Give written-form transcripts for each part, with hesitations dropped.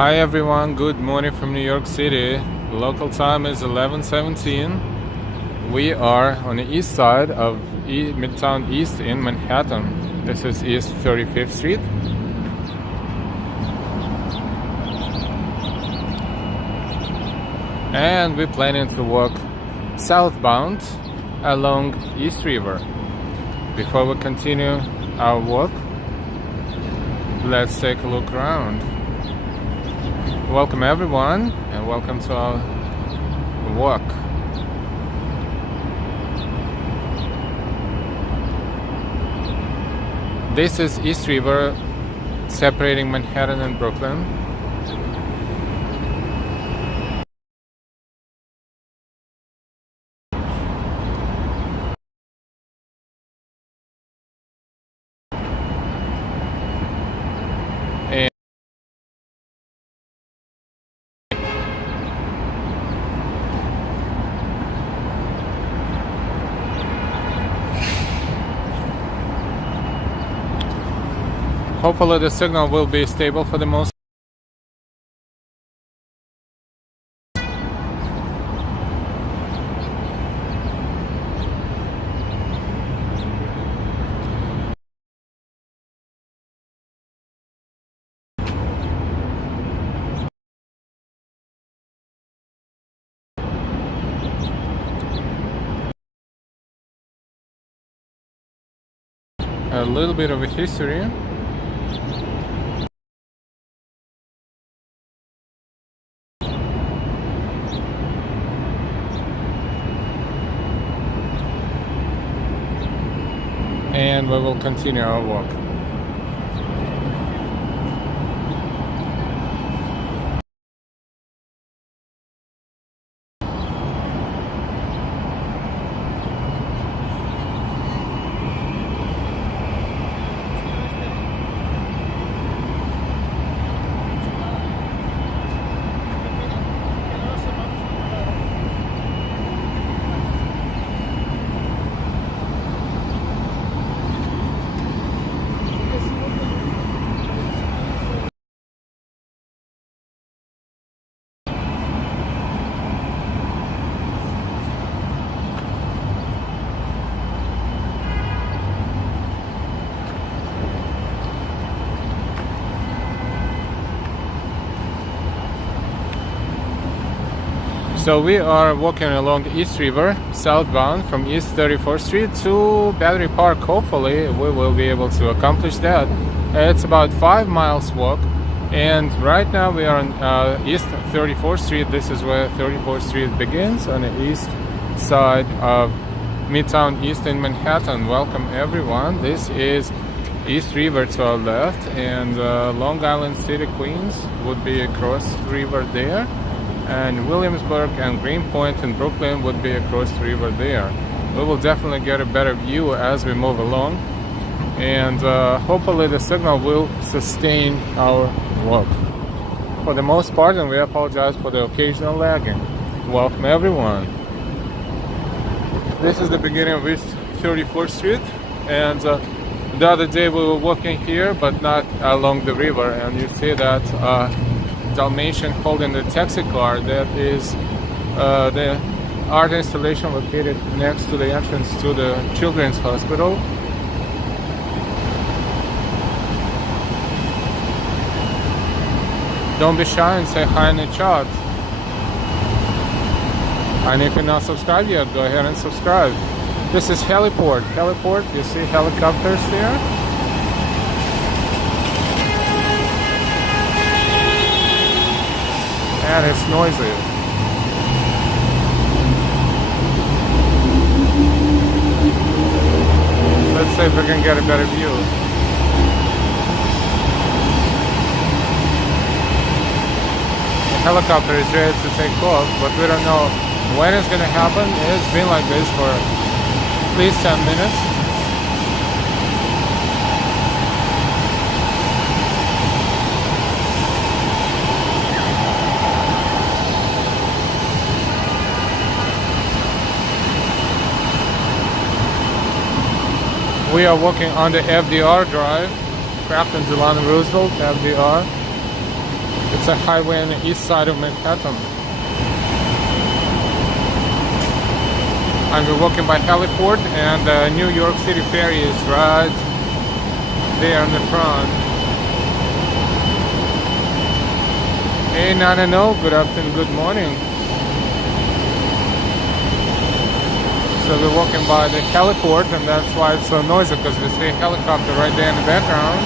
Hi everyone, good morning from New York City. Local time is 11:17. We are on the east side of Midtown East in Manhattan. This is East 35th Street. And we're planning to walk southbound along East River. Before we continue our walk, let's take a look around. Welcome everyone, and welcome to our walk. This is East River, separating Manhattan and Brooklyn. Hopefully the signal will be stable for the most. A little bit of a history. And we will continue our walk. So we are walking along East River, southbound from East 34th Street to Battery Park. Hopefully we will be able to accomplish that. It's about 5 miles walk, and right now we are on East 34th Street. This is where 34th Street begins, on the east side of Midtown East in Manhattan. Welcome everyone. This is East River to our left, and Long Island City, Queens would be across the river there. And Williamsburg and Greenpoint in Brooklyn would be across the river there. We will definitely get a better view as we move along, and hopefully the signal will sustain our walk for the most part, and we apologize for the occasional lagging. Welcome everyone. This is the beginning of East 34th Street, and the other day we were walking here but not along the river, and you see that Dalmatian holding the taxi car. That is the art installation located next to the entrance to the Children's Hospital. Don't be shy and say hi in the chat. And if you're not subscribed yet, go ahead and subscribe. This is Heliport. Heliport, you see helicopters there? And it's noisy. Let's see if we can get a better view. The helicopter is ready to take off, but we don't know when it's going to happen. It's been like this for at least 10 minutes. We are walking on the FDR Drive, Franklin Delano Roosevelt, FDR. It's a highway on the east side of Manhattan. And we're walking by heliport, and the New York City ferry is right there in the front. Hey, no, good afternoon, good morning. So we're walking by the heliport, and that's why it's so noisy, because we see a helicopter right there in the background.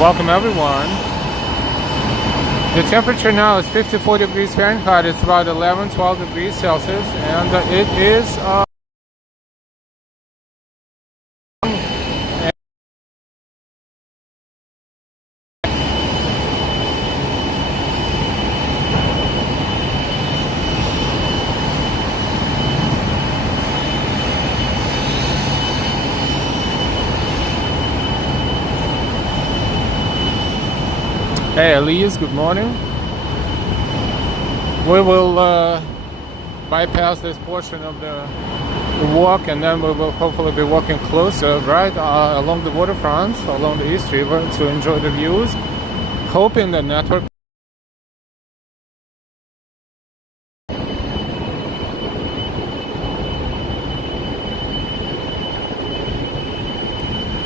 Welcome everyone. The temperature now is 54 degrees Fahrenheit. It's about 11-12 degrees Celsius, and it is Hey Elise, good morning. We will bypass this portion of the walk, and then we will hopefully be walking closer right along the waterfront, along the East River, to enjoy the views, hoping the network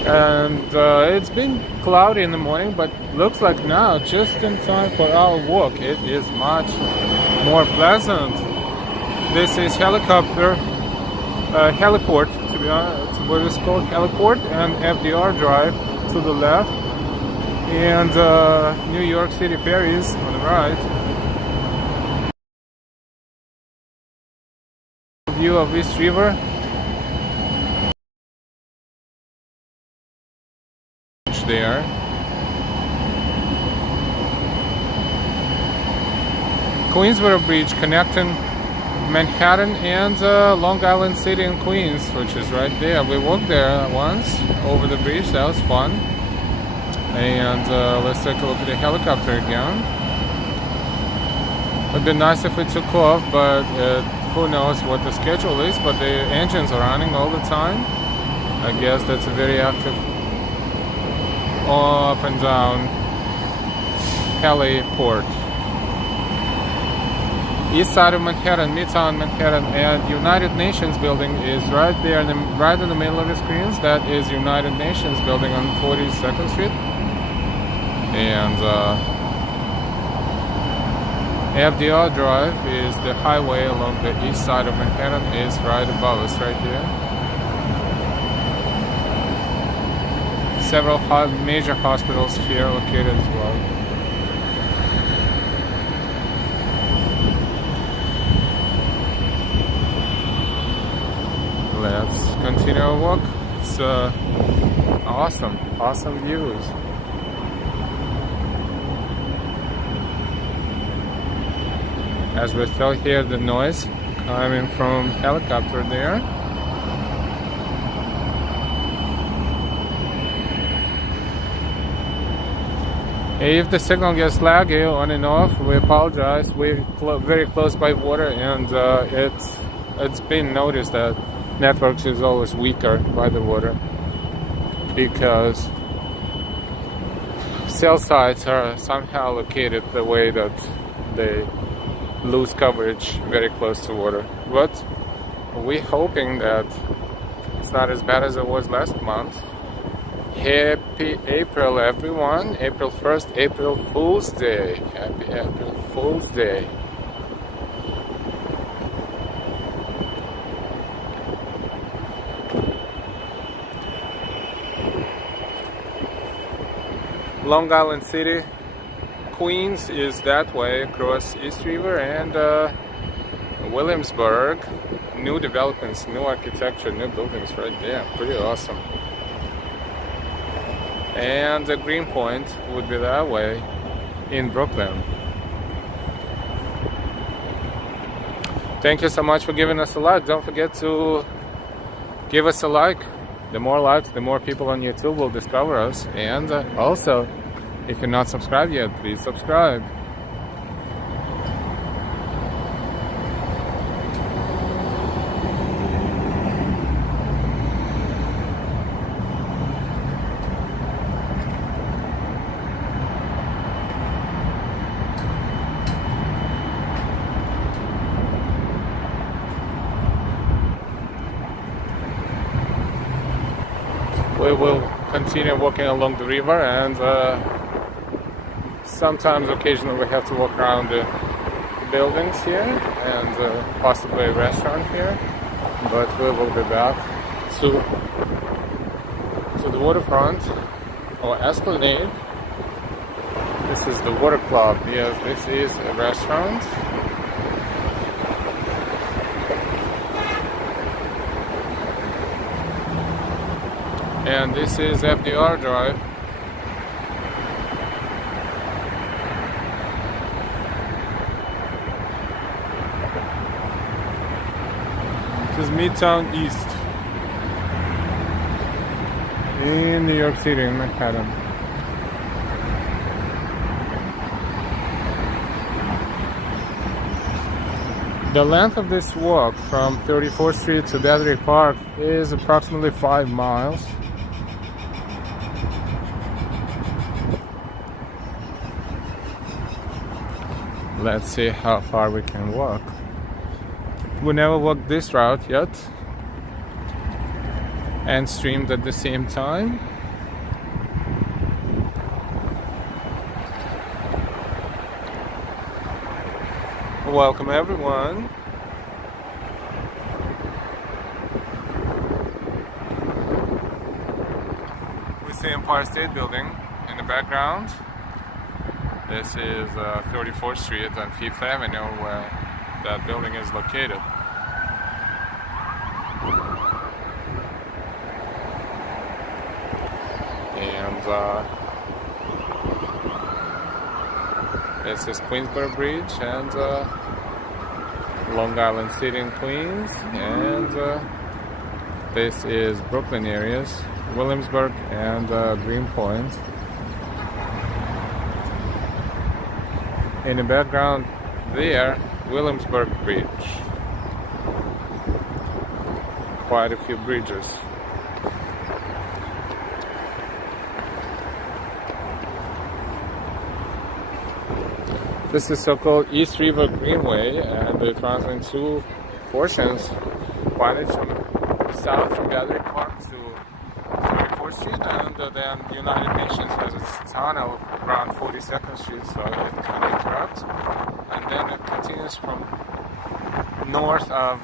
and it's been cloudy in the morning, but looks like now just in time for our walk it is much more pleasant. This is heliport, to be honest. It's what it's called, heliport, and FDR Drive to the left, and New York City ferries on the right. View of East River. There. Queensboro Bridge connecting Manhattan and Long Island City in Queens, which is right there. We walked there once over the bridge. That was fun. And let's take a look at the helicopter again. It would be nice if we took off, but who knows what the schedule is, but the engines are running all the time. I guess that's a very active up and down heliport. East side of Manhattan, Midtown Manhattan, and United Nations building is right there, right in the middle of the screens. That is United Nations building on 42nd Street. And FDR Drive is the highway along the east side of Manhattan, is right above us right here. Several major hospitals here located as well. Let's continue our walk. It's awesome views. As we still hear the noise coming from helicopter there. If the signal gets laggy on and off, we apologize. We're very close by water, and it's been noticed that networks is always weaker by the water because cell sites are somehow located the way that they lose coverage very close to water. But we're hoping that it's not as bad as it was last month. Happy April, everyone. April 1st, April Fool's Day. Happy April Fool's Day. Long Island City, Queens is that way across East River, and Williamsburg, new developments, new architecture, new buildings right there. Pretty awesome. And the Greenpoint would be that way in Brooklyn. Thank you so much for giving us a like. Don't forget to give us a like. The more likes, the more people on YouTube will discover us. And also, if you're not subscribed yet, please subscribe. will continue walking along the river, and sometimes occasionally we have to walk around the buildings here and possibly a restaurant here, but we will be back to the waterfront or Esplanade. This is the water club. Yes, this is a restaurant. And this is FDR Drive. This is Midtown East in New York City, in Manhattan. The length of this walk from 34th Street to Battery Park is approximately 5 miles. Let's see how far we can walk. We never walked this route yet and streamed at the same time. Welcome everyone. We see Empire State Building in the background. This is 34th Street and 5th Avenue where that building is located. And this is Queensboro Bridge and Long Island City in Queens, and this is Brooklyn areas, Williamsburg and Greenpoint. In the background there, Williamsburg Bridge. Quite a few bridges. This is so-called East River Greenway, and it runs in two portions. One is from south from Battery Park to 34th Street, and then United Nations has its tunnel around 42nd Street, so it kind of interrupts. And then it continues from north of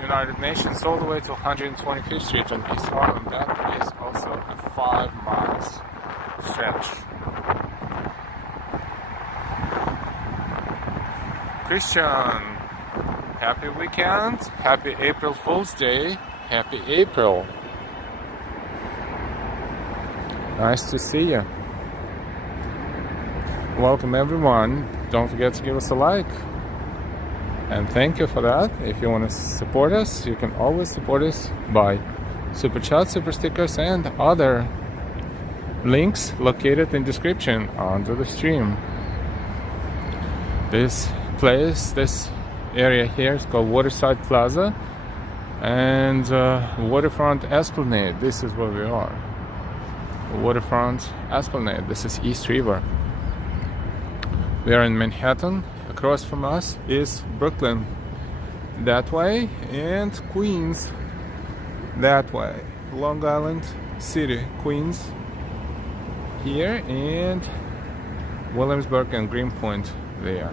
United Nations all the way to 125th Street in East Harlem. That is also a 5 miles stretch. Christian, happy weekend, happy April Fool's Day, happy April. Nice to see you. Welcome everyone. Don't forget to give us a like. And thank you for that. If you want to support us, you can always support us by Super Chat, Super Stickers, and other links located in description under the stream. This place, this area here is called Waterside Plaza and Waterfront Esplanade. This is where we are. Waterfront Esplanade. This is East River. We are in Manhattan. Across from us is Brooklyn that way, and Queens that way. Long Island City, Queens here, and Williamsburg and Greenpoint there.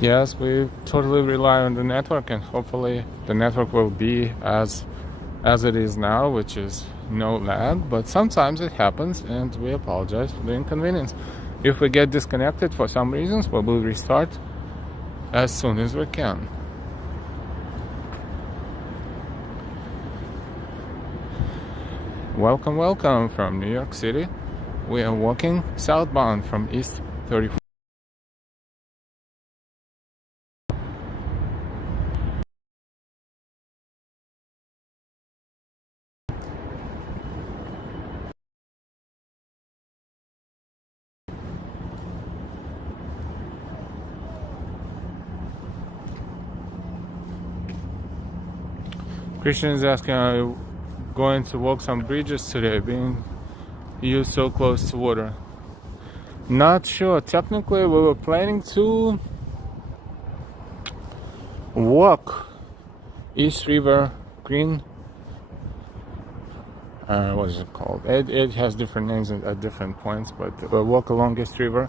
Yes, we totally rely on the network, and hopefully the network will be as it is now, which is no lag, but sometimes it happens and we apologize for the inconvenience. If we get disconnected for some reasons, we will restart as soon as we can. Welcome, welcome from New York City. We are walking southbound from East 34th. Christian is asking, are you going to walk some bridges today? Being you're so close to water. Not sure. Technically, we were planning to walk East River Green. What is it called? It has different names at different points, but walk along East River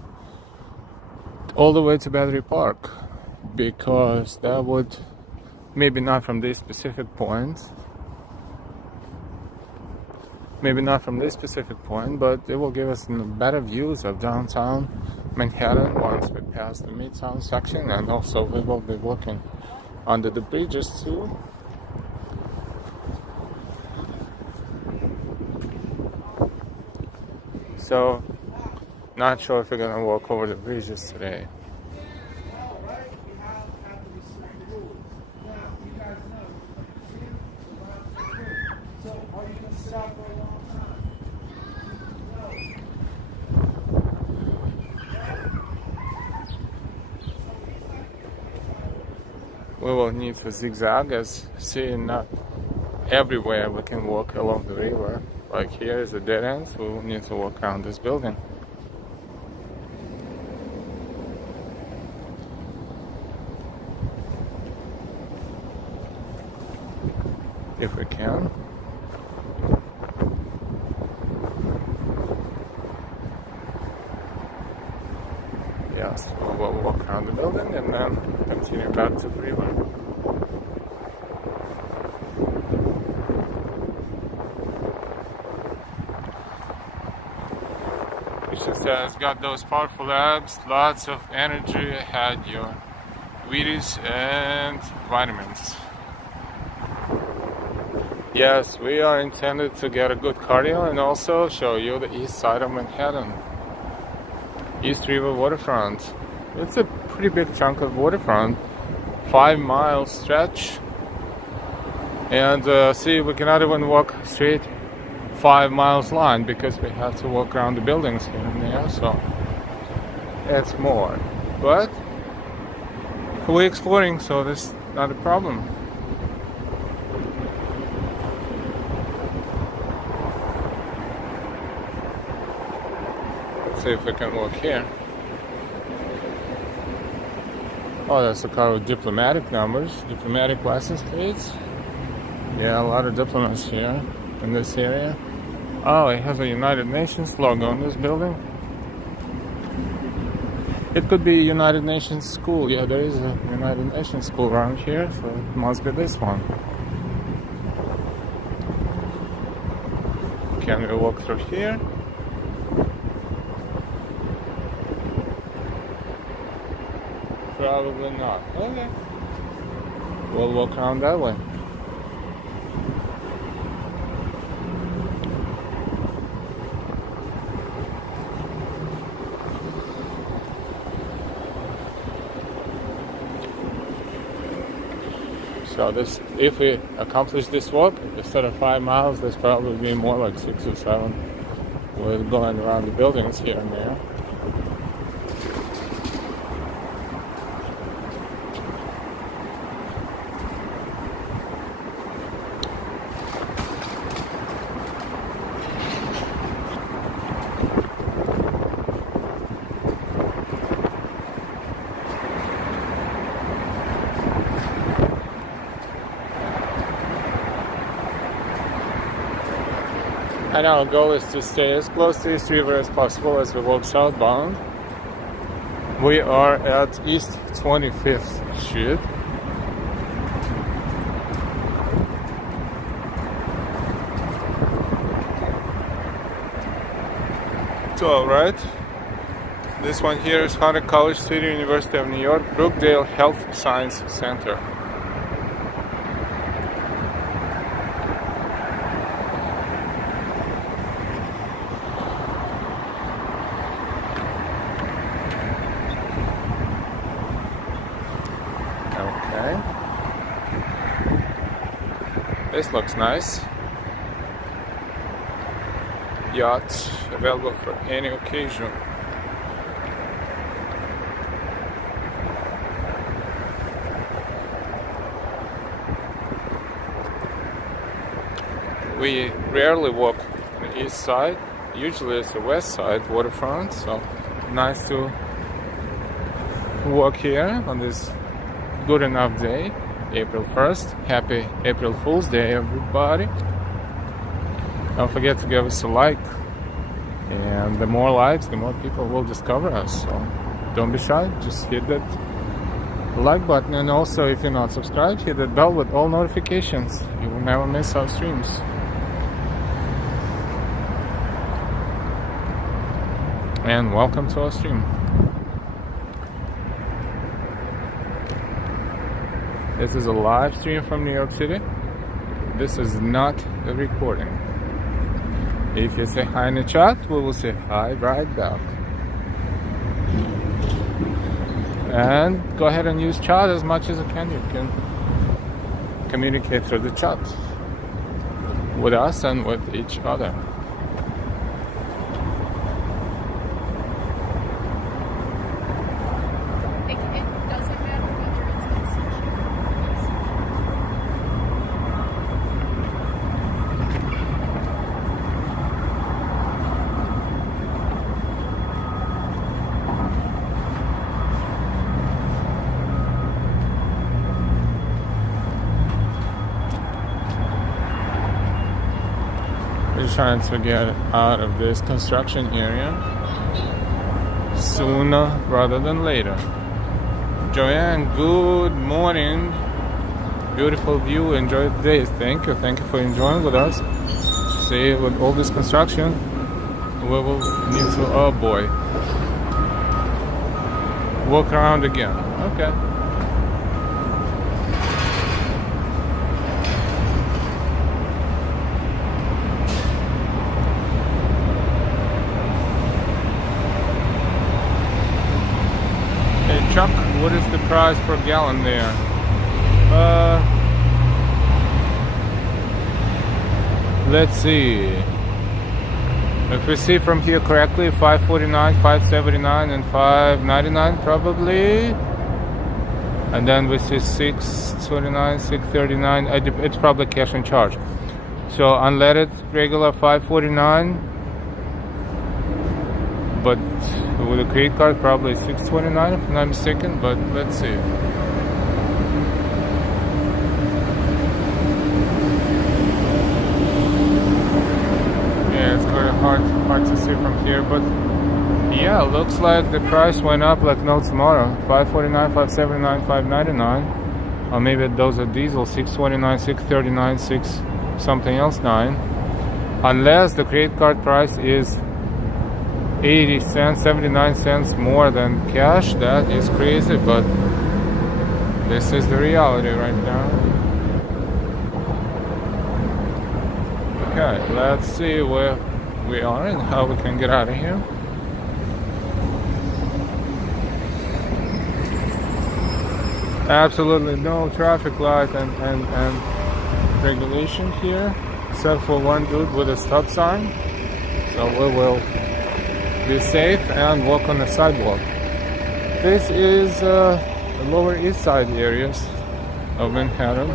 all the way to Battery Park, because that would, maybe not from this specific point, but it will give us better views of downtown Manhattan once we pass the Midtown section, and also we will be walking under the bridges too. So, not sure if we're gonna walk over the bridges today. We will need to zigzag, as seeing not everywhere we can walk along the river. Like here is a dead end, so we'll need to walk around this building. If we can. Yes, we'll walk around the building and then continue back to the river. It just says, got those powerful abs, lots of energy, had your Wheaties and vitamins. Yes, we are intended to get a good cardio and also show you the east side of Manhattan. East River waterfront. It's a pretty big chunk of waterfront, 5-mile stretch. And see, we cannot even walk straight 5 miles line because we have to walk around the buildings here and there, so it's more. But we're exploring, so this is not a problem. See if we can walk here. Oh, that's a car with diplomatic numbers, diplomatic license plates. Yeah, a lot of diplomats here in this area. Oh, it has a United Nations logo on this building. It could be United Nations school. Yeah, there is a United Nations school around here, so it must be this one. Can we walk through here? Probably not. Okay. We'll walk around that way. So this, if we accomplish this walk, instead of 5 miles, there's probably be more like 6 or 7. We're going around the buildings here and there. And our goal is to stay as close to East River as possible as we walk southbound. We are at East 25th Street. So, alright. This one here is Hunter College, City University of New York, Brookdale Health Science Center. Okay. This looks nice. Yacht available for any occasion. We rarely walk on the east side Usually it's the west side waterfront, so nice to walk here on this good enough day, April 1st. Happy April Fool's Day, everybody. Don't forget to give us a like, and the more likes, the more people will discover us, so don't be shy, just hit that like button. And also, if you're not subscribed, hit that bell with all notifications. You will never miss our streams. And welcome to our stream. This is a live stream from New York City. This is not a recording. If you say hi in the chat, we will say hi right back. And go ahead and use chat as much as you can. You can communicate through the chat with us and with each other. Trying to get out of this construction area sooner rather than later. Joanne, good morning. Beautiful view. Enjoy the day. Thank you for enjoying with us. See, with all this construction, we will need to, oh boy, walk around again. Okay. Chuck, what is the price per gallon there? Let's see. If we see from here correctly, 549, 579, and 599 probably. And then we see 629, 639. It's probably cash and charge. So unleaded regular 549. But with a credit card, probably 629 if I'm not mistaken, but let's see. Yeah, it's kind of hard to see from here, but yeah, looks like the price went up like no tomorrow. 549, 579, 599, or maybe those are diesel. 629, 639, 6 something else 9, unless the credit card price is 80 cents, 79 cents more than cash. That is crazy, but this is the reality right now. Okay, let's see where we are and how we can get out of here. Absolutely no traffic light and regulation here, except for one dude with a stop sign. So we will be safe and walk on the sidewalk. This is the Lower East Side areas of Manhattan.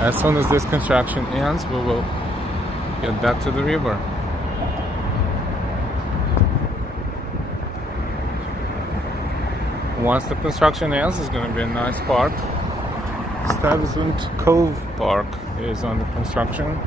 As soon as this construction ends, we will get back to the river. Once the construction ends, it's going to be a nice park. Stuyvesant Cove Park is under construction.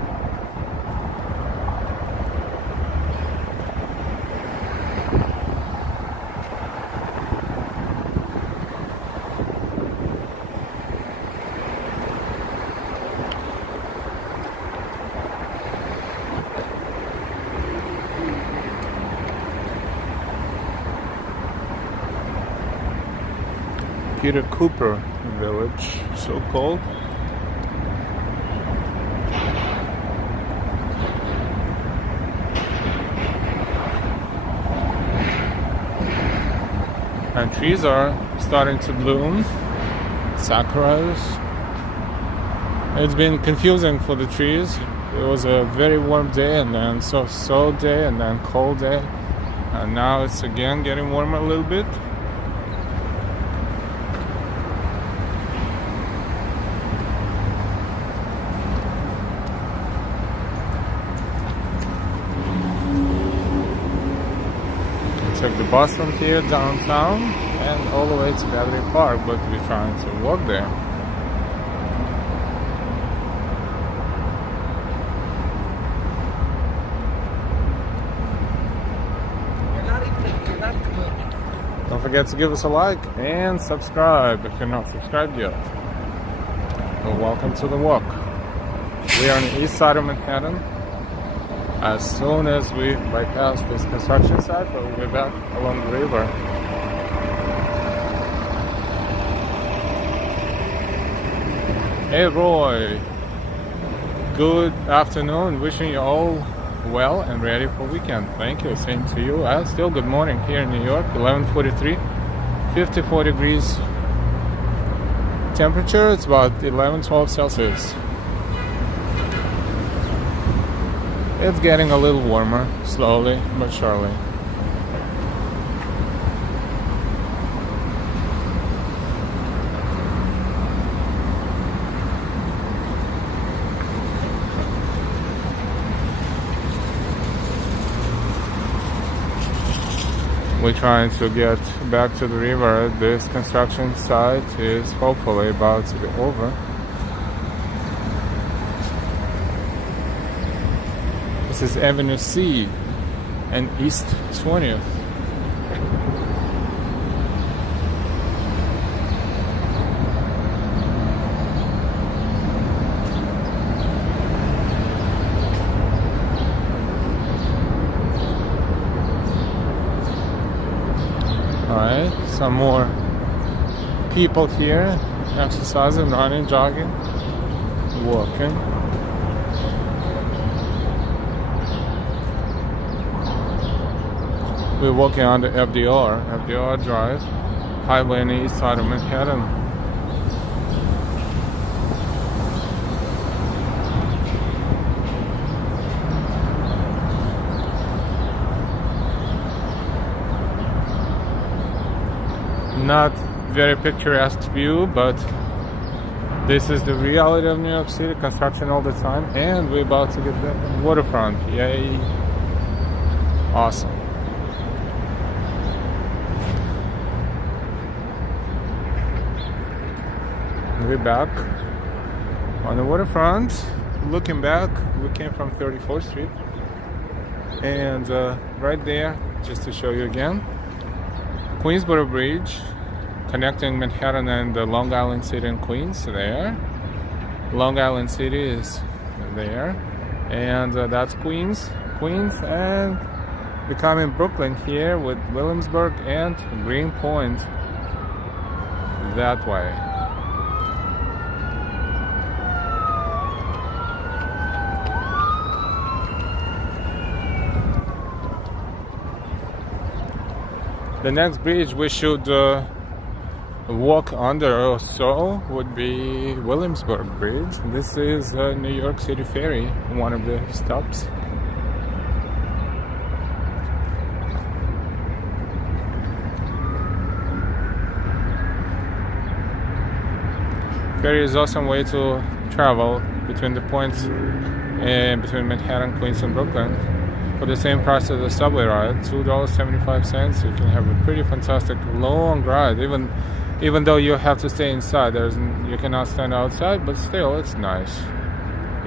Peter Cooper Village, so called. And trees are starting to bloom. Sakuras. It's been confusing for the trees. It was a very warm day and then so day and then cold day. and now it's again getting warmer a little bit. Take the bus from here downtown and all the way to Battery Park, but we're trying to walk there. Don't forget to give us a like and subscribe if you're not subscribed yet. Well, welcome to the walk. We are on the east side of Manhattan. As soon as we bypass this construction site, we'll be back along the river. Hey Roy, good afternoon. Wishing you all well and ready for weekend. Thank you. Same to you. Still good morning here in New York. 11:43, 54 degrees temperature. It's about 11-12 Celsius. It's getting a little warmer, slowly but surely. We're trying to get back to the river. This construction site is hopefully about to be over. This is Avenue C and East 20th. Alright, some more people here exercising, running, jogging, walking. We're walking on the FDR Drive, highway on the east side of Manhattan. Not very picturesque view, but this is the reality of New York City, construction all the time, and we're about to get back on the waterfront. Yay! Awesome. We're back on the waterfront. Looking back, we came from 34th Street, and right there, just to show you again, Queensboro Bridge connecting Manhattan and Long Island City and Queens there. Long Island City is there, and that's Queens, and becoming Brooklyn here with Williamsburg and Greenpoint that way. The next bridge we should walk under or so would be Williamsburg Bridge. This is New York City Ferry, one of the stops. Ferry is also a way to travel between the points between Manhattan, Queens, and Brooklyn. For the same price as a subway ride, $2.75, you can have a pretty fantastic long ride. Even though you have to stay inside, you cannot stand outside, but still it's nice.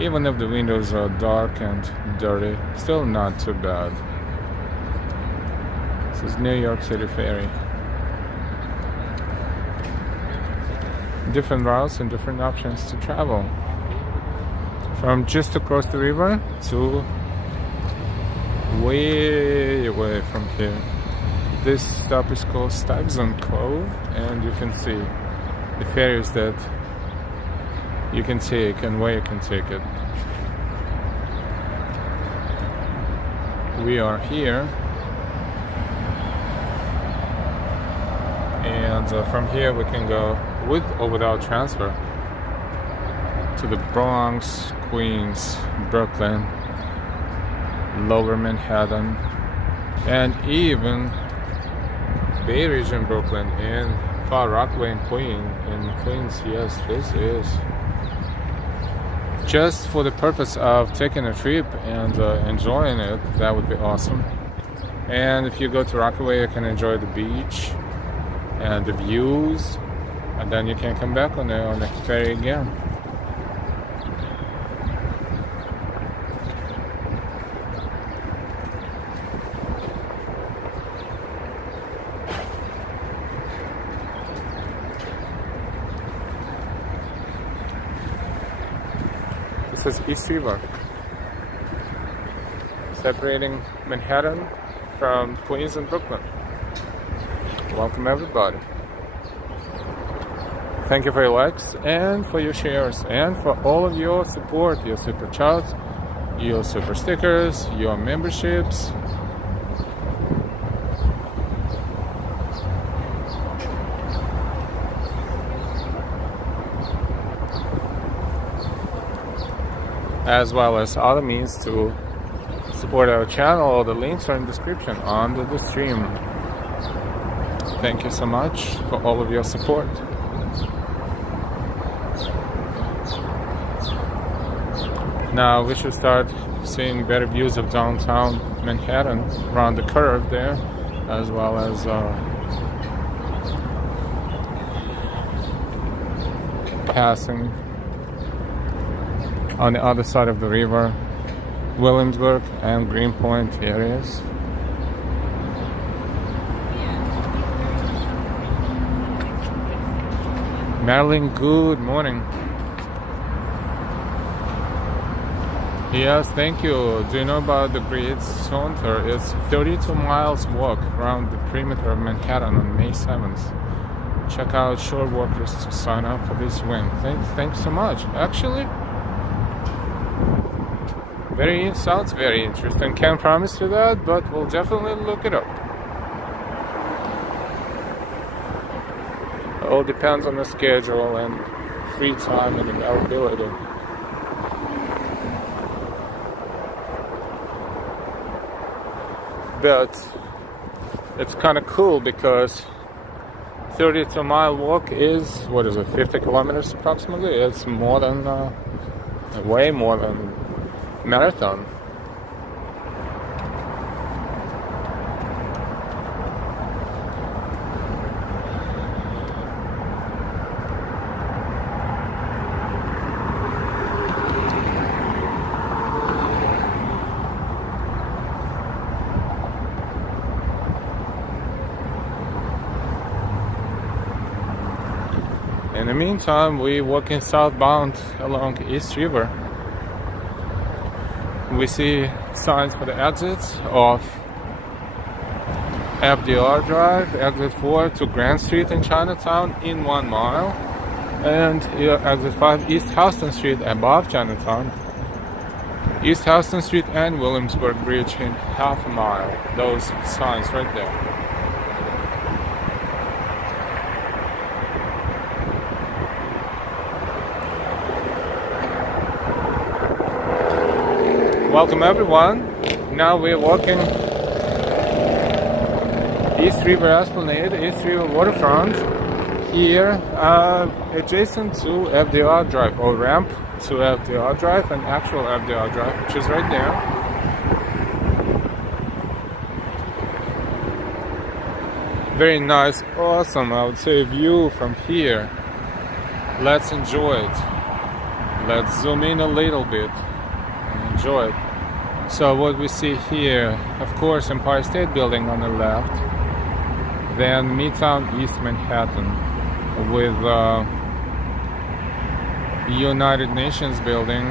Even if the windows are dark and dirty, still not too bad. This is New York City Ferry. Different routes and different options to travel. From just across the river to way away from here. This stop is called Stuyvesant Cove, and you can see the ferries that you can take and where you can take it. We are here, and from here we can go with or without transfer to the Bronx, Queens, Brooklyn, Lower Manhattan, and even Bay Region, Brooklyn, and Far Rockaway in Queens. Yes, this is just for the purpose of taking a trip and enjoying it. That would be awesome. And if you go to Rockaway, you can enjoy the beach and the views, and then you can come back on the ferry again. This is East River, separating Manhattan from Queens and Brooklyn. Welcome everybody. Thank you for your likes and for your shares and for all of your support, your super chats, your super stickers, your memberships. As well as other means to support our channel. The links are in the description under the stream. Thank you so much for all of your support. Now we should start seeing better views of downtown Manhattan around the curve there, as well as passing on the other side of the river, Williamsburg and Greenpoint areas. Marilyn, good morning. Yes, thank you. Do you know about the Bridge Saunter? It's 32 miles walk around the perimeter of Manhattan on May 7th. Check out Shore Workers to sign up for this event. Thanks so much. Actually, sounds very interesting. Can't promise you that, but we'll definitely look it up. It all depends on the schedule and free time and availability. But it's kind of cool because 32-mile walk is, 50 kilometers approximately? It's more than, way more than marathon. In the meantime, we're walking southbound along East River. We see signs for the exits of FDR Drive, exit 4 to Grand Street in Chinatown in 1 mile, and exit 5 East Houston Street above Chinatown, East Houston Street and Williamsburg Bridge in half a mile. Those signs right there. Welcome everyone. Now we're walking East River Esplanade, East River Waterfront here, adjacent to FDR Drive, or ramp to FDR Drive, and actual FDR Drive, which is right there. Very nice, awesome, I would say, view from here. Let's enjoy it. Let's zoom in a little bit and enjoy it. So what we see here, of course, Empire State Building on the left, then Midtown East Manhattan with United Nations building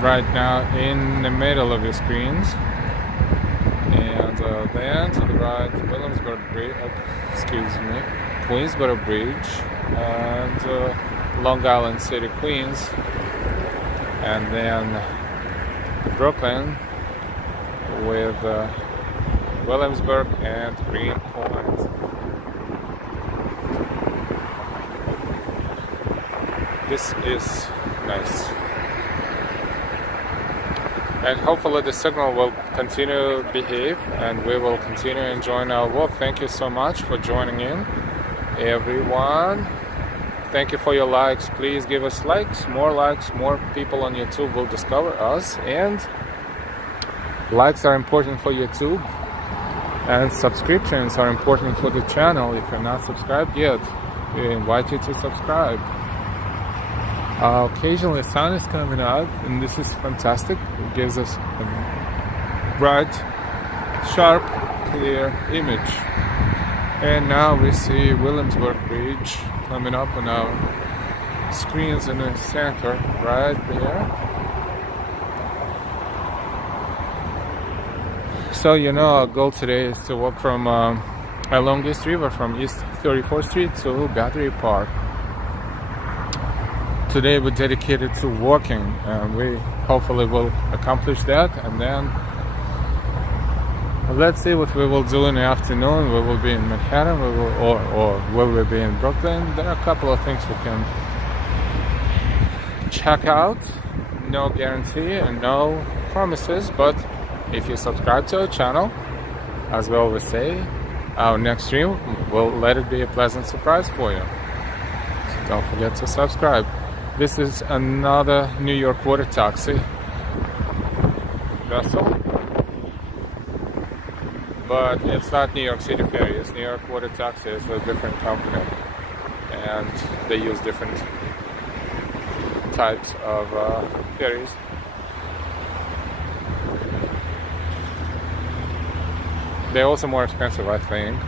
right now in the middle of your screens, and then to the right, Queensboro Bridge, and Long Island City, Queens, and then Brooklyn with Williamsburg and Greenpoint. This is nice. And hopefully the signal will continue to behave and we will continue enjoying our walk. Thank you so much for joining in, everyone. Thank you for your likes. Please give us likes. More people on YouTube will discover us. And likes are important for YouTube. And subscriptions are important for the channel. If you're not subscribed yet, we invite you to subscribe. Occasionally the sun is coming out, and this is fantastic. It gives us a bright, sharp, clear image. And now we see Williamsburg Bridge coming up on our screens in the center, right there. So our goal today is to walk from along East River from East 34th Street to Battery Park. Today we're dedicated to walking, and we hopefully will accomplish that. And then let's see what we will do in the afternoon. We will be in Manhattan, or will we be in Brooklyn? There are a couple of things we can check out. No guarantee and no promises, but if you subscribe to our channel, as we always say, our next stream will let it be a pleasant surprise for you. So don't forget to subscribe. This is another New York water taxi vessel, but it's not New York City Ferry. It's New York Water Taxi. It's a different company, and they use different types of ferries. They're also more expensive, I think,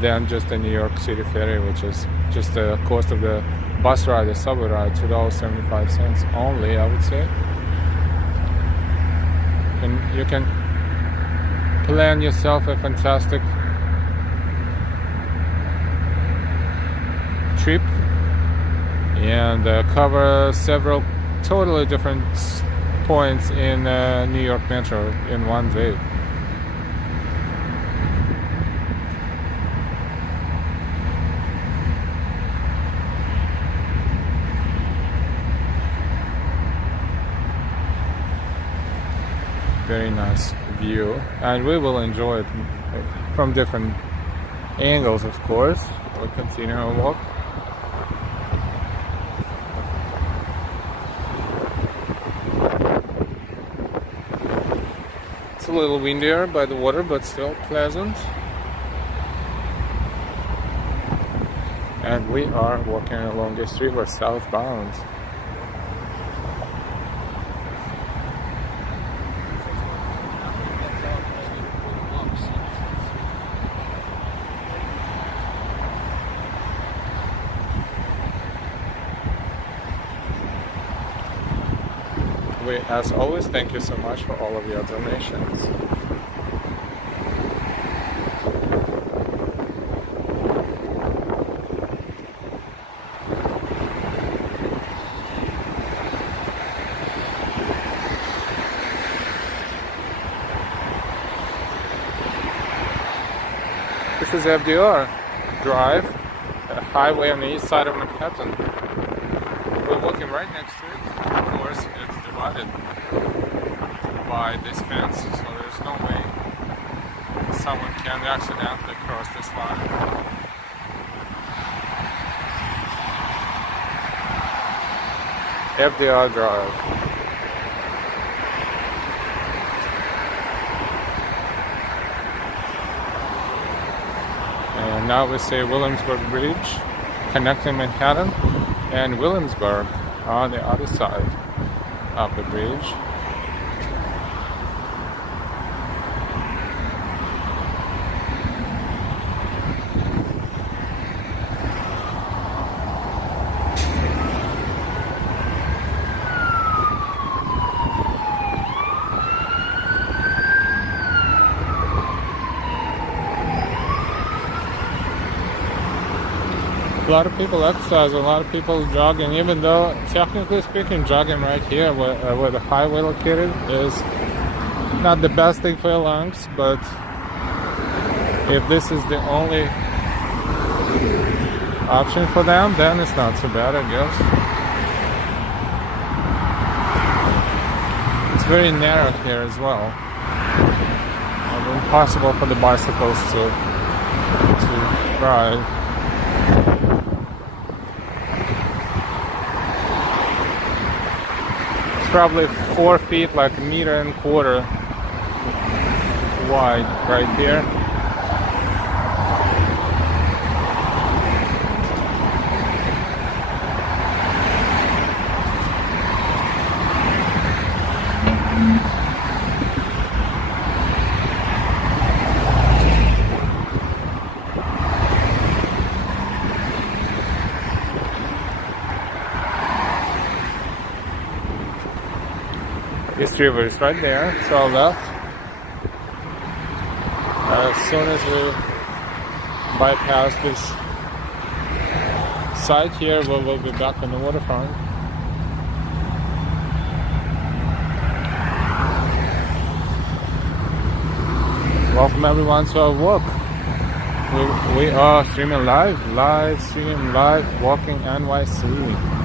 than just the New York City Ferry, which is just the cost of the bus ride, the subway ride, $2.75 only, I would say. And you can plan yourself a fantastic trip and cover several totally different points in New York Metro in one day. Very nice view, and we will enjoy it from different angles, of course. We'll continue our walk. It's a little windier by the water, but still pleasant. And we are walking along this river southbound. We, as always, thank you so much for all of your donations. This is FDR Drive, a highway on the east side of Manhattan. We're walking right next to it. Of course, it's divided by this fence, so there's no way someone can accidentally cross this line. FDR Drive. And now we see Williamsburg Bridge connecting Manhattan and Williamsburg on the other side of the bridge. A lot of people exercise, a lot of people jogging, even though technically speaking jogging right here where the highway located is not the best thing for your lungs, but if this is the only option for them, then it's not so bad, I guess. It's very narrow here as well. Impossible for the bicycles to ride. It's probably 4 feet, like 1.25 meters wide right here. This river is right there, to our left. As soon as we bypass this site here, we will be back on the waterfront. Welcome everyone to our walk. We are streaming live, walking NYC.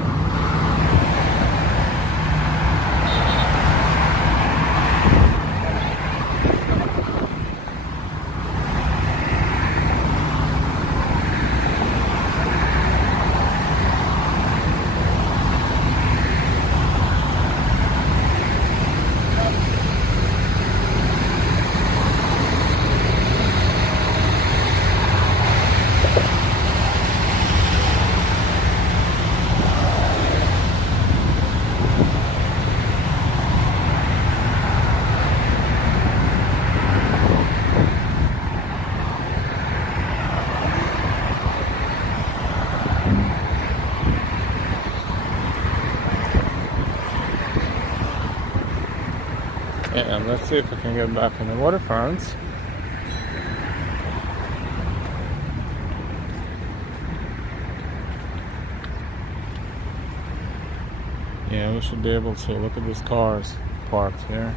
And let's see if we can get back in the waterfront. Yeah, we should be able to look at these cars parked here.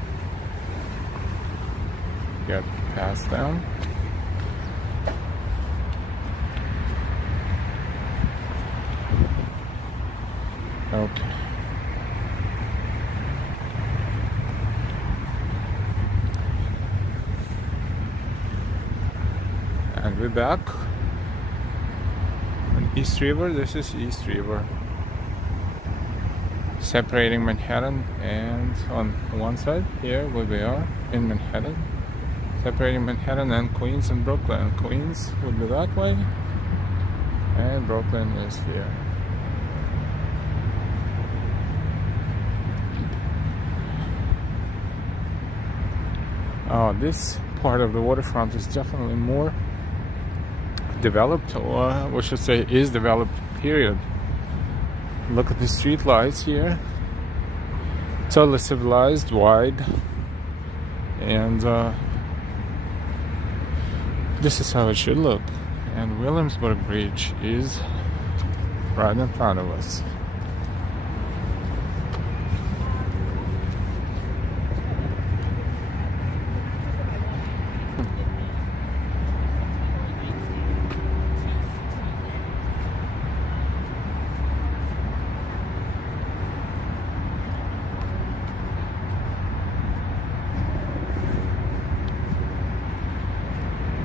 Get past them. Okay. And we're back on East River. This is East River, separating Manhattan, and on one side here where we are in Manhattan, separating Manhattan and Queens and Brooklyn. Queens would be that way, and Brooklyn is here. This part of the waterfront is definitely more developed, or we should say is developed, period. Look at the street lights here. Totally civilized, wide, and this is how it should look. And Williamsburg Bridge is right in front of us.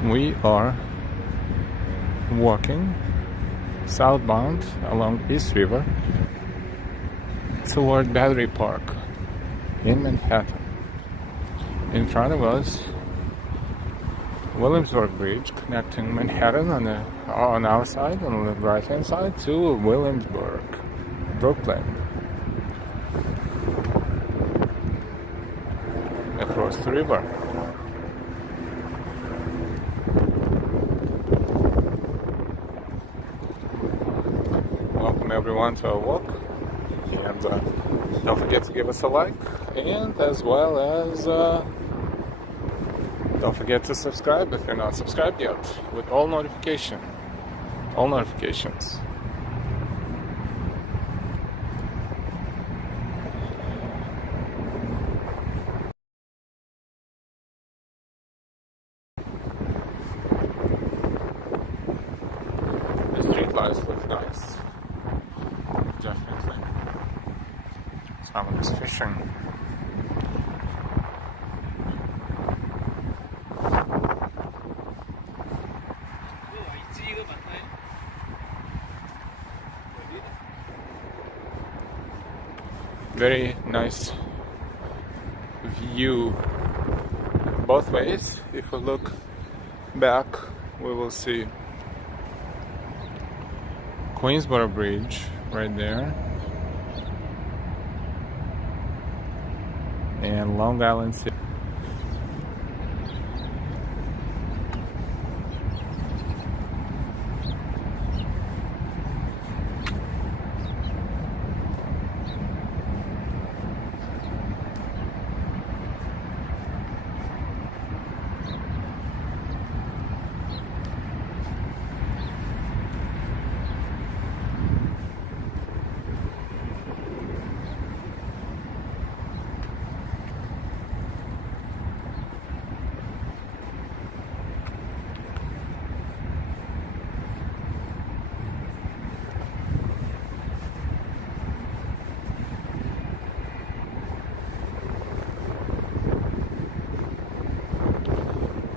We are walking southbound along East River toward Battery Park in Manhattan. In front of us, Williamsburg Bridge connecting Manhattan on our side, on the right hand side, to Williamsburg, Brooklyn, across the river. Welcome everyone to our walk, and don't forget to give us a like, and as well as don't forget to subscribe if you're not subscribed yet, with all notifications. The street lights look nice. Definitely. Someone is fishing. Very nice view both ways. If we look back, we will see Queensboro Bridge right there and Long Island City.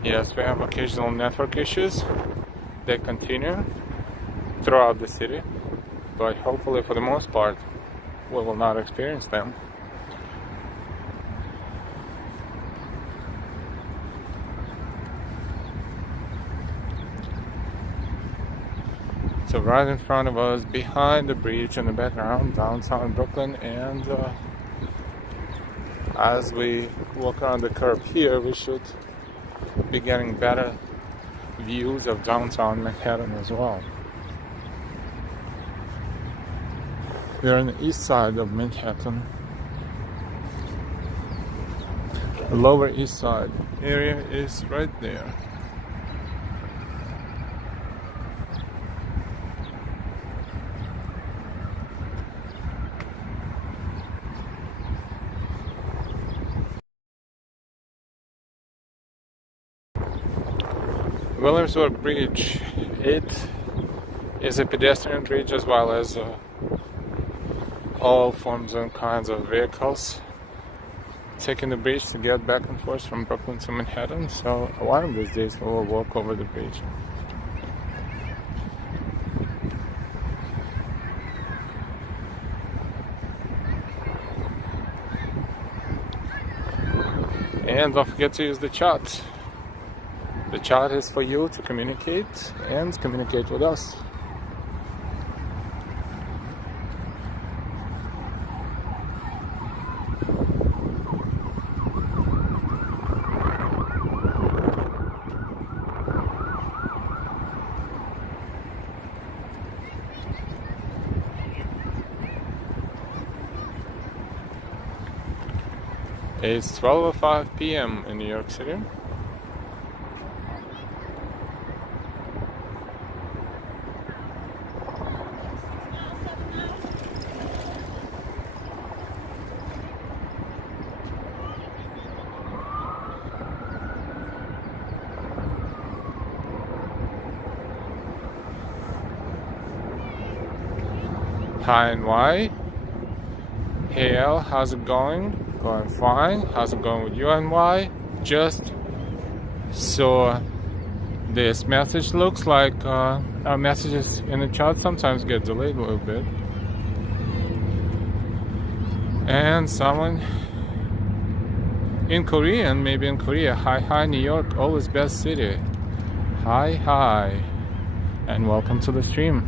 Yes, we have occasional network issues. They continue throughout the city, but hopefully for the most part we will not experience them. So right in front of us, behind the bridge in the background, downtown Brooklyn, and as we walk around the curb here, we should be getting better views of downtown Manhattan as well. We are on the east side of Manhattan. The Lower East Side area is right there. Williamsburg Bridge, it is a pedestrian bridge as well as all forms and kinds of vehicles taking the bridge to get back and forth from Brooklyn to Manhattan. So one of these days we will walk over the bridge. And don't forget to use the chat. The chat is for you to communicate and communicate with us. It's 12:05 p.m. in New York City. Hi NY. Hey L, how's it going? Going fine. How's it going with you NY? Just so this message looks like our messages in the chat sometimes get delayed a little bit. And someone in Korean, maybe in Korea, hi New York, always best city. Hi, and welcome to the stream.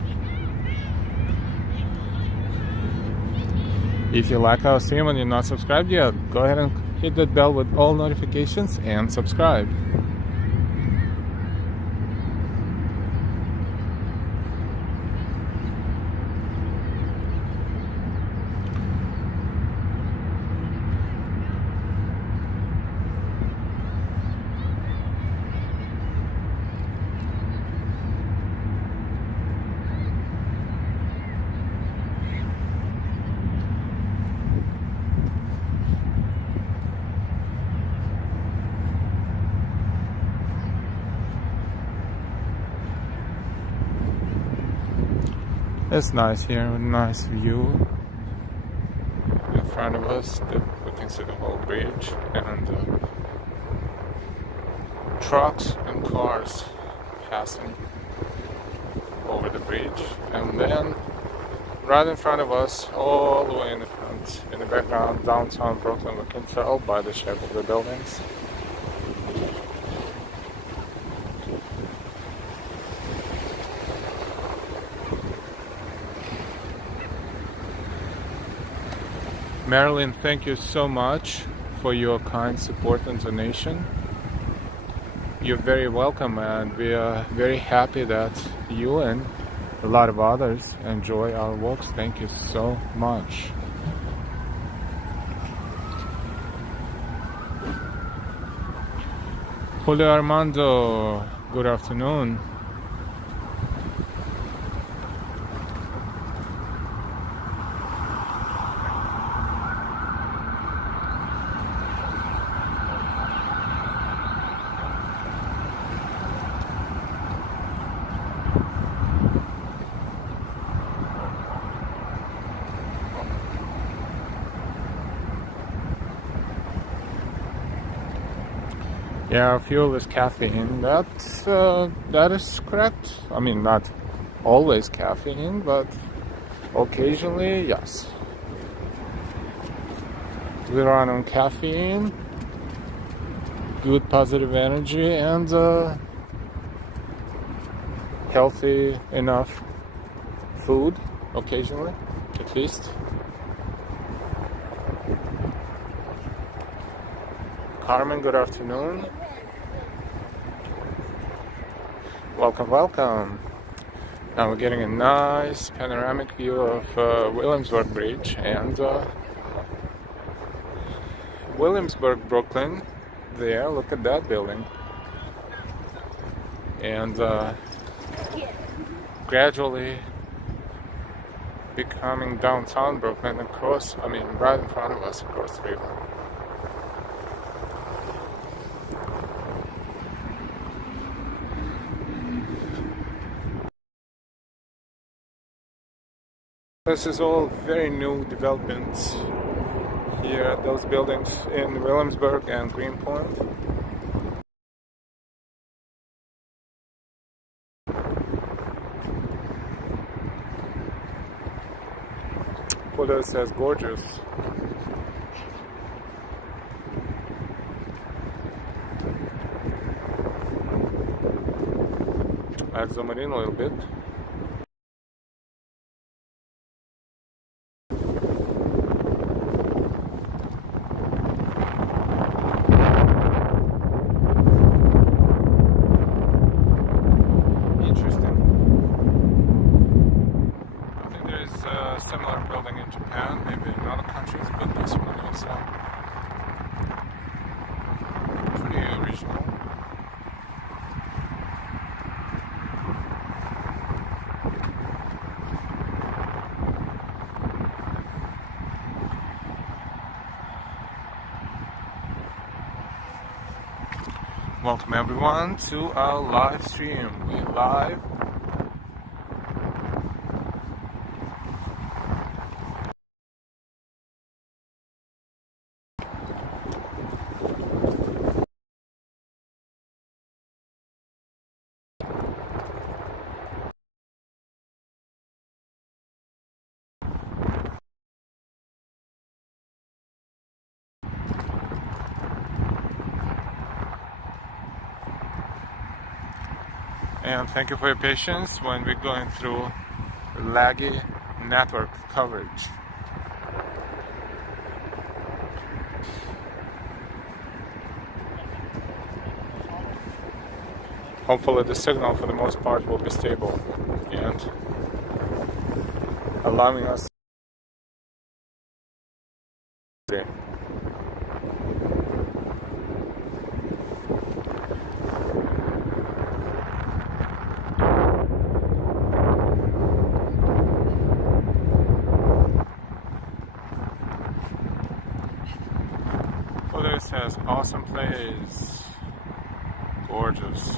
If you like our stream and you're not subscribed yet, go ahead and hit that bell with all notifications and subscribe. It's nice here, a nice view in front of us. We can see the whole bridge and trucks and cars passing over the bridge. And then right in front of us, all the way in the front, and in the background, downtown Brooklyn, we can tell by the shape of the buildings. Marilyn, thank you so much for your kind support and donation. You're very welcome, and we are very happy that you and a lot of others enjoy our walks. Thank you so much. Julio Armando, good afternoon. Yeah, fuel is caffeine. That is correct. I mean, not always caffeine, but occasionally, yes. We run on caffeine, good positive energy, and healthy enough food, occasionally, at least. Carmen, good afternoon. Welcome, welcome. Now we're getting a nice panoramic view of Williamsburg Bridge and Williamsburg, Brooklyn. There, look at that building. And gradually becoming downtown Brooklyn across, I mean, right in front of us across the river. This is all very new developments here, those buildings in Williamsburg and Greenpoint. Photo says gorgeous. Let's zoom it in a little bit. Similar building in Japan, maybe in other countries, but this one is pretty original. Welcome everyone to our live stream. We're live. And thank you for your patience when we're going through laggy network coverage. Hopefully the signal for the most part will be stable and allowing us to This has awesome place. Gorgeous.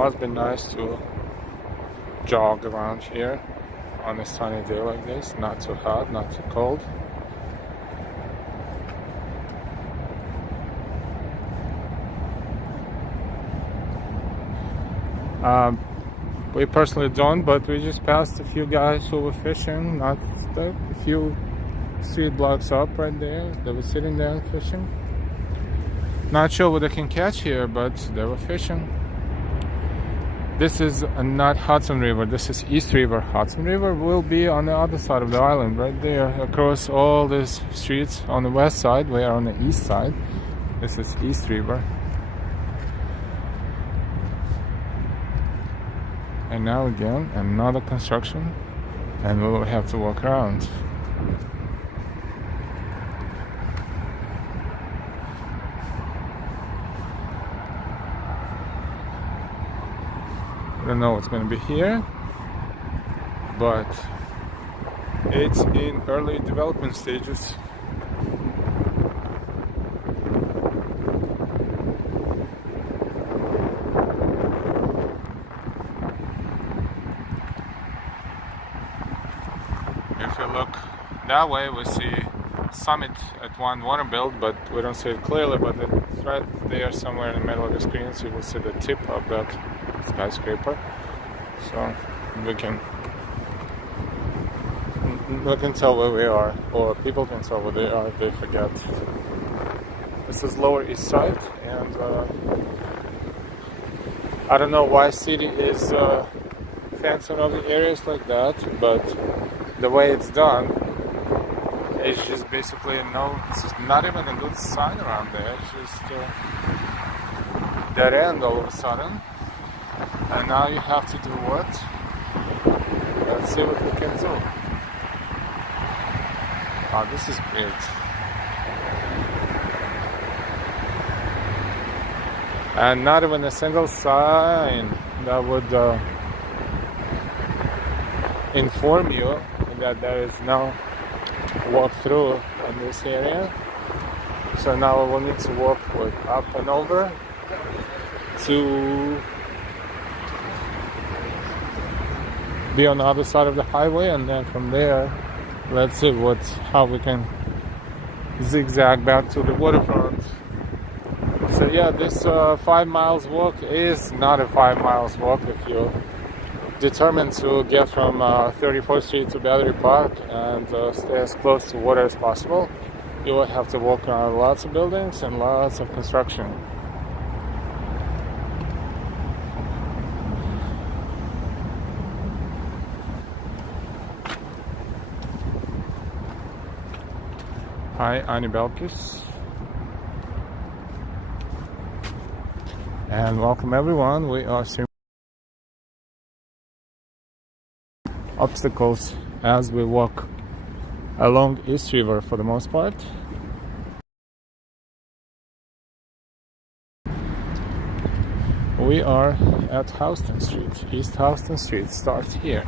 Must be nice to jog around here on a sunny day like this. Not too hot, not too cold. We personally don't, but we just passed a few guys who were fishing, not a few street blocks up right there. They were sitting there and fishing. Not sure what they can catch here, but they were fishing. This is not Hudson River, this is East River. Hudson River will be on the other side of the island, right there, across all these streets on the west side. We are on the east side. This is East River. And now again, another construction, and we will have to walk around. I don't know what's going to be here, but it's in early development stages. If you look that way, we see summit at one water build, but we don't see it clearly, but it's right there somewhere in the middle of the screen, so you will see the tip of that skyscraper. So we can tell where we are, or people can tell where they are if they forget. This is Lower East Side, and I don't know why city is fencing all the areas like that, but the way it's done, it's just basically it's just not even a good sign around there. It's just dead end all of a sudden. And now you have to do what? Let's see what we can do. Oh, this is great. And not even a single sign that would inform you that there is no walk through in this area. So now we will need to walk up and over to be on the other side of the highway, and then from there let's see how we can zigzag back to the waterfront. So yeah, this 5 miles walk is not a 5 miles walk if you're determined to get from 34th Street to Battery Park and stay as close to water as possible. You will have to walk around lots of buildings and lots of construction. Hi, Ani Belkis. And welcome everyone. We are seeing obstacles as we walk along East River for the most part. We are at Houston Street. East Houston Street starts here,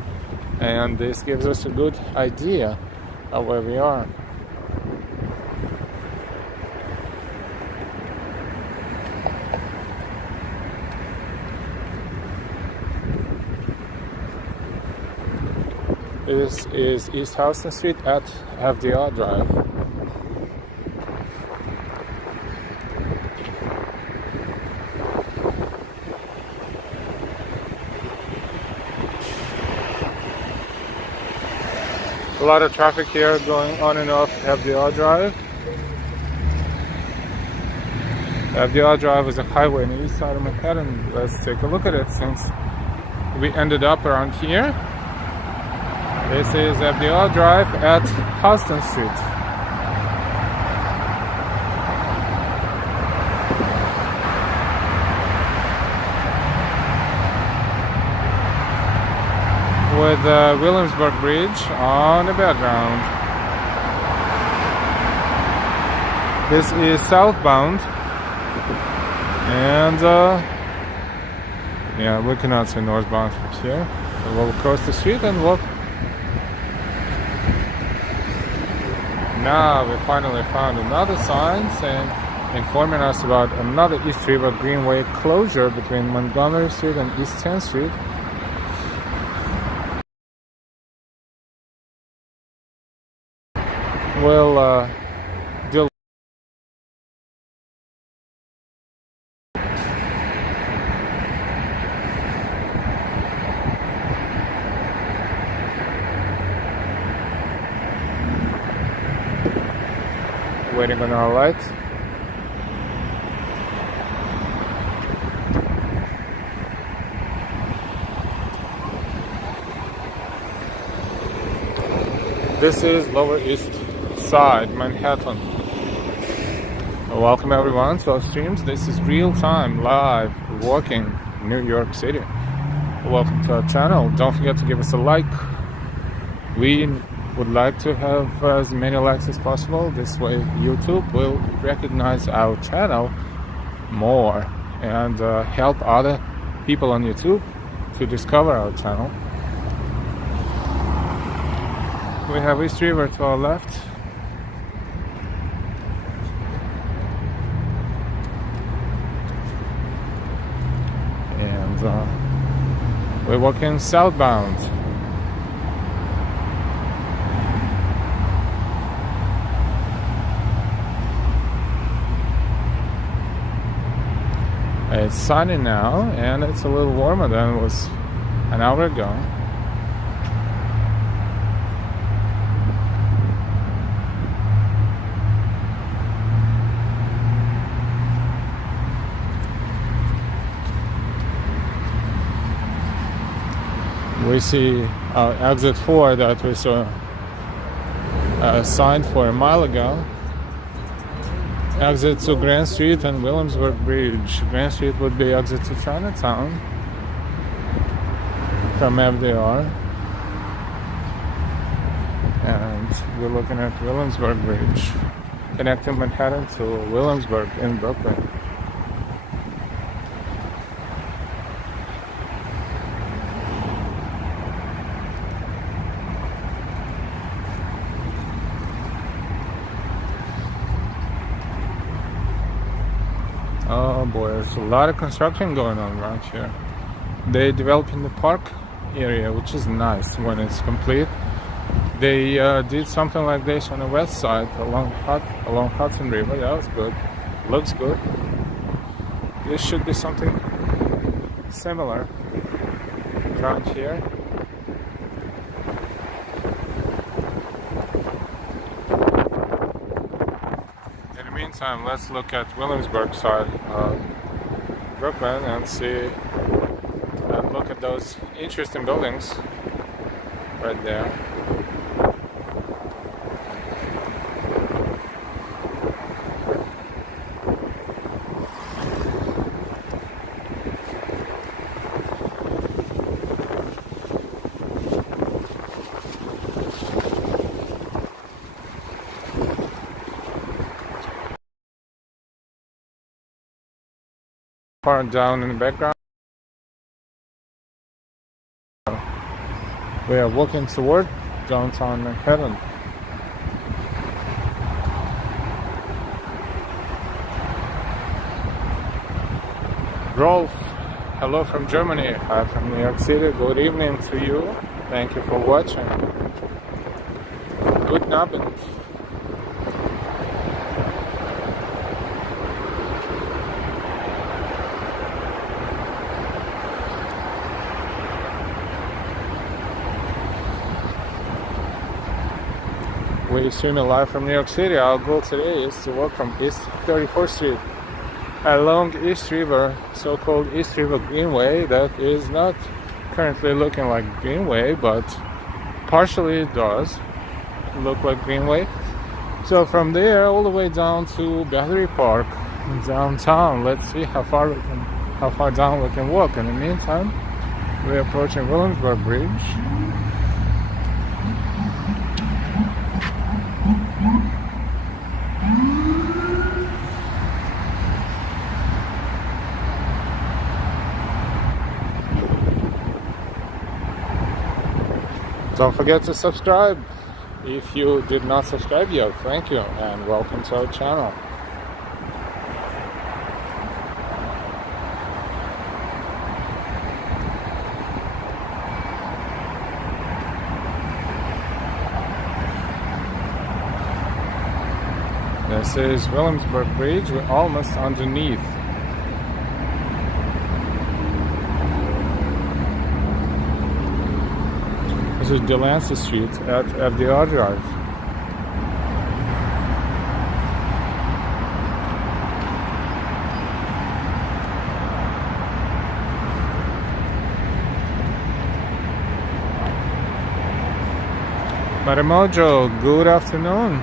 and this gives us a good idea of where we are. This is East Houston Street at FDR Drive. A lot of traffic here going on and off FDR Drive. FDR Drive is a highway on the east side of Manhattan. Let's take a look at it since we ended up around here. This is FDR Drive at Houston Street. With the Williamsburg Bridge on the background. This is southbound, and yeah, we cannot see northbound from here. So we'll cross the street and walk. Now we finally found another sign saying informing us about another East River Greenway closure between Montgomery Street and East 10th Street. We'll deal. Waiting on our lights. This is Lower East Side, Manhattan. Welcome everyone to our streams. This is real-time, live, walking New York City. Welcome to our channel. Don't forget to give us a like. We would like to have as many likes as possible. This way YouTube will recognize our channel more and help other people on YouTube to discover our channel. We have East River to our left. And we're walking southbound. It's sunny now, and it's a little warmer than it was an hour ago. We see exit 4 that we saw signed for a mile ago. Exit to Grand Street and Williamsburg Bridge. Grand Street would be exit to Chinatown from FDR. And we're looking at Williamsburg Bridge, connecting Manhattan to Williamsburg in Brooklyn. Oh boy, there's a lot of construction going on around here. They developing the park area, which is nice when it's complete. They did something like this on the west side along Hudson River. That was good. Looks good. This should be something similar around here. Meantime, let's look at Williamsburg side of Brooklyn and see and look at those interesting buildings right there. Far down in the background, we are walking toward downtown Manhattan. Rolf, hello from Germany. Hi from New York City. Good evening to you. Thank you for watching. Good night. We're streaming live from New York City. Our goal today is to walk from East 34th Street along East River, so-called East River Greenway. That is not currently looking like Greenway, but partially it does look like Greenway. So from there all the way down to Battery Park downtown. Let's see how far down we can walk. In the meantime, we're approaching Williamsburg Bridge. Don't forget to subscribe if you did not subscribe yet. Thank you and welcome to our channel. This is Williamsburg Bridge. We're almost underneath. This is Delancey Street at FDR Drive. Marimojo, good afternoon.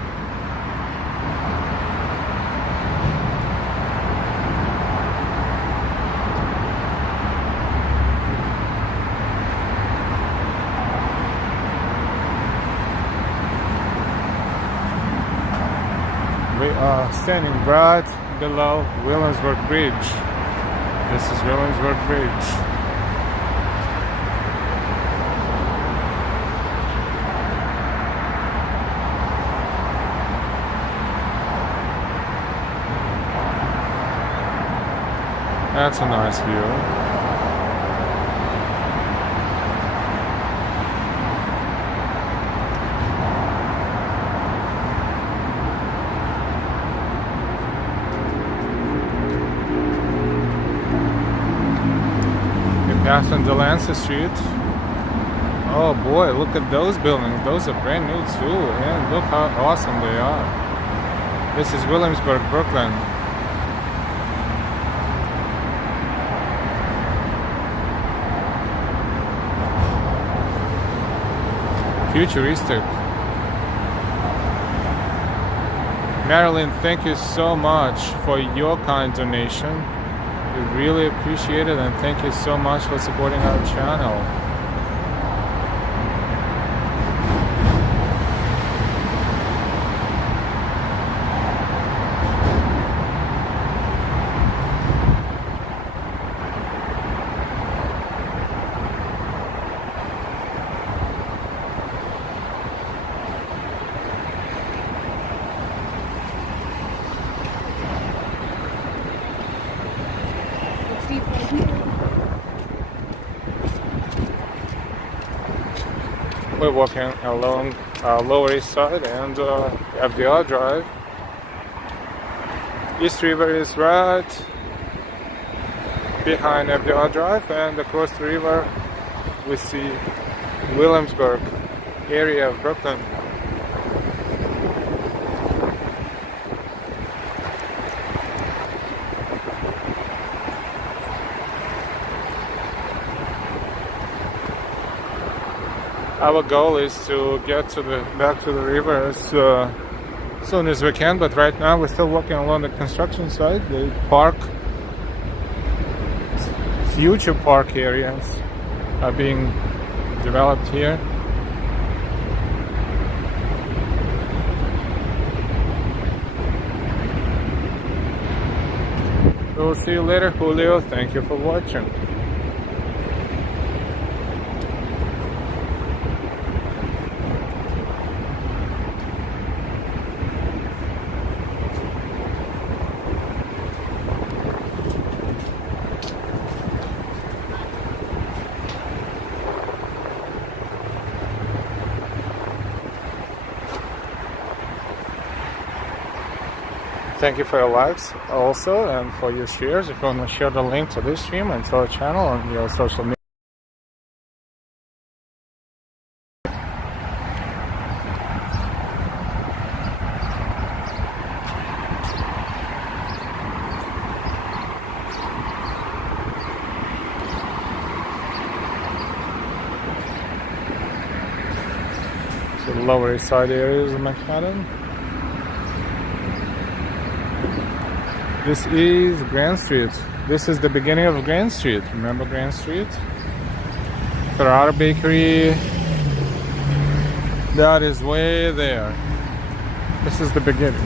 We are standing right below Williamsburg Bridge. This is Williamsburg Bridge. That's a nice view. Pass on Delancey Street. Oh boy, look at those buildings. Those are brand new too, and look how awesome they are. This is Williamsburg, Brooklyn. Futuristic. Marilyn, thank you so much for your kind donation. We really appreciate it, and thank you so much for supporting our channel. We're walking along Lower East Side and FDR Drive. East River is right behind FDR Drive, and across the river we see Williamsburg area of Brooklyn. Our goal is to get to back to the river as soon as we can, but right now we're still walking along the construction site. The park, future park areas are being developed here. We'll see you later, Julio. Thank you for watching. Thank you for your likes also, and for your shares. If you want to share the link to this stream and to our channel on your social media. So the Lower East Side areas of Manhattan. This is Grand Street. This is the beginning of Grand Street. Remember Grand Street? Ferrara Bakery. That is way there. This is the beginning.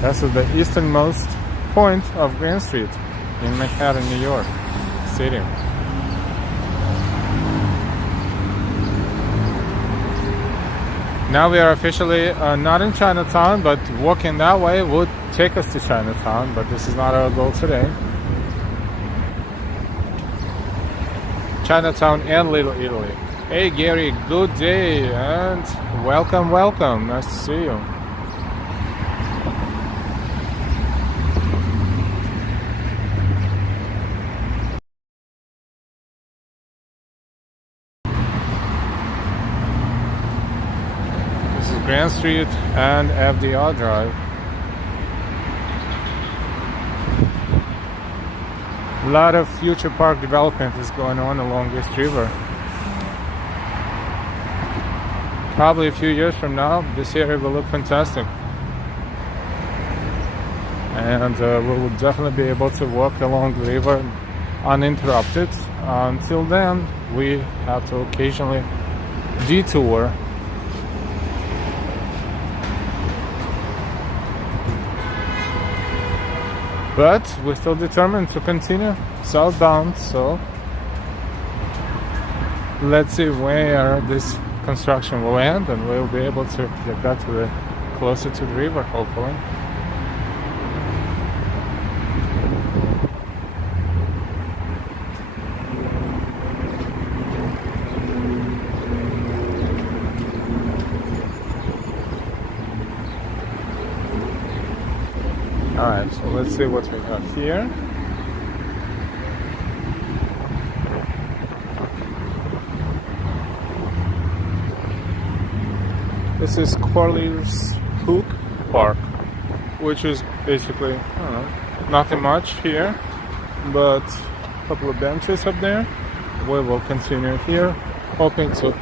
This is the easternmost point of Grand Street in Manhattan, New York City. Now we are officially not in Chinatown, but walking that way would take us to Chinatown, but this is not our goal today. Chinatown and Little Italy. Hey Gary, good day and welcome. Nice to see you. Grand Street and FDR Drive. A lot of future park development is going on along this river. Probably a few years from now, this area will look fantastic. And we will definitely be able to walk along the river uninterrupted. Until then, we have to occasionally detour. But we're still determined to continue southbound, so let's see where this construction will end, and we'll be able to get back to the closer to the river, hopefully. Alright, so let's see what we got here. This is Corlier's Hook Park, which is basically, I don't know, nothing much here, but a couple of benches up there. We will continue here, hoping to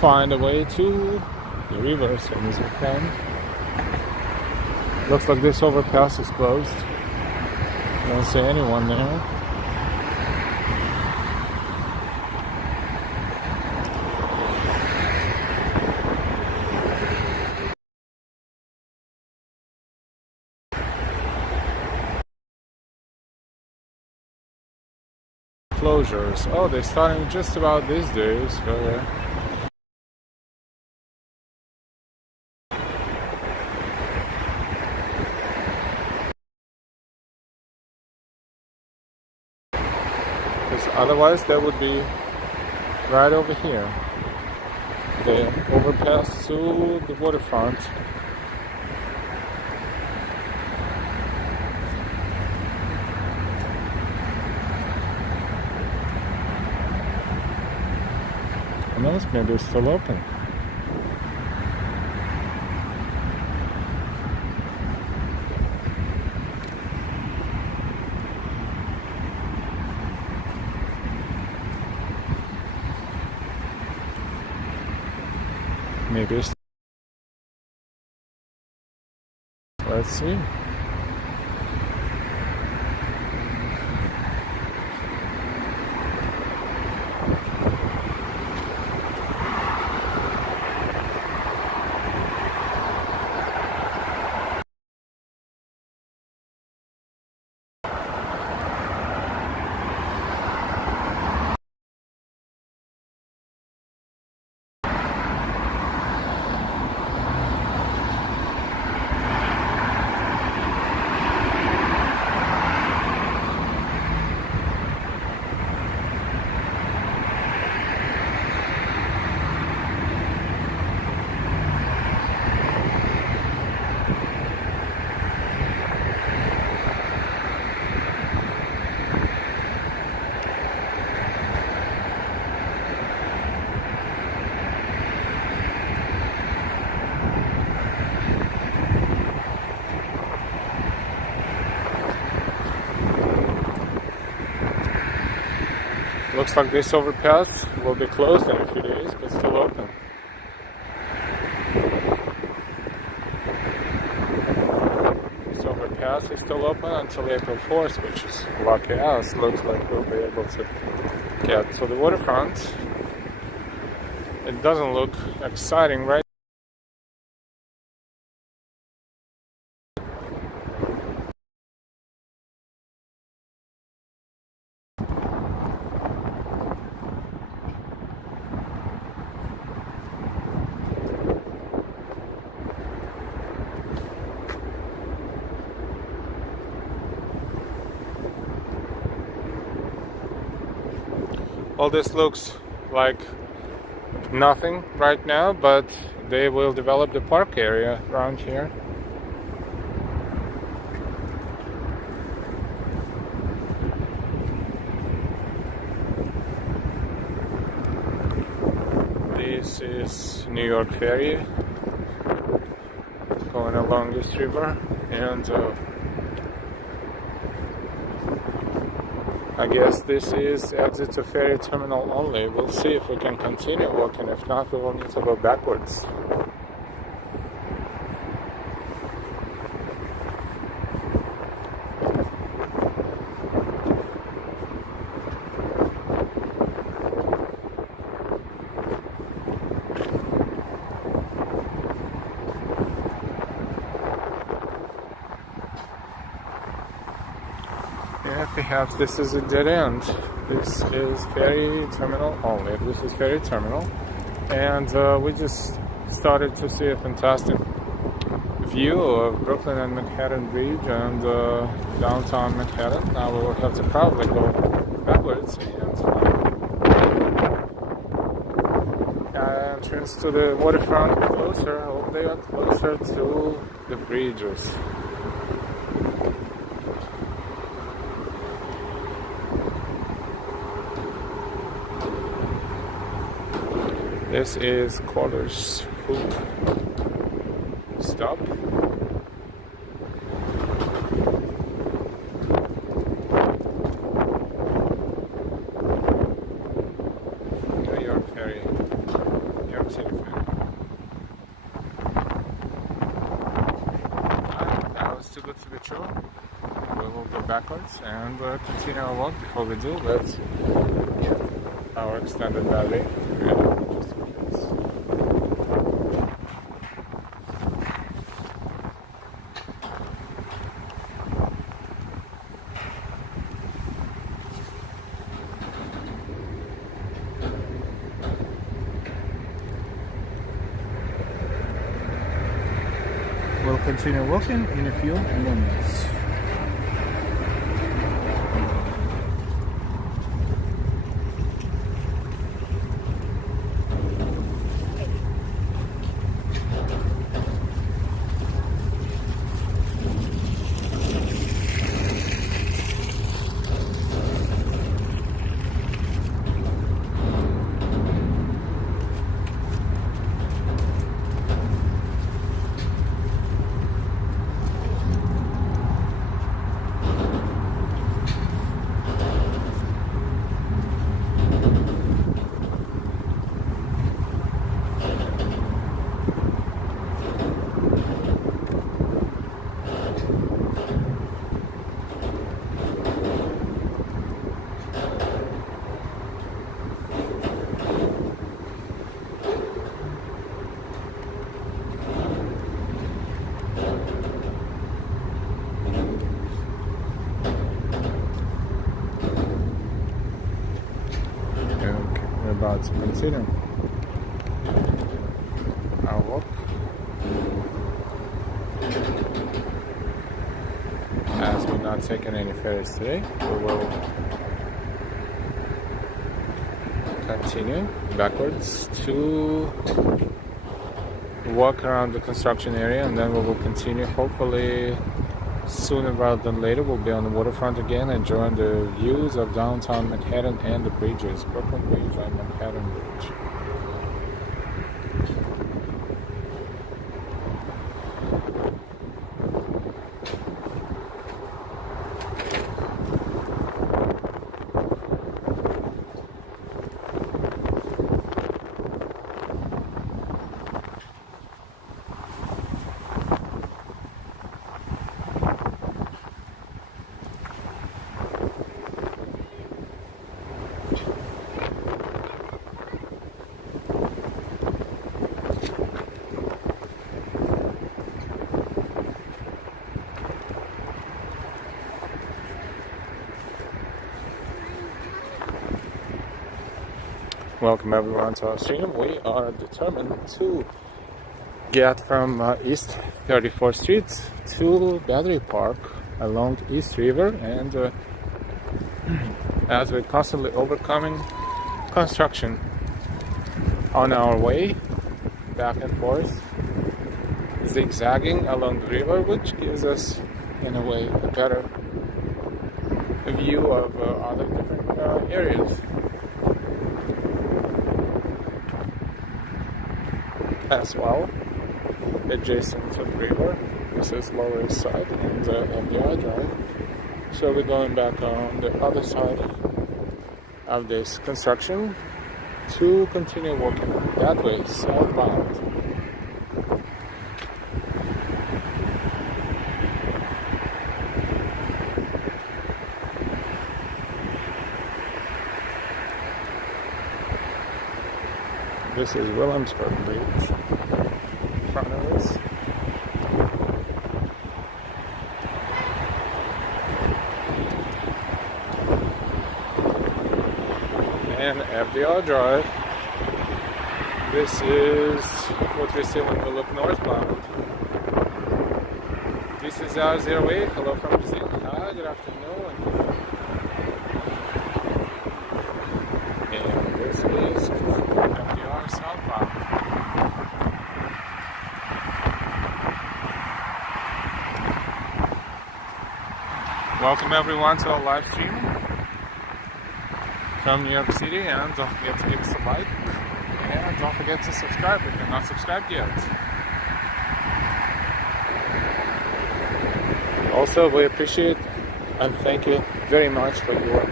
find a way to the river as soon as we can. Looks like this overpass is closed. I don't see anyone there. Closures. Oh, they're starting just about these days. Okay. Because otherwise that would be right over here. The overpass to the waterfront. Unless maybe it's still open. Maybe it's... Let's see. Looks like this overpass will be closed in a few days, but still open. This overpass is still open until April 4th, which is lucky us. Looks like we'll be able to get to the waterfront. It doesn't look exciting right All this looks like nothing right now, but they will develop the park area around here. This is New York Ferry. along East River, and I guess this is exit to ferry terminal only. We'll see if we can continue walking. If not, we will need to go backwards. Yeah, perhaps this is a dead end. This is ferry terminal only. This is ferry terminal, and we just started to see a fantastic view of Brooklyn and Manhattan Bridge and downtown Manhattan. Now we will have to probably go backwards and find entrance to the waterfront closer. Hope they are closer to the bridges. This is Quarters Hook stop. New York Ferry, New York City Ferry. That was too good to be true. We will go backwards and continue our walk. Before we do, let's get our extended battery ready. We'll continue walking in a few moments. We're about to continue our walk. As we're not taking any ferries today, we will continue backwards to walk around the construction area, and then we will continue. Hopefully sooner rather than later we'll be on the waterfront again, enjoying the views of downtown Manhattan and the bridges, Brooklyn Bridge and Manhattan Bridge. Welcome everyone to our stream. We are determined to get from East 34th Street to Battery Park along East River, and as we're constantly overcoming construction on our way back and forth, zigzagging along the river, which gives us in a way a better view of other different areas. As well, adjacent to the river. This is Lower East Side and the FDI Drive. So we're going back on the other side of this construction to continue walking that way, southbound. This is Williamsburg Bridge in front of us. And FDR Drive. This is what we see when we look northbound. This is our 08. Hello from Brazil. Hi, good afternoon. And this is FDR southbound. Welcome everyone to our live stream from New York City, and don't forget to give us a like, and don't forget to subscribe if you're not subscribed yet. Also, we appreciate and thank you very much for your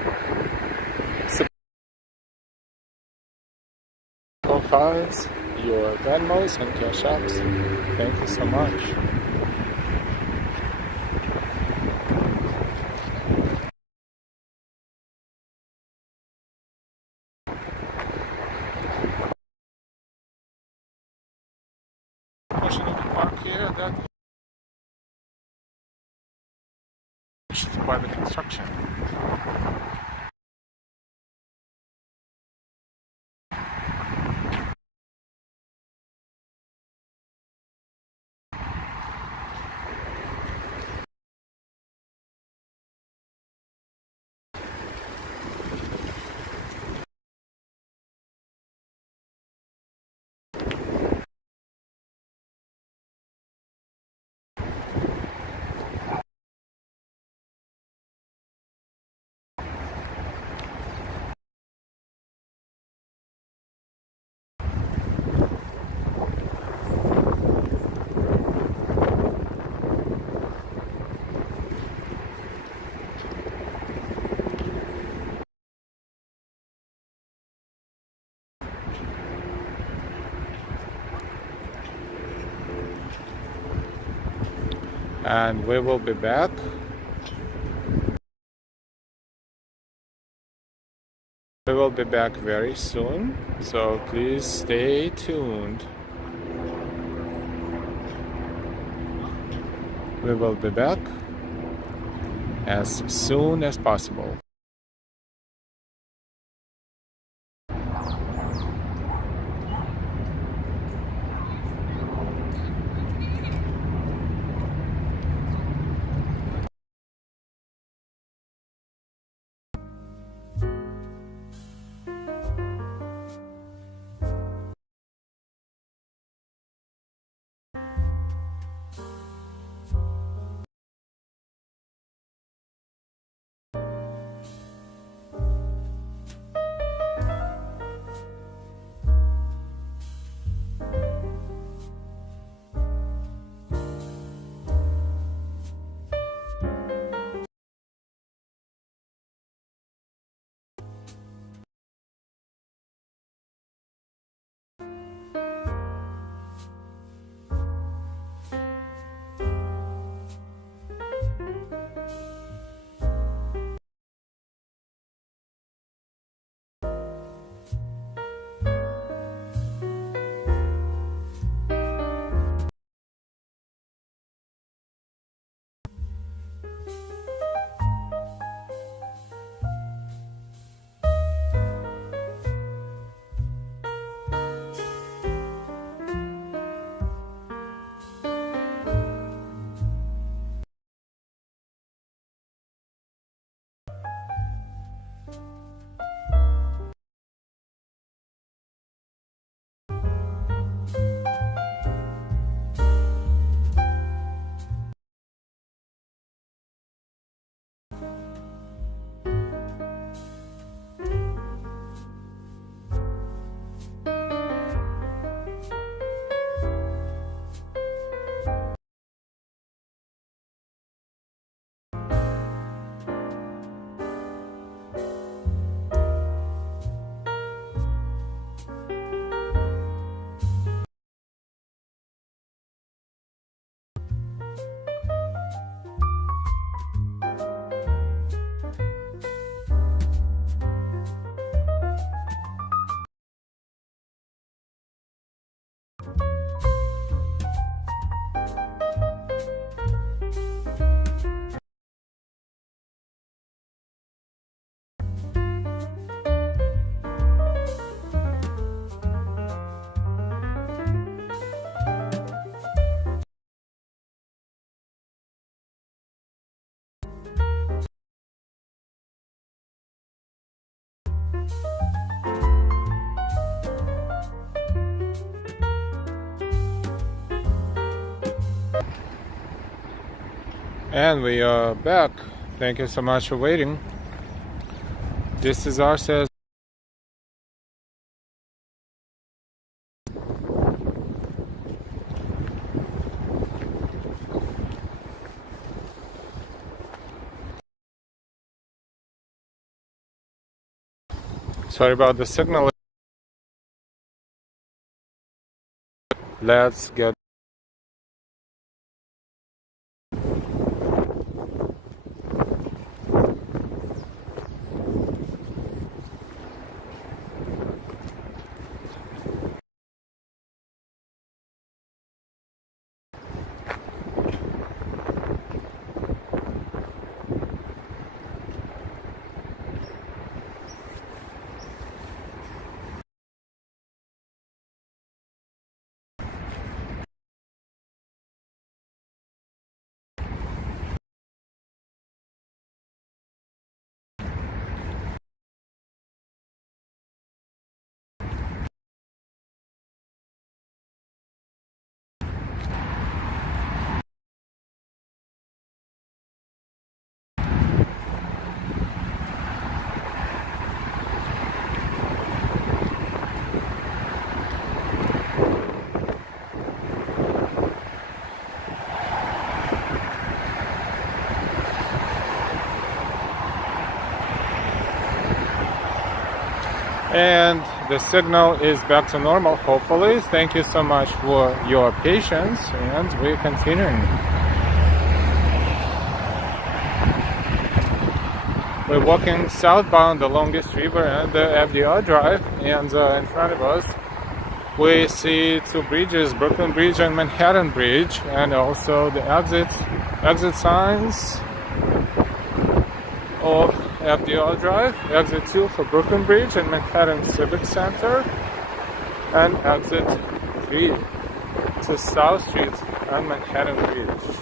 profiles, your Venmos and Cash Apps. Thank you so much. Portion of the park here that is by the construction. And we will be back. We will be back very soon, so please stay tuned. We will be back as soon as possible. And we are back. Thank you so much for waiting. This is our says. Sorry about the signal. Let's get. And the signal is back to normal, hopefully. Thank you so much for your patience, and we're continuing. We're walking southbound along East River and the FDR Drive, and in front of us we see two bridges, Brooklyn Bridge and Manhattan Bridge, and also the exit signs of FDR Drive, exit 2 for Brooklyn Bridge and Manhattan Civic Center, and exit 3 to South Street and Manhattan Bridge.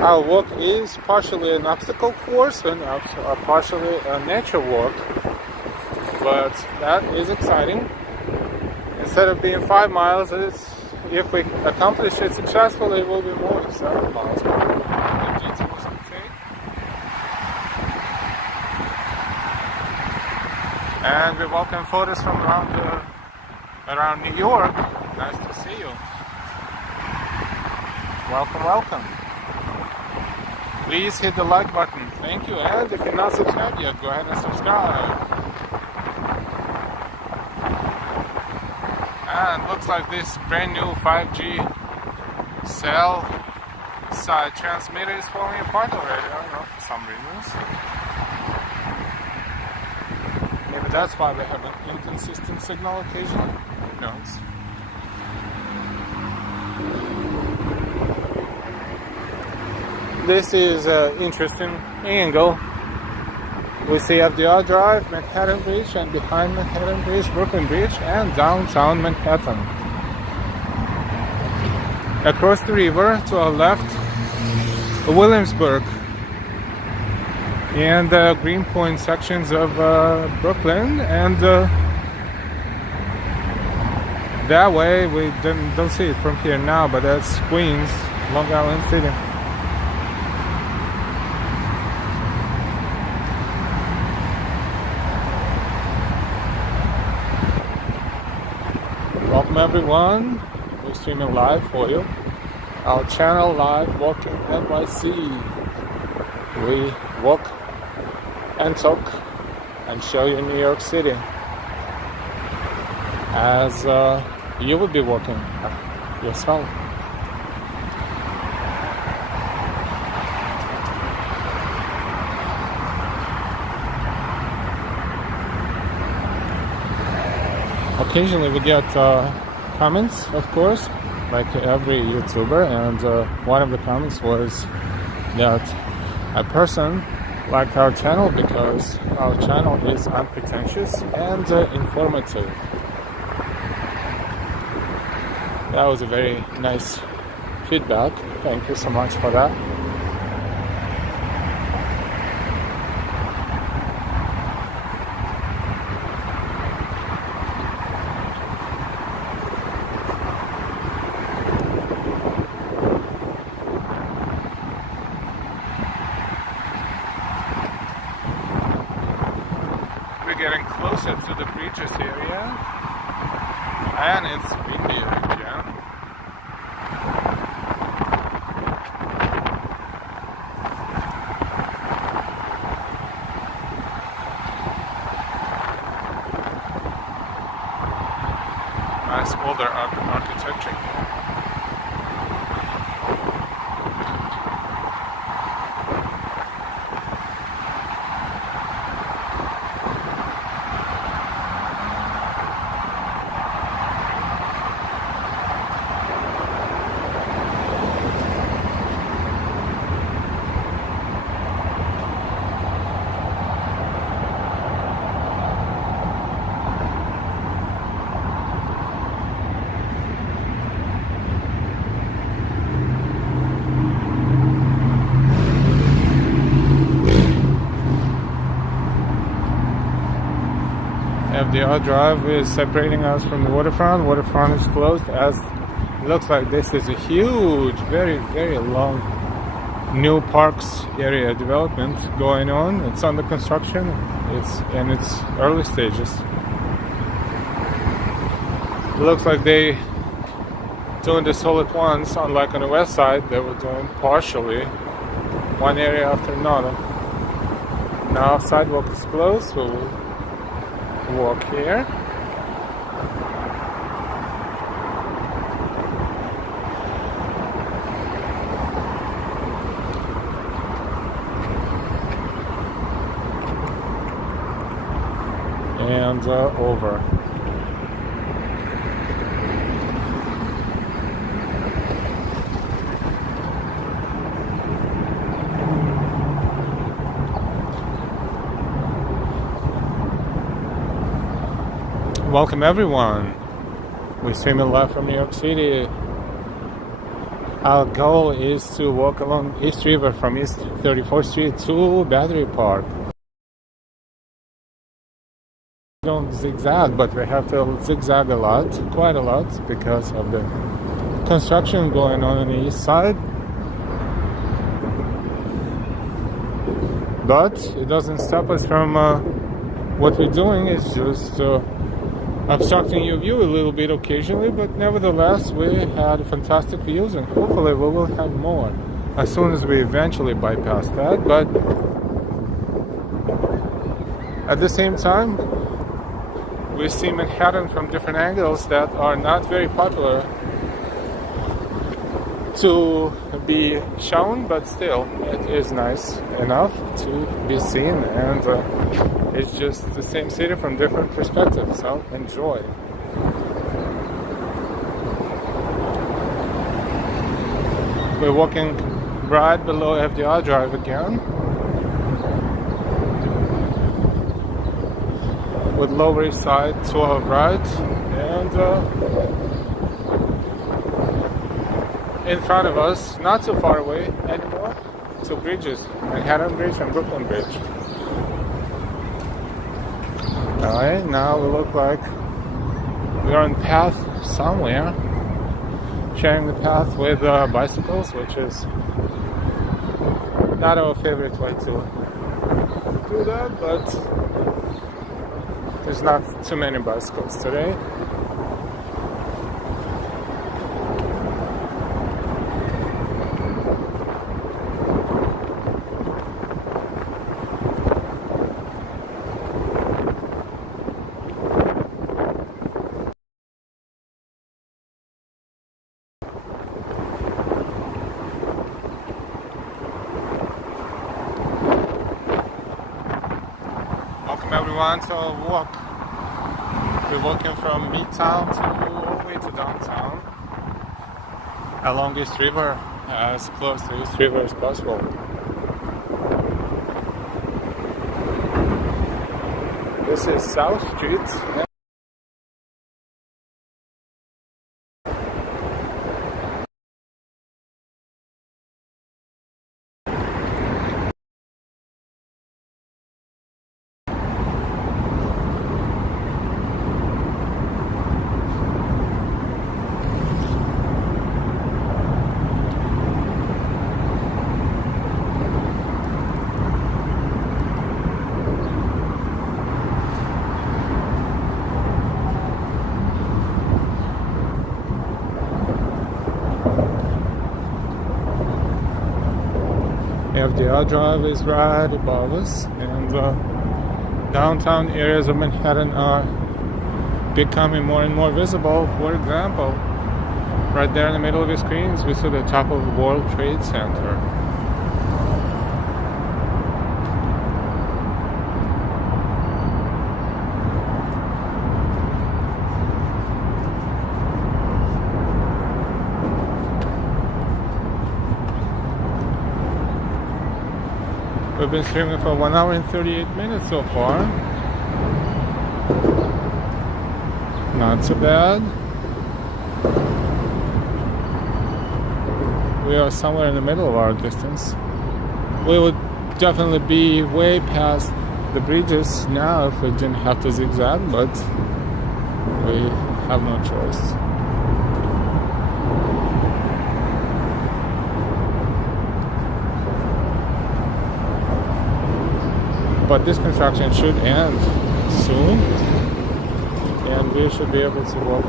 Our walk is partially an obstacle course and partially a nature walk, but that is exciting. Instead of being 5 miles, if we accomplish it successfully, it will be more than 7 miles. And we're walking photos from around New York. Nice to see you. Welcome, welcome. Please hit the like button. Thank you. And if you're not subscribed yet, go ahead and subscribe. And looks like this brand new 5G cell side transmitter is falling apart already. I don't know, for some reasons. Maybe that's why we have an inconsistent signal occasionally. Who knows? This is an interesting angle. We see FDR Drive, Manhattan Bridge, and behind Manhattan Bridge, Brooklyn Bridge, and downtown Manhattan. Across the river to our left, Williamsburg, and the Greenpoint sections of Brooklyn, and that way we don't see it from here now, but that's Queens, Long Island City. Welcome everyone, we're streaming live for you. Our channel live, Walking NYC. We walk and talk and show you New York City as you would be walking yourself. Occasionally we get comments, of course, like every YouTuber, and one of the comments was that a person liked our channel because our channel is unpretentious and informative. That was a very nice feedback. Thank you so much for that. closer to the bridges area, and it's windy again. Nice older architecture here. FDR Drive is separating us from the waterfront. Waterfront is closed, as it looks like this is a huge, very, very long new parks area development going on. It's under construction. It's in its early stages. It looks like they doing this all at once, unlike on the west side, they were doing partially, one area after another. Now sidewalk is closed, so we'll walk here. And over. Welcome everyone. We're streaming live from New York City. Our goal is to walk along East River from East 34th Street to Battery Park. We don't zigzag, but we have to zigzag a lot, quite a lot, because of the construction going on the east side. But it doesn't stop us from what we're doing is just obstructing your view a little bit occasionally, but nevertheless we had fantastic views, and hopefully we will have more as soon as we eventually bypass that. But at the same time, we see Manhattan from different angles that are not very popular to be shown, but still it is nice enough to be seen, and it's just the same city from different perspectives, so enjoy. We're walking right below FDR Drive again, with Lower East Side to our right, and in front of us, not so far away anymore, two bridges, Manhattan Bridge and Brooklyn Bridge. Alright, now we look like we're on path somewhere, sharing the path with bicycles, which is not our favorite way to do that, but there's not too many bicycles today. Welcome everyone to our walk. We're walking from Midtown all the way to downtown along East River, as close to East River as possible. This is South Street. MTR Drive is right above us, and downtown areas of Manhattan are becoming more and more visible. For example, right there in the middle of the screens, we see the top of the World Trade Center. We've been streaming for 1 hour and 38 minutes so far. Not so bad. We are somewhere in the middle of our distance. We would definitely be way past the bridges now if we didn't have to zigzag, but we have no choice. But this construction should end soon, and we should be able to walk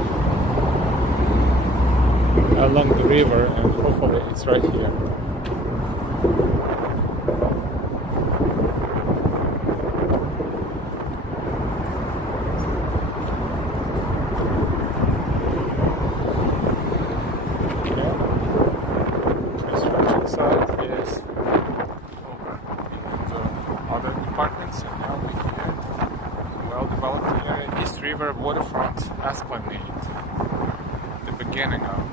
along the river, and hopefully it's right here. Okay. Construction site is other departments, and now we can well-developed area, East River Waterfront Esplanade, the beginning of.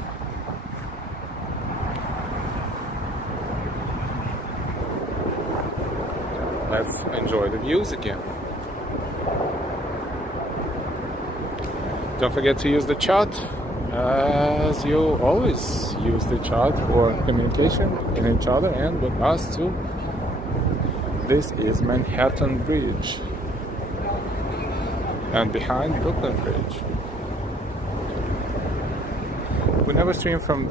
Let's enjoy the views again. Don't forget to use the chat, as you always use the chat for communication in each other and with us too. This is Manhattan Bridge, and behind Brooklyn Bridge. We never streamed from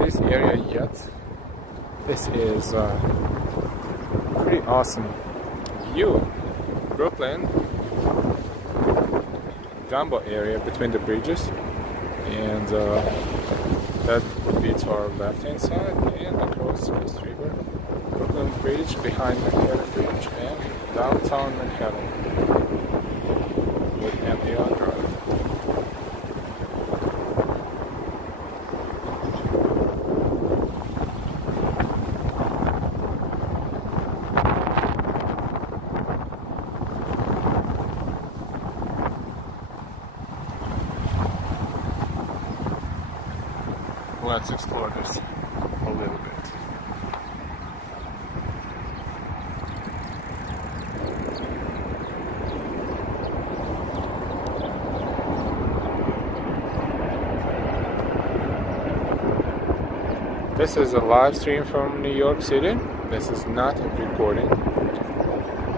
this area yet. This is a pretty awesome view. Brooklyn, Dumbo area between the bridges, and that would be to our left hand side, and across East River. Brooklyn Bridge, behind Manhattan Bridge, and downtown Manhattan with NYC Drive. Let's explore this a little bit. This is a live stream from New York City. This is not a recording.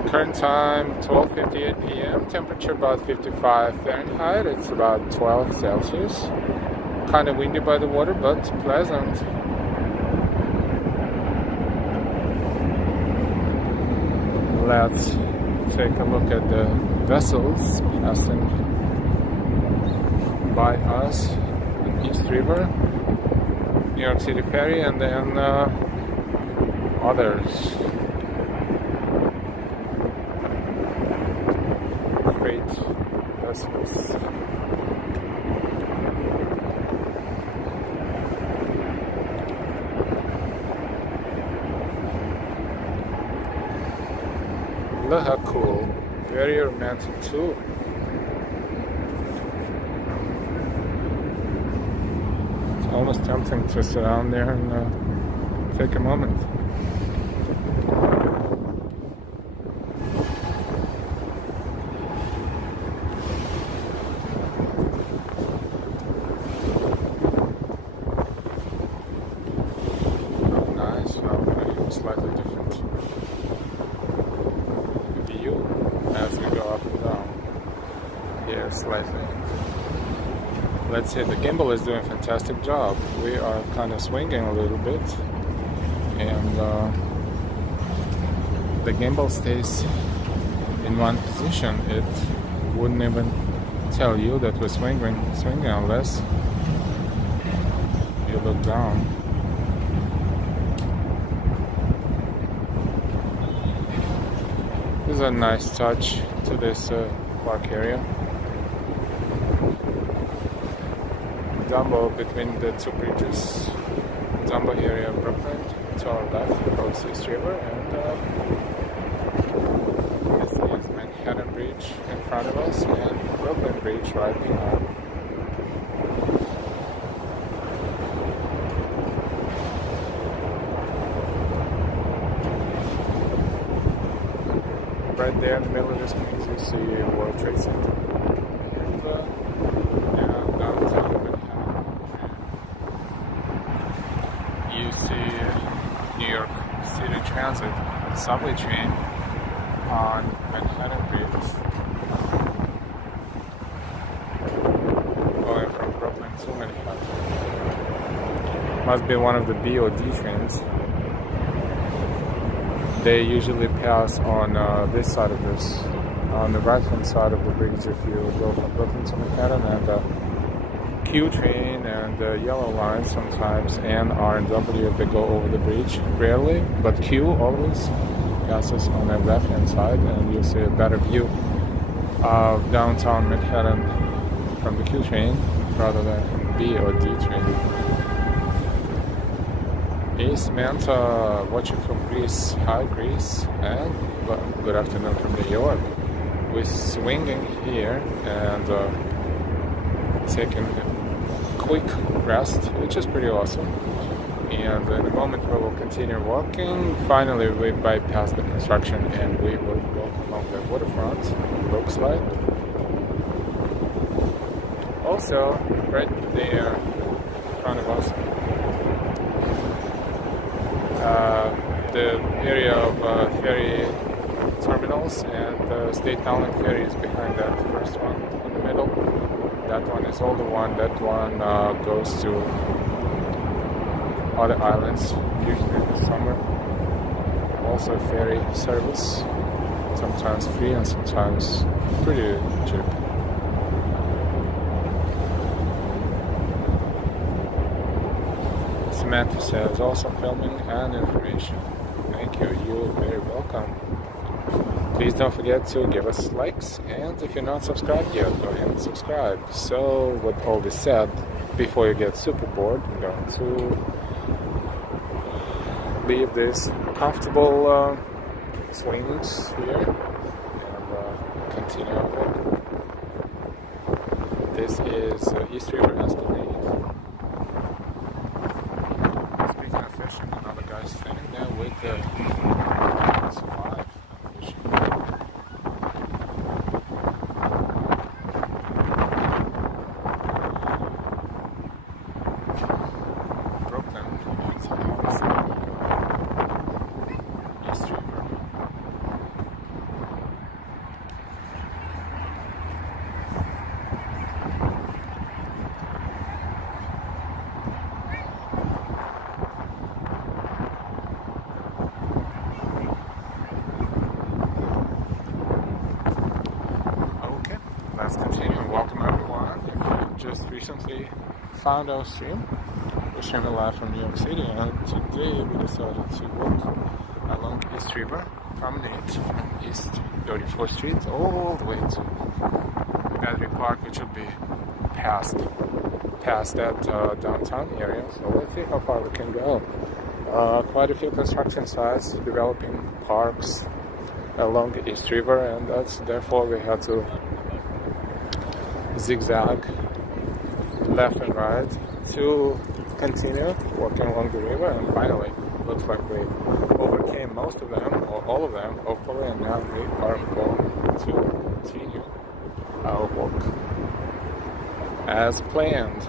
Current time 12:58 p.m. Temperature about 55 Fahrenheit. It's about 12 Celsius. Kind of windy by the water, but pleasant. Let's take a look at the vessels passing by us in East River, New York City Ferry, and then others. Freight vessels. Look how cool. Very romantic too. It's almost tempting to sit down there and take a moment. Nice, well, slightly different view as we go up and down. Yeah, slightly. Let's say the gimbal is doing a fantastic job. We are kind of swinging a little bit, and the gimbal stays in one position. It wouldn't even tell you that we're swinging unless you look down. is a nice touch to this park area. Dumbo between the two bridges. Dumbo area of Brooklyn to our left across East River, and this is Manhattan Bridge in front of us and Brooklyn Bridge right behind. Right there in the middle of the screen you see World Trade Center and downtown Manhattan. You see New York City Transit subway train on Manhattan Bridge going from Brooklyn to Manhattan. Must be one of the BOD trains. They usually pass on this side of this, on the right hand side of the bridge if you go from Brooklyn to Manhattan, and Q train and Yellow Line sometimes, and R&W if they go over the bridge, rarely, but Q always passes on the left hand side, and you'll see a better view of downtown Manhattan from the Q train rather than from the B or D train. Hey Samantha, watching from Greece. Hi Greece, and well, good afternoon from New York. We're swinging here and taking a quick rest, which is pretty awesome. And in a moment we will continue walking. Finally we bypass the construction and we will walk along the waterfront, looks like. Also, right there in front of us, the area of ferry terminals, and the State Island ferry is behind that first one in the middle. That one is older one. That one goes to other islands, usually in the summer. Also ferry service, sometimes free and sometimes pretty cheap. Samantha says, awesome filming and information. Thank you, you're very welcome. Please don't forget to give us likes, and if you're not subscribed yet, go ahead and subscribe. So, with all this said, before you get super bored, I'm going to leave this comfortable swings here and continue our walk. This is East River Esplanade. And another guy's standing there with the survive fishing. Brooklyn, it's East River. Let's continue. Welcome everyone. If you just recently found our stream, we're streaming live from New York City, and today we decided to walk along East River promenade from East 34th Street all the way to Battery Park, which will be past that downtown area. So let's see how far we can go. Quite a few construction sites, developing parks along the East River, and therefore we had to zigzag left and right to continue walking along the river, and finally looks like we overcame most of them, or all of them hopefully, and now we are going to continue our walk as planned.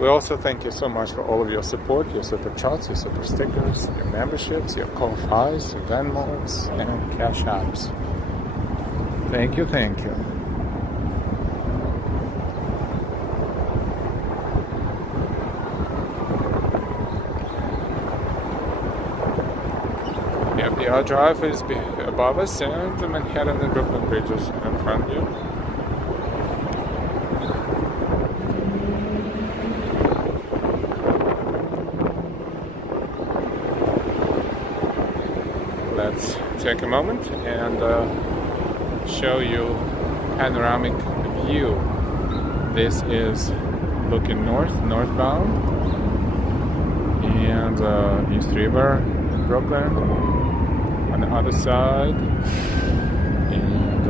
We also thank you so much for all of your support, your super chats, your super stickers, your memberships, your Ko-Fis, your Venmos, and Cash Apps. Thank you, thank you. The FDR Drive is above us, and the Manhattan and Brooklyn bridges in front of you. take a moment and show you panoramic view. This is looking northbound, and East River in Brooklyn on the other side, and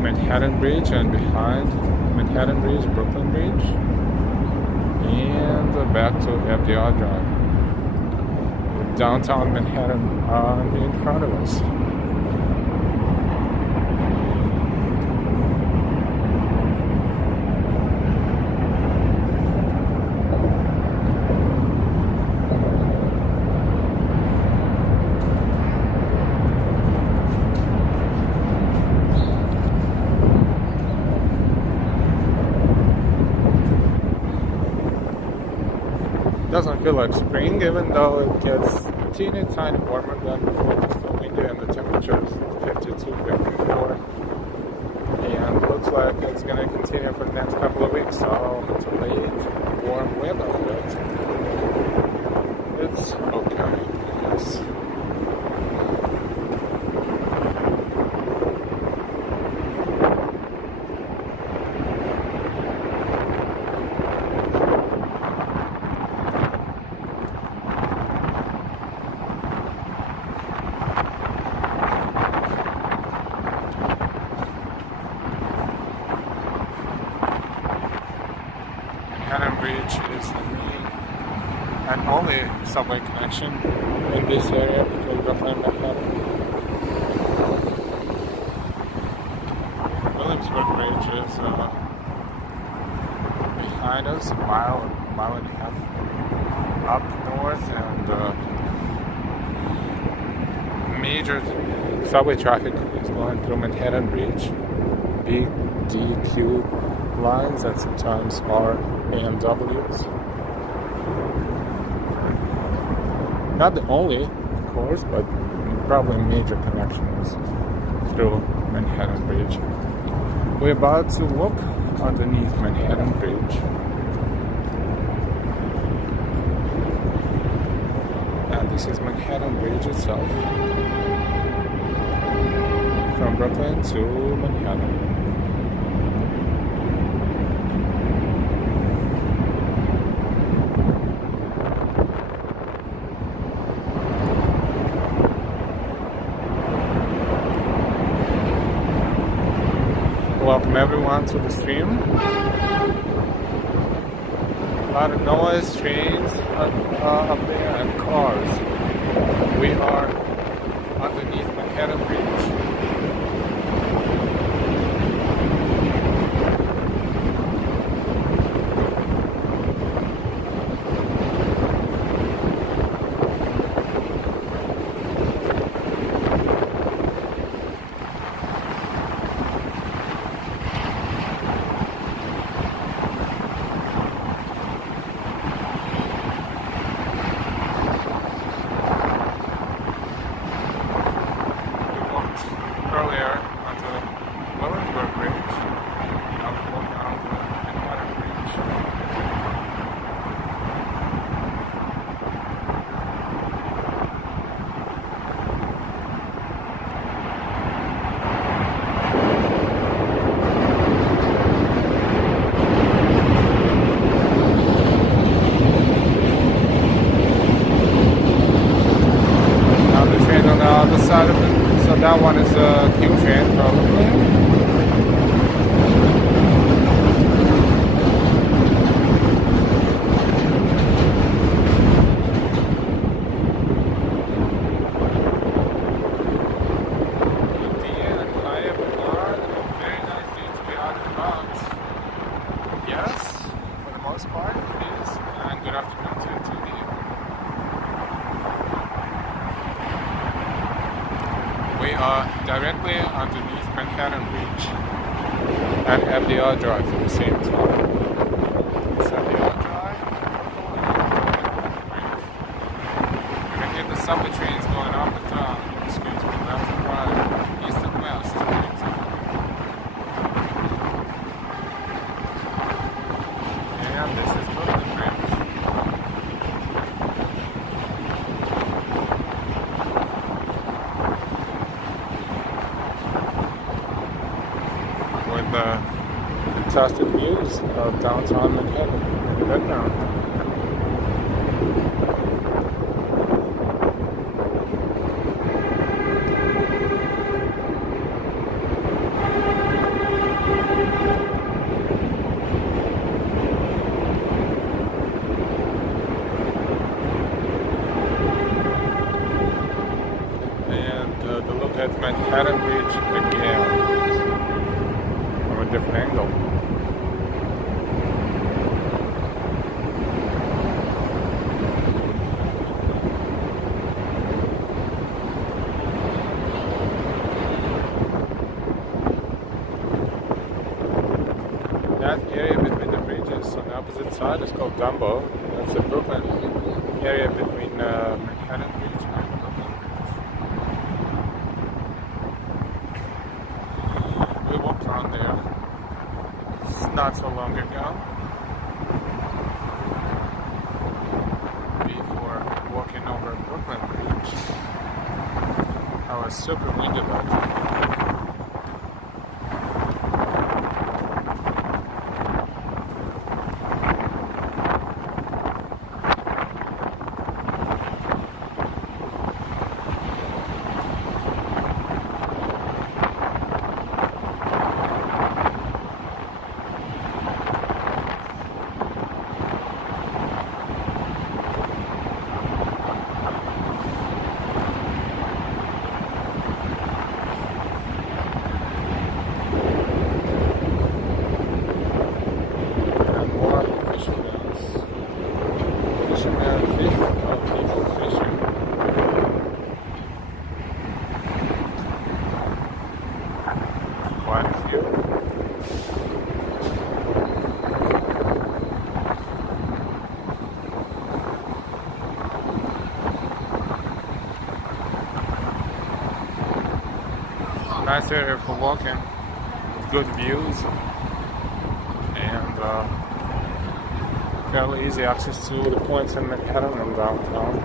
Manhattan Bridge, and behind Manhattan Bridge, Brooklyn Bridge, and back to FDR Drive. Downtown Manhattan in front of us. Doesn't feel like spring, even though it gets teeny tiny warmer than before. It's still windy and the temperature is 52, 54, and looks like it's gonna continue for the next couple of weeks. So it's a late warm weather, but it's okay, I guess. Manhattan Bridge is the main and only subway connection in this area between Brooklyn and Manhattan. Williamsburg Bridge is behind us, a mile and a half up north, and major subway traffic is going through Manhattan Bridge. Big DQ lines that sometimes are AMWs. Not the only, of course, but probably major connections through Manhattan Bridge. We're about to walk underneath Manhattan Bridge. And this is Manhattan Bridge itself. From Brooklyn to Manhattan. Welcome everyone to the stream. A lot of noise, trains up there, and cars. We are underneath Manhattan Bridge. Earlier onto Williamsburg Bridge. Now we walk down to Manhattan Bridge. Now the train on the other side of it. So that one is a Q train probably. Hi everyone. Very nice day to be out and about. Yes, for the most part it is. And good afternoon to you. We are directly underneath Manhattan Bridge and FDR Drive at the same time. It's FDR Drive. We're gonna hit the subway trains going up and down. Excuse me, left and right, east and west. And this is Brooklyn Bridge. the fantastic views of downtown Manhattan in the background. To look at Manhattan Beach again from a different angle. That area between the bridges on the opposite side is called Dumbo. That's the Brooklyn area between Manhattan Beach and Brooklyn Beach. We walked around there not so long ago before walking over Brooklyn Beach. I was super windy about it. Nice area for walking, good views, and fairly easy access to the points in Manhattan and downtown.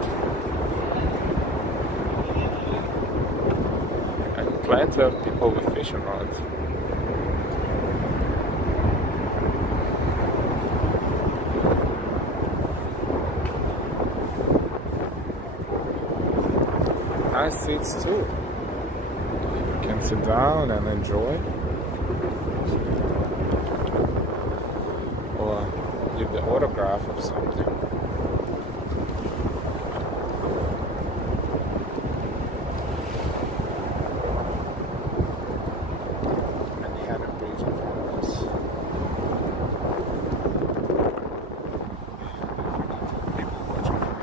And plenty of people with fishing rods. Nice seats too. You can sit down and enjoy, or give the autograph of something. Manhattan Bridge in front of us. People watching from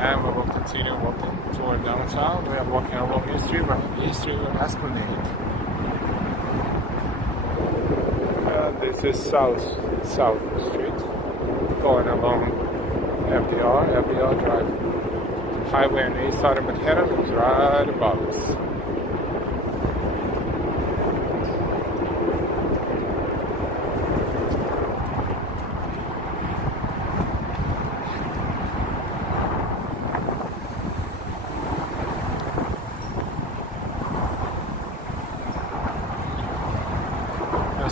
and we will continue walking toward downtown. We are walking along East River Esplanade. This is South Street, going along FDR Drive. Highway on the east side of Manhattan is right above us.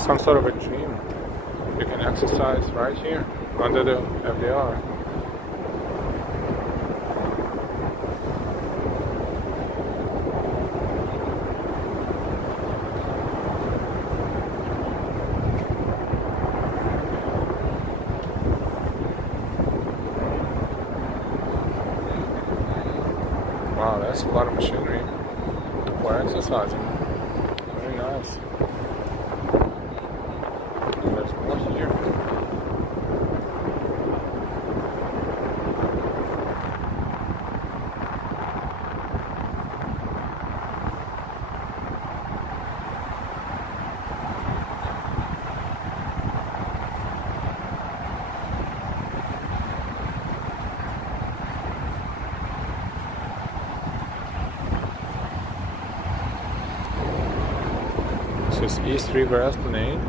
Some sort of a gym. You can exercise right here under the FDR. Wow, that's a lot of machinery for exercising. Very nice. This is East River Esplanade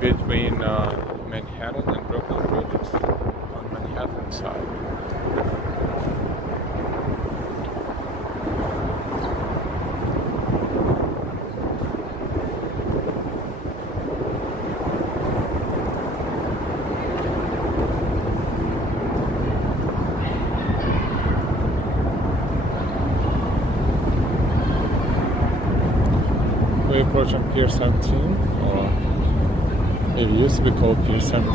between Manhattan and Brooklyn bridges on Manhattan side. We're approaching Pier 17, or it used to be called Pier 17,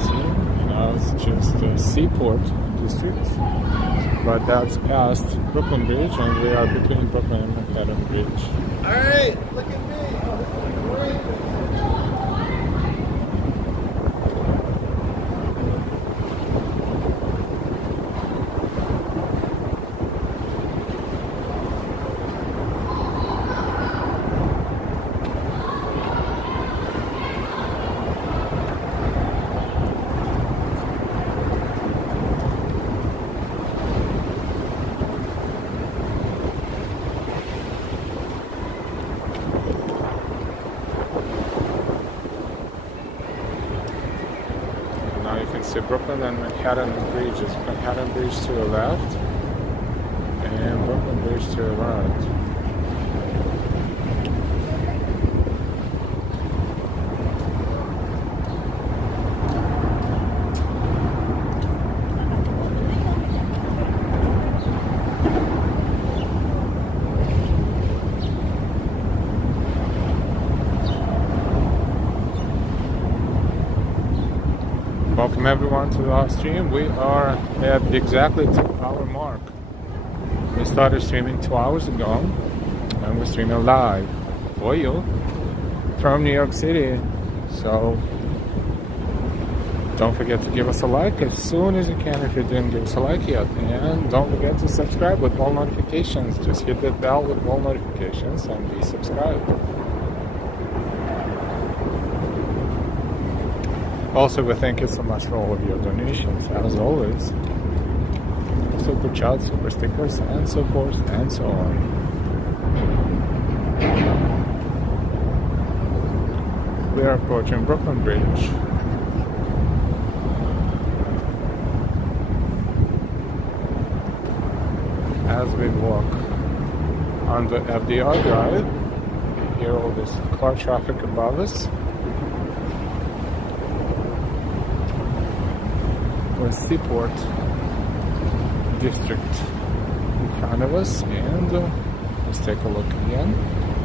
now it's just the Seaport District, but that's past Brooklyn Bridge, and we are between Brooklyn and Manhattan Bridge. Alright, look at me! Great. Now you can see Brooklyn and Manhattan bridges. Manhattan Bridge to the left and Brooklyn Bridge to the right. Welcome everyone to our stream. We are at exactly 2 hour mark. We started streaming 2 hours ago and we're streaming live for you from New York City. So don't forget to give us a like as soon as you can if you didn't give us a like yet. And don't forget to subscribe with all notifications. Just hit the bell with all notifications and be subscribed. Also, we thank you so much for all of your donations, as always. Super chats, super stickers, and so forth, and so on. We are approaching Brooklyn Bridge. As we walk on the FDR Drive, you hear all this car traffic above us. With Seaport District in front of us, and let's take a look again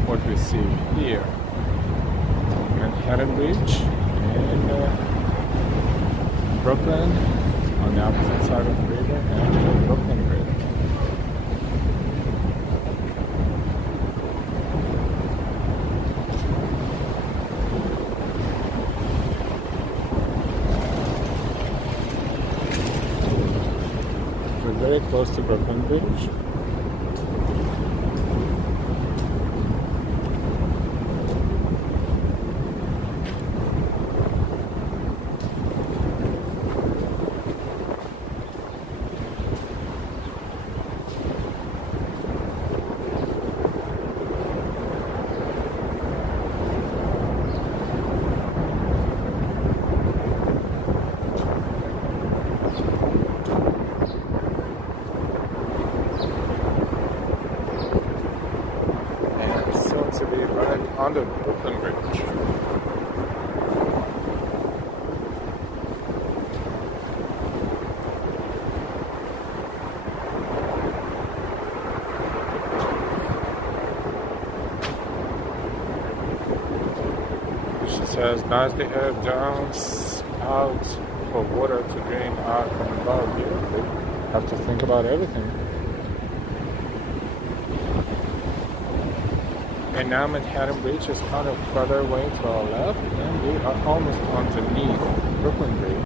what we see here. Manhattan Bridge and Brooklyn on the opposite side of the river, and the Brooklyn Bridge. Very close to Brooklyn Bridge. To be right on the Brooklyn Bridge. She says, nice they have downs out for water to drain out from above. You have to think about everything. And now Manhattan Bridge is kind of further away to our left, and we are almost underneath Brooklyn Bridge.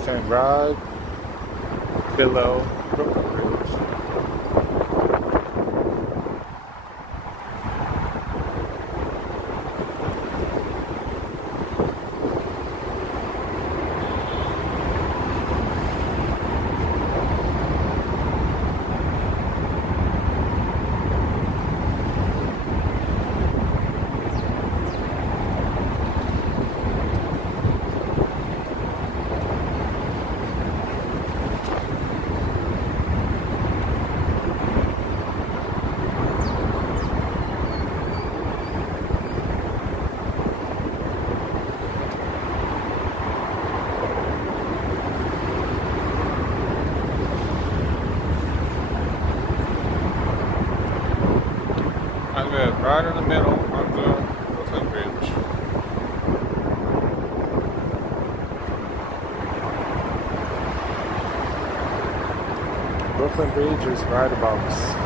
staying right below Brooklyn Bridge. And we're right in the middle of the Brooklyn Bridge. Brooklyn Bridge is right above us.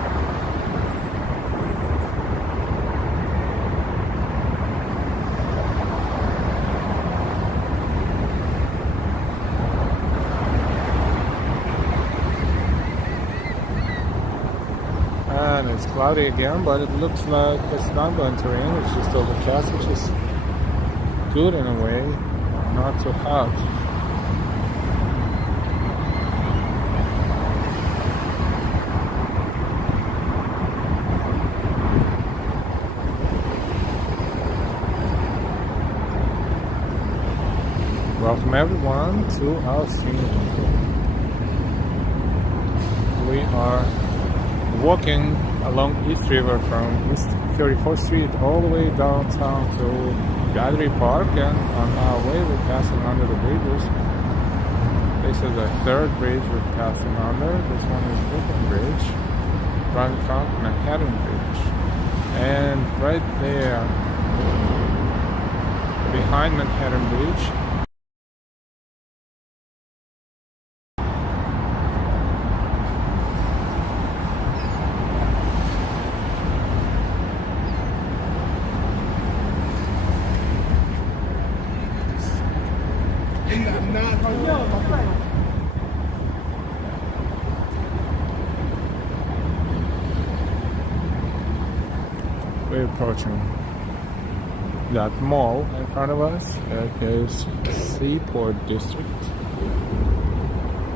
And it's cloudy again, but it looks like it's not going to rain. It's just overcast, which is good in a way, not too hot. Welcome everyone to our scene. We are walking along East River from East 34th Street all the way downtown to Battery Park, and on our way we're passing under the bridges. This is the third bridge we're passing under. This one is Brooklyn Bridge, right in front Manhattan Bridge. And right there, behind Manhattan Bridge, we're approaching that mall in front of us. That is Seaport District.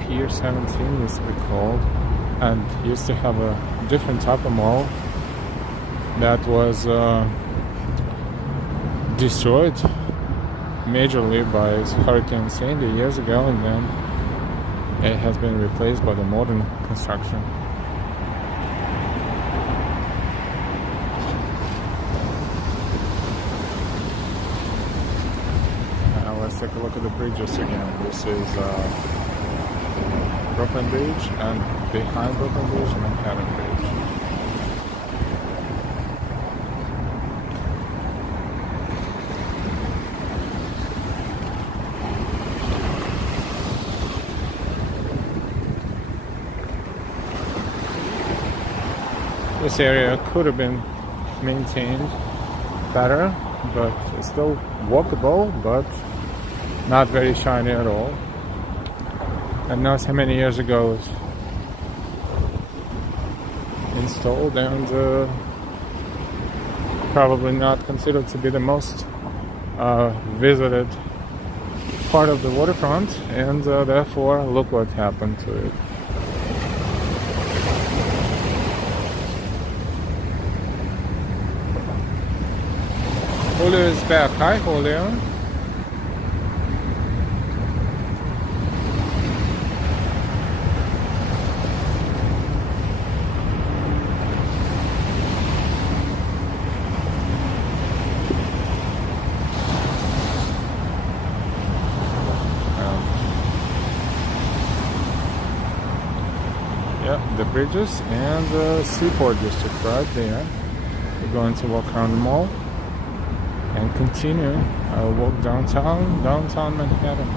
Pier 17 used to be called, and used to have a different type of mall that was destroyed majorly by Hurricane Sandy years ago, and then it has been replaced by the modern construction. Now let's take a look at the bridges again. This is Brooklyn Bridge, and behind Brooklyn Bridge, Manhattan Bridge. This area could have been maintained better, but it's still walkable, but not very shiny at all. And not so many years ago it was installed, and probably not considered to be the most visited part of the waterfront, and therefore look what happened to it. Julio is back. Hi, Julio. Yeah, the bridges and the Seaport District right there. We're going to walk around the mall and continue our walk downtown Manhattan.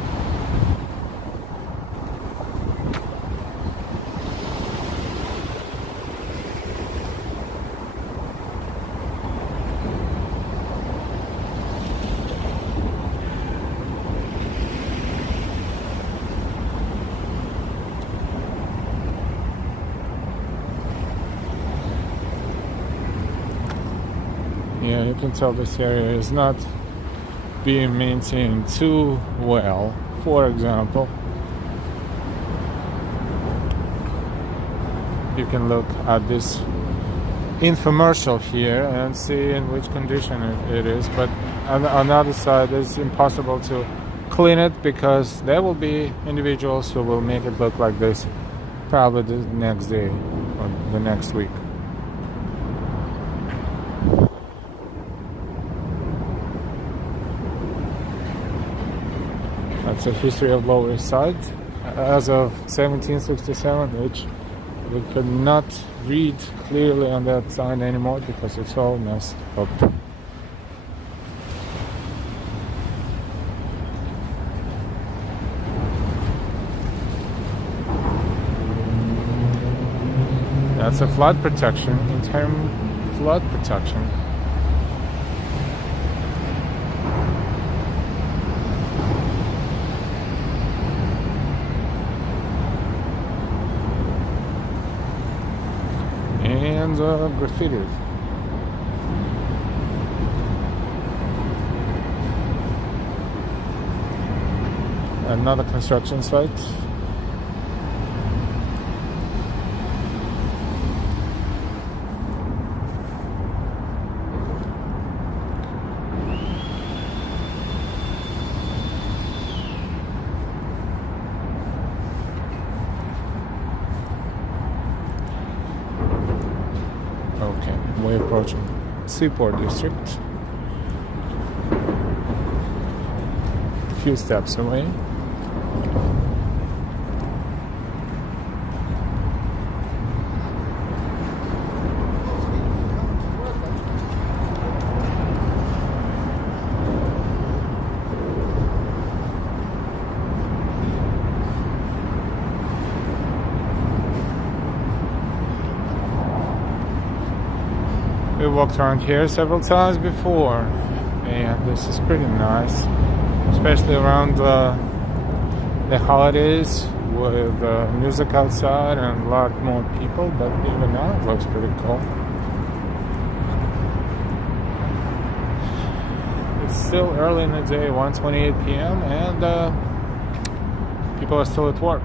and you can tell this area is not being maintained too well. For example, you can look at this infomercial here and see in which condition it is, but on the other side it's impossible to clean it because there will be individuals who will make it look like this probably the next day or the next week. That's the history of Lower East Side as of 1767, which we could not read clearly on that sign anymore because it's all messed up. That's a flood protection, interim flood protection. And graffiti. Another construction site. Okay, we're approaching Seaport District. A few steps away. We walked around here several times before, and this is pretty nice, especially around the holidays with music outside and a lot more people, but even now it looks pretty cool. It's still early in the day, 1:28 p.m., and people are still at work.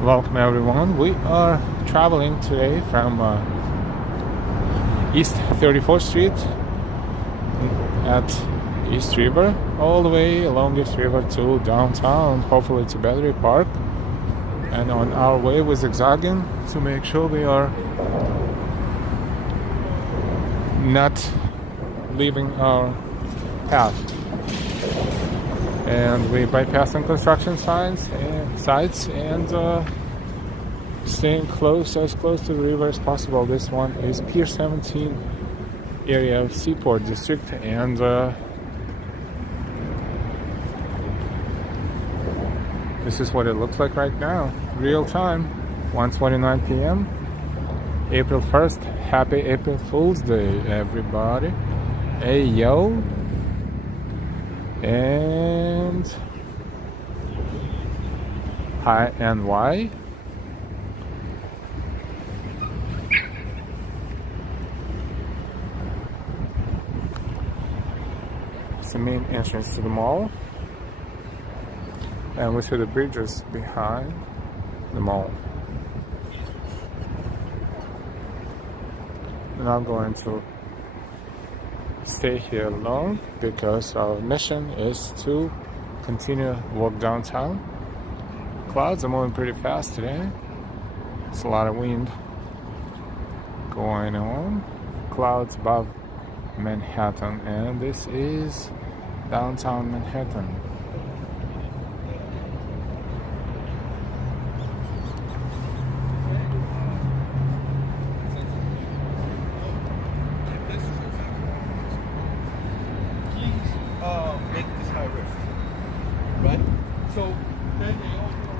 Welcome everyone. We are traveling today from East 34th Street at East River all the way along East River to downtown, hopefully to Battery Park, and on our way we're zigzagging to make sure we are not leaving our path. And we bypassing construction sites and staying as close to the river as possible. This one is Pier 17 area of Seaport District, and this is what it looks like right now, real time, 1:29 p.m. April 1st. Happy April Fool's Day, everybody. Hey yo. And hi NY. It's the main entrance to the mall, and we see the bridges behind the mall. I'm not going to stay here long because our mission is to continue walk downtown. Clouds are moving pretty fast today. It's a lot of wind going on. Clouds above Manhattan, and this is downtown Manhattan. Make this high risk, right? So then they all go.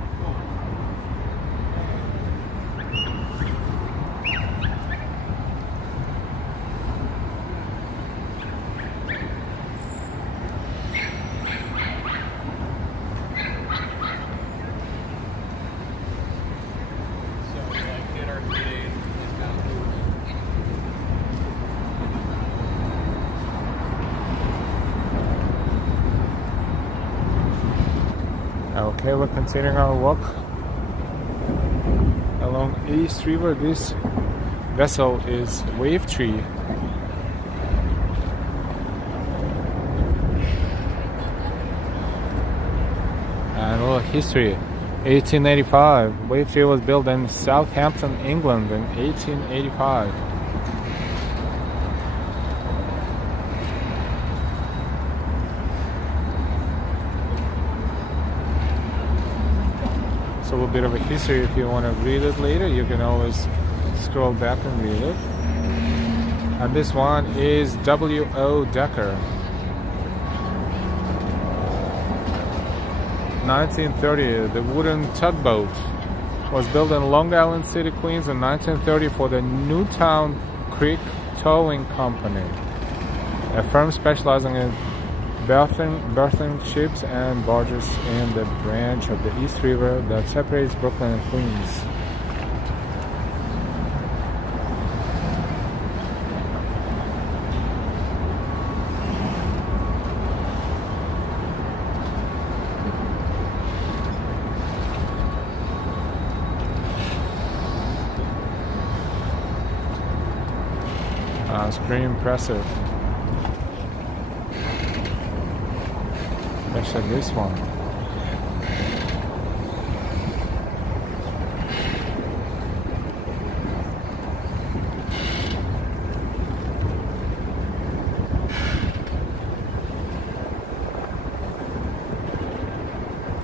Okay, we're continuing our walk along East River. This vessel is Wave Tree. And a little history. 1885. Wave Tree was built in Southampton, England in 1885. So a little bit of a history. If you want to read it later, you can always scroll back and read it. And this one is W.O. Decker. 1930, the wooden tugboat was built in Long Island City, Queens in 1930 for the Newtown Creek Towing Company, a firm specializing in berthing ships and barges in the branch of the East River that separates Brooklyn and Queens. It's pretty impressive. Especially this one.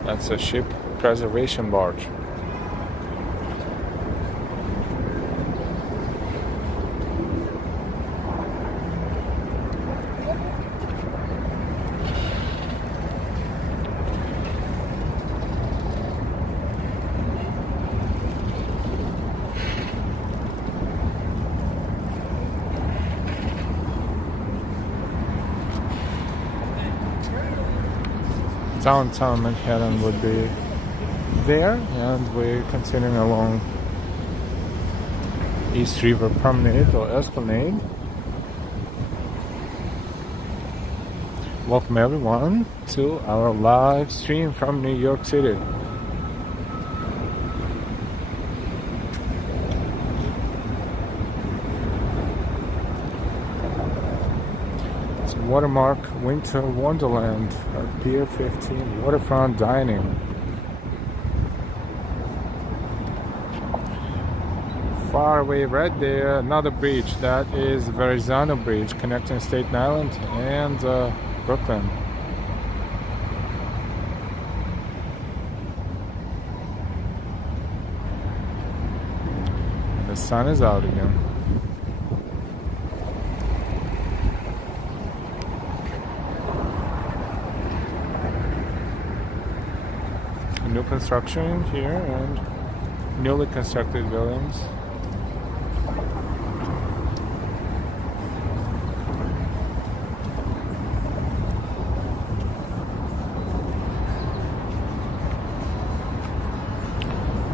That's a ship preservation barge. Downtown Manhattan would be there, and we're continuing along East River Promenade or Esplanade. Welcome everyone to our live stream from New York City. Watermark Winter Wonderland at Pier 15 Waterfront Dining. Far away right there, another bridge. That is Verrazano Bridge connecting Staten Island and Brooklyn. And the sun is out again. New construction here and newly constructed buildings.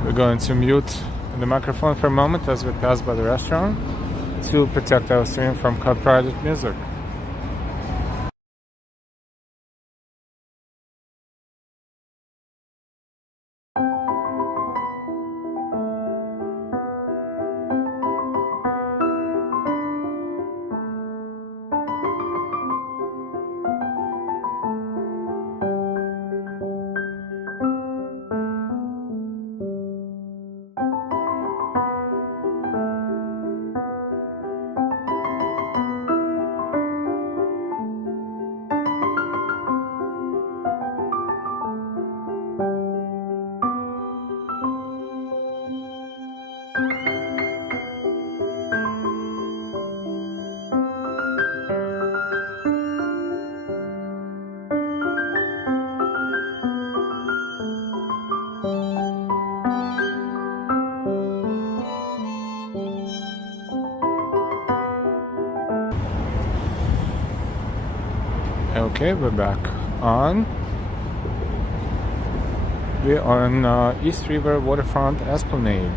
We're going to mute the microphone for a moment as we pass by the restaurant to protect our stream from copyrighted music. Okay, we're back on. We're on East River Waterfront Esplanade.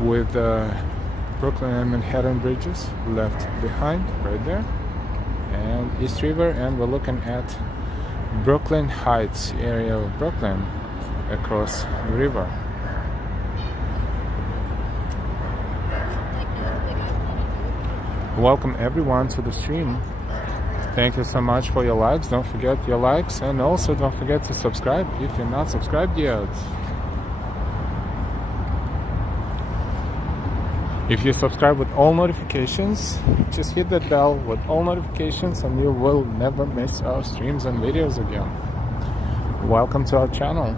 With Brooklyn and Manhattan bridges left behind right there, and East River, and we're looking at Brooklyn Heights area of Brooklyn across the river. Welcome everyone to the stream. Thank you so much for your likes. Don't forget your likes, and also don't forget to subscribe if you're not subscribed yet. If you subscribe with all notifications, just hit that bell with all notifications and you will never miss our streams and videos again. Welcome to our channel.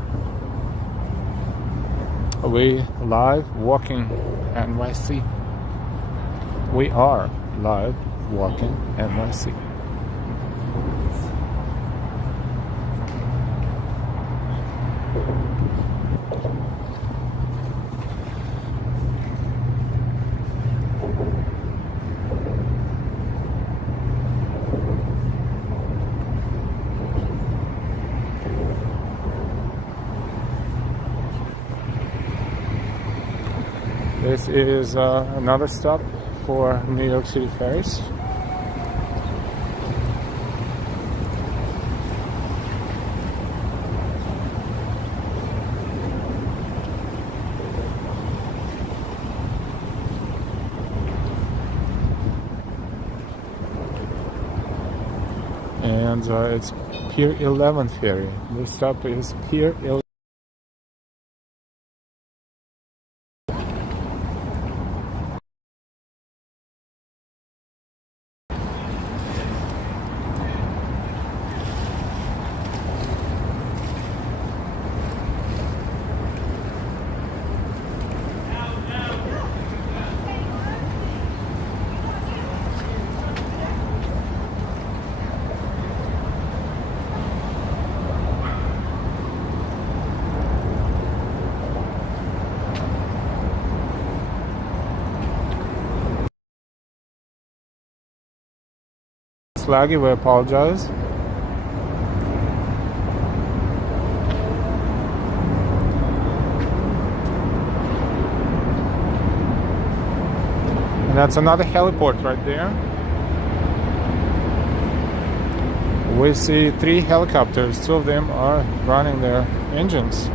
We live walking NYC. We are live walking NYC. This is another stop for New York City ferries. And it's Pier 11 ferry. This stop is Pier 11. Laggy, we apologize. And that's another heliport right there. We see 3 helicopters, 2 of them are running their engines.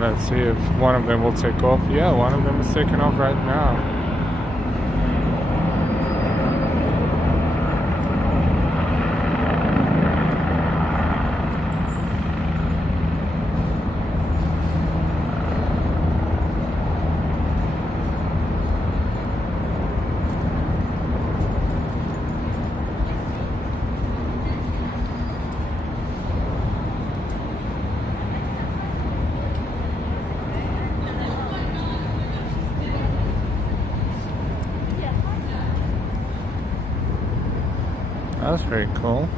Let's see if one of them will take off. Yeah, one of them is taking off right now. That's very cool.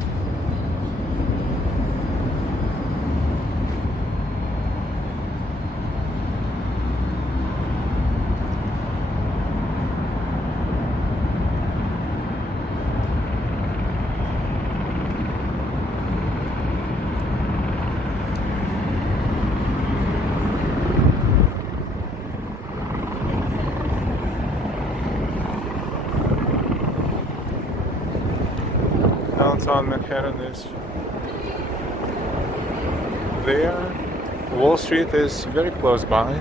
Downtown Manhattan is there. Wall Street is very close by.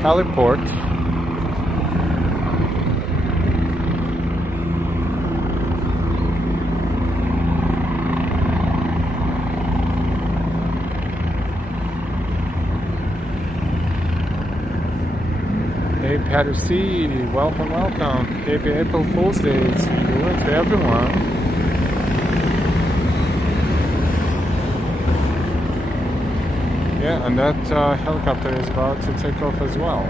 Heliport. Hey Patty C, welcome, welcome. Happy April Fool's Day to you and to everyone. Yeah, and that helicopter is about to take off as well.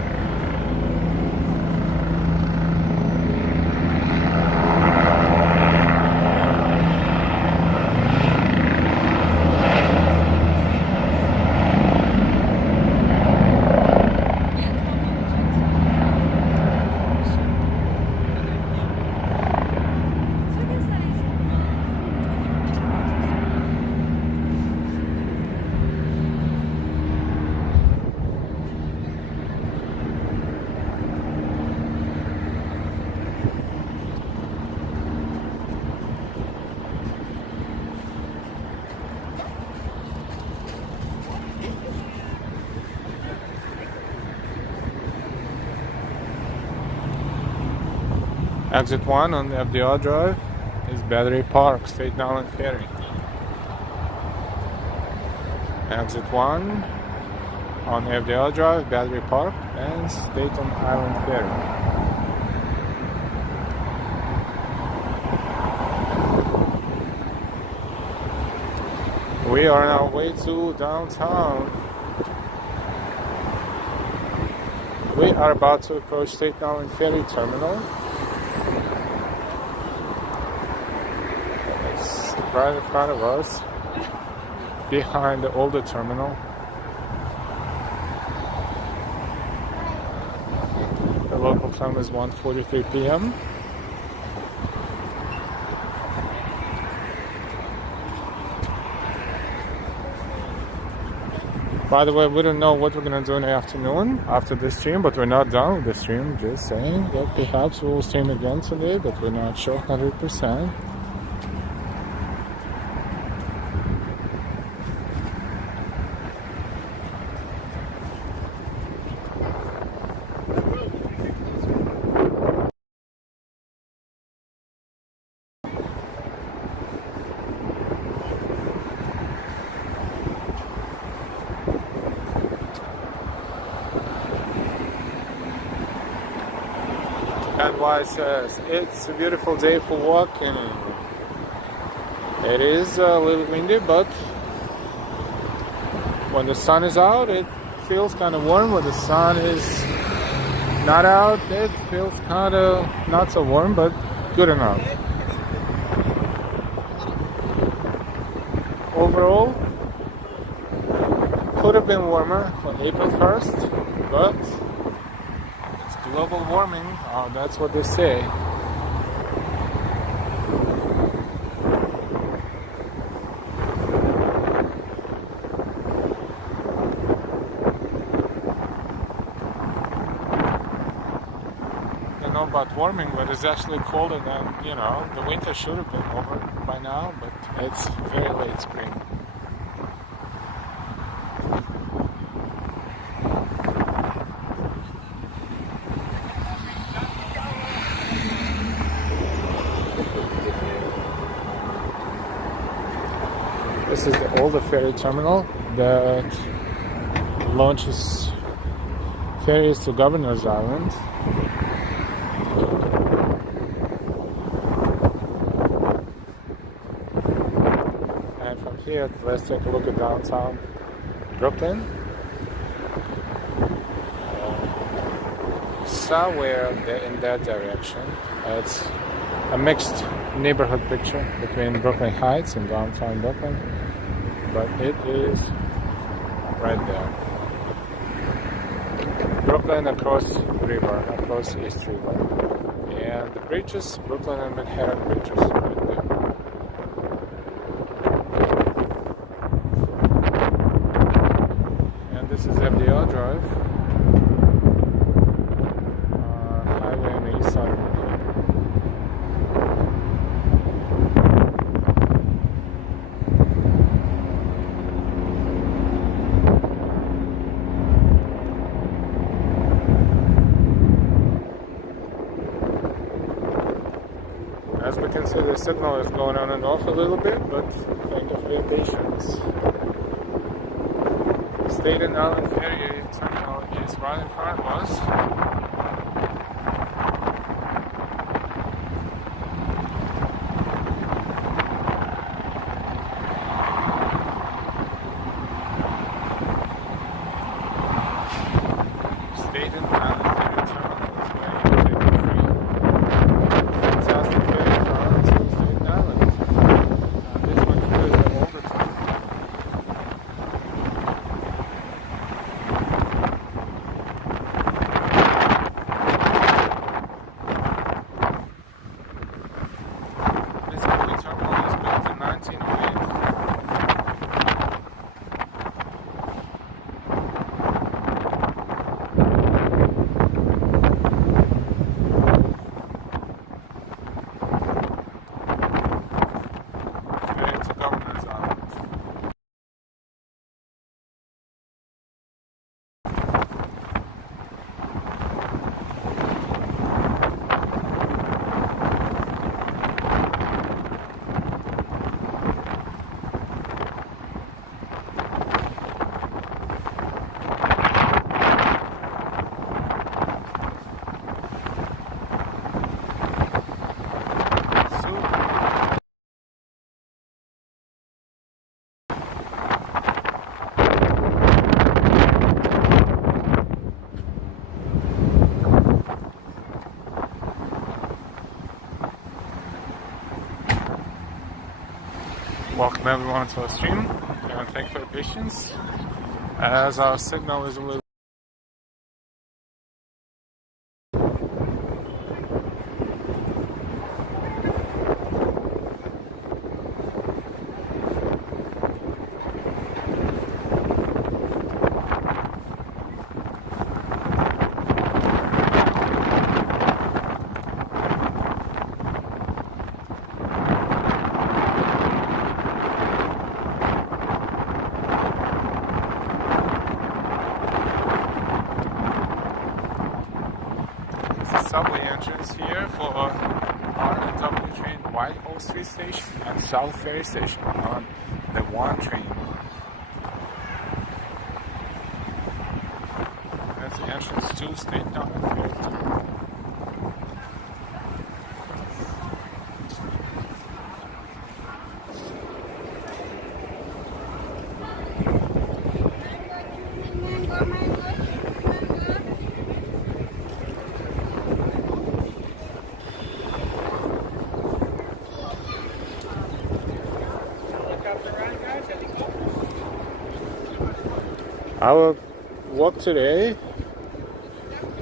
Exit 1 on FDR Drive is Battery Park, Staten Island Ferry. Exit 1 on FDR Drive, Battery Park, and Staten Island Ferry. We are on our way to downtown. We are about to approach Staten Island Ferry Terminal. It's right in front of us, behind the older terminal. The local time is 1:43 p.m. By the way, we don't know what we're gonna do in the afternoon after this stream, but we're not done with the stream. Just saying that perhaps we will stream again today, but we're not sure 100%. NY says it's a beautiful day for walking. It is a little windy, but when the sun is out, it feels kind of warm. When the sun is not out, it feels kind of not so warm, but good enough. Overall, could have been warmer for April 1st, but global warming, that's what they say. Don't know about warming, but it's actually colder than, the winter should have been over by now, but it's very late spring. This is the older ferry terminal that launches ferries to Governor's Island. And from here, let's take a look at downtown Brooklyn. Somewhere in that direction, it's a mixed neighborhood picture between Brooklyn Heights and downtown Brooklyn. But it is right there. Brooklyn across the river, across the East River. And the bridges, Brooklyn and Manhattan bridges right there. And this is FDR Drive. Highway on the east side of Brooklyn. As we can see, the signal is going on and off a little bit, but thank you for your patience. Staten Island Ferry Terminal is right in front of us. Welcome everyone to our stream, and thank you for your patience as our signal is a little. Subway entrance here for R&W train Whitehall Street Station and South Ferry Station on the 1 train. That's the entrance to State Dock here. Our walk today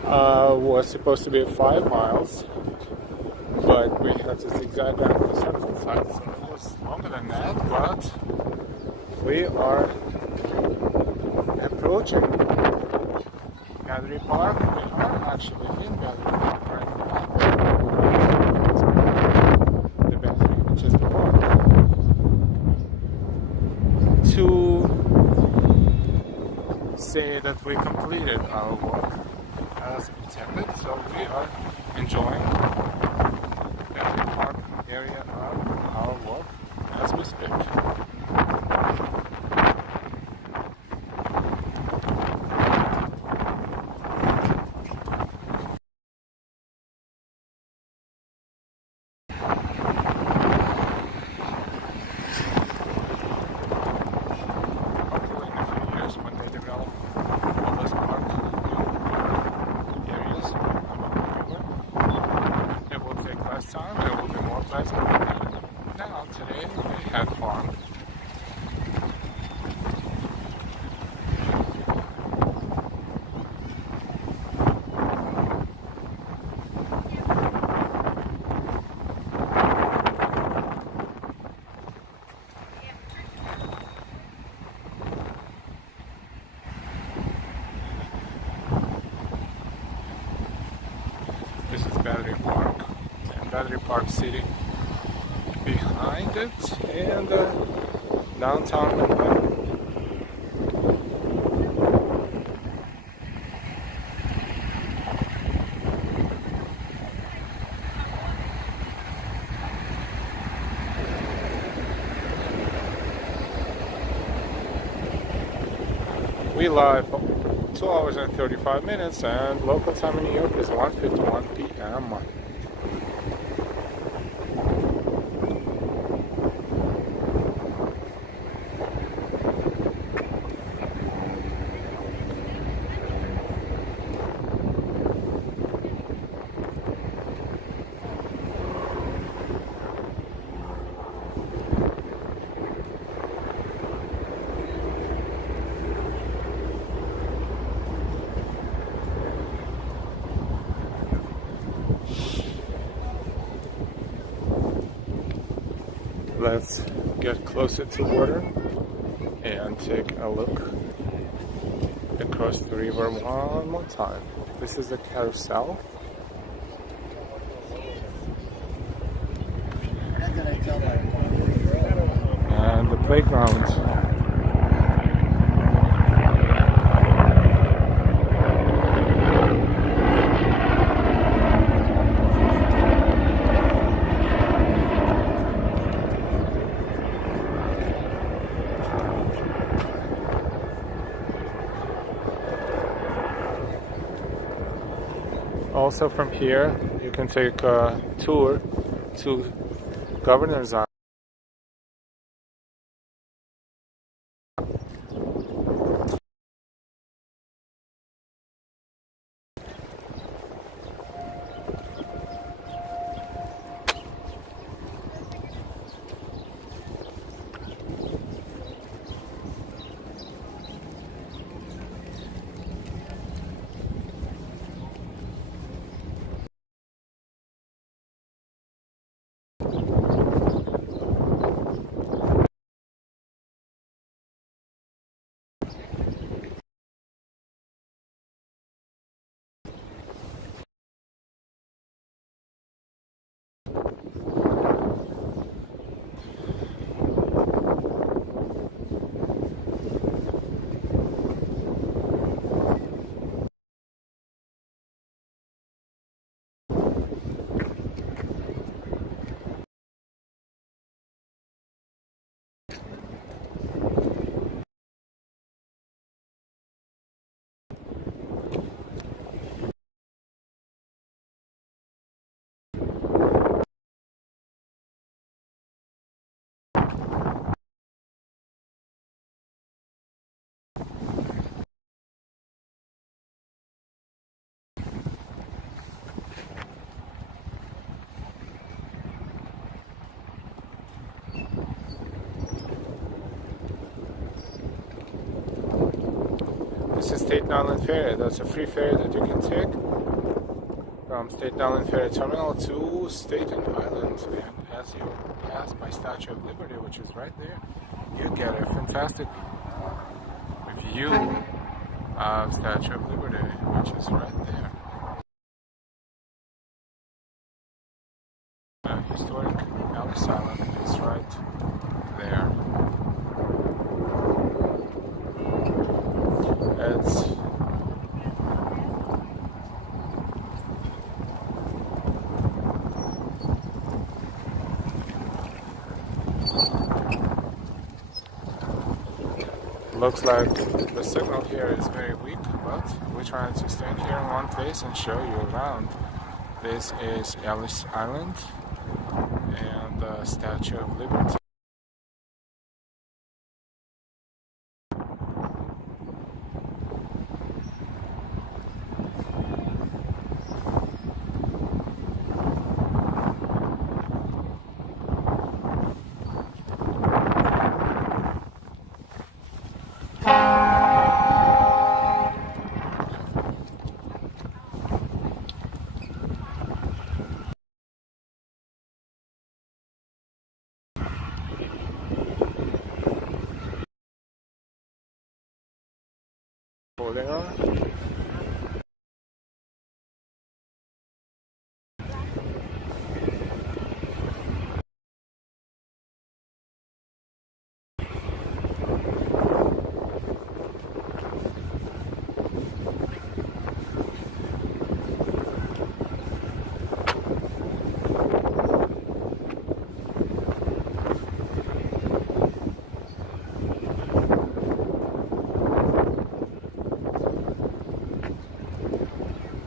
was supposed to be 5 miles, but we had to zigzag down construction sites, so it was longer than that, but we are approaching Battery Park. We are actually in Battery Park right now. The Battery, which is the park. To say that we completed our work as intended, so we are enjoying the park area of our work as we speak. Time it will be more pleasant. Now today we had fun. This is Battery Park. Battery Park City behind it, and downtown Greenway. We live 2 hours and 35 minutes, and local time in New York is 1:51 p.m. Let's get closer to water and take a look across the river one more time. This is the carousel. And the playground. Also from here, you can take a tour to Governor's Island. Staten Island Ferry. That's a free ferry that you can take from Staten Island Ferry Terminal to Staten Island. And as you pass by Statue of Liberty, which is right there, you get a fantastic view of Statue of Liberty, which is right there. The historic Ellis Island is right there. It's looks like the signal here is very weak, but we're trying to stand here in one place and show you around. This is Ellis Island and the Statue of Liberty. Holding on.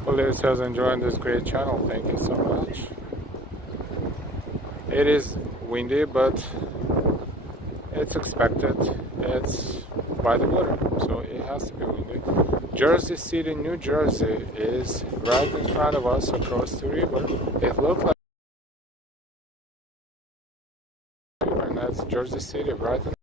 Hopefully this has enjoyed this great channel. Thank you so much. It is windy, but it's expected. It's by the water, so it has to be windy. Jersey City, New Jersey is right in front of us across the river. It looks like, and that's Jersey City right in.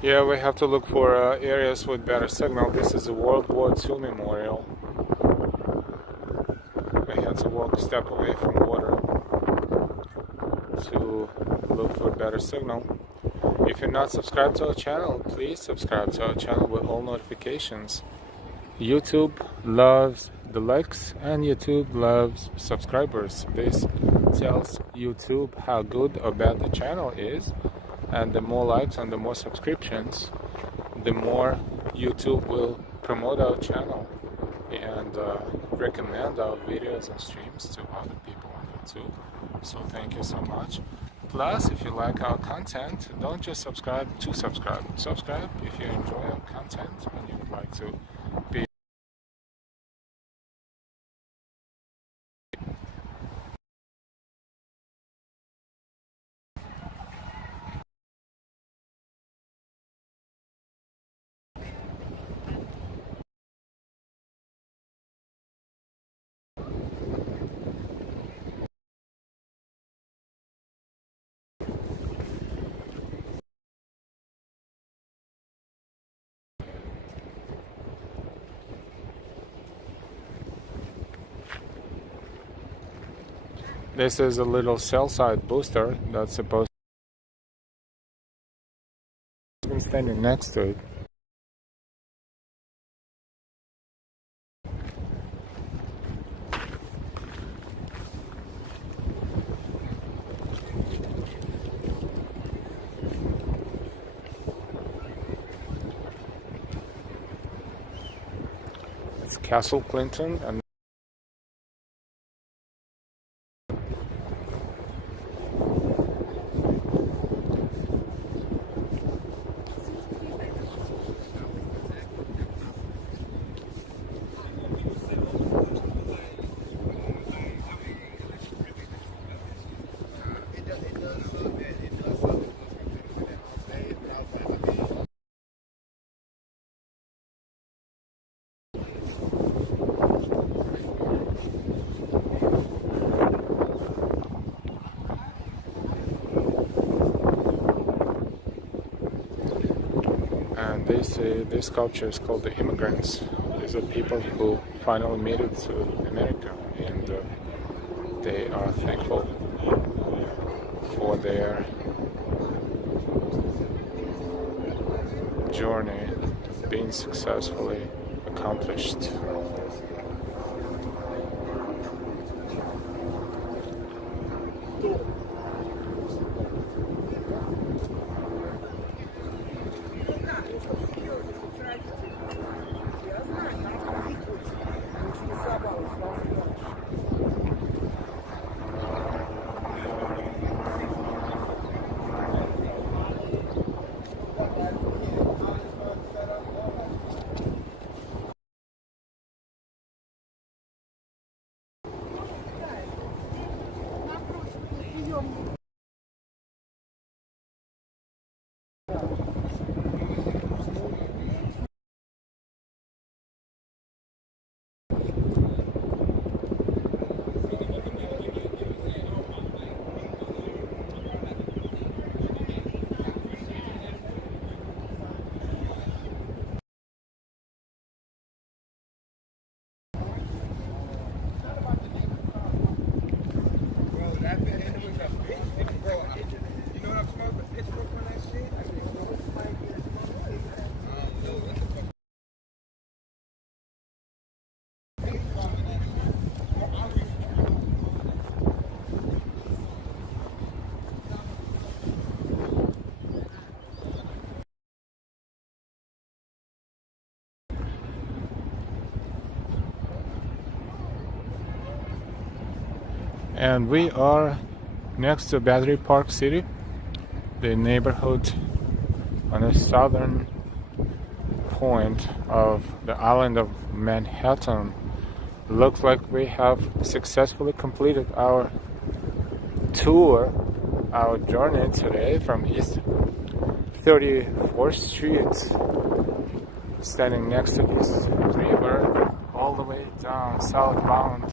Yeah, we have to look for areas with better signal. This is a World War II memorial. We had to walk a step away from water to look for better signal. If you're not subscribed to our channel, please subscribe to our channel with all notifications. YouTube loves the likes and YouTube loves subscribers. This tells YouTube how good or bad the channel is, and the more likes and the more subscriptions, the more YouTube will promote our channel and recommend our videos and streams to other people on YouTube. So thank you so much. Plus, if you like our content, don't just subscribe to subscribe. Subscribe if you enjoy our content and you would like to be This is a little cell site booster that's supposed to be standing next to it. It's Castle Clinton, and this sculpture is called the Immigrants. These are people who finally made it to America, and they are thankful for their journey being successfully accomplished. And we are next to Battery Park City, the neighborhood on the southern point of the island of Manhattan. Looks like we have successfully completed our tour, our journey today from East 34th Street, standing next to this river all the way down southbound.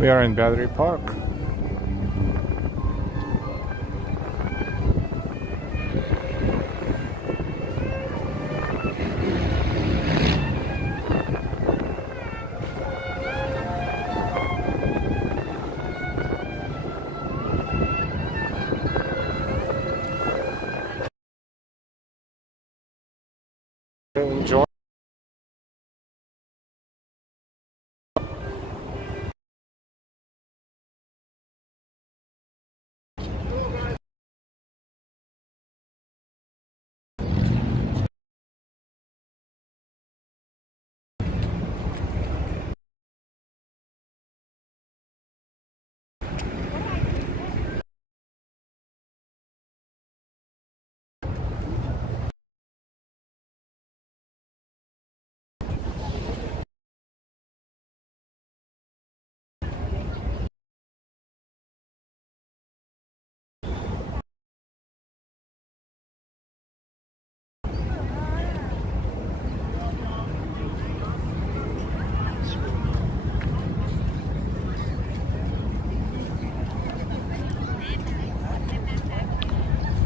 We are in Battery Park. Enjoy.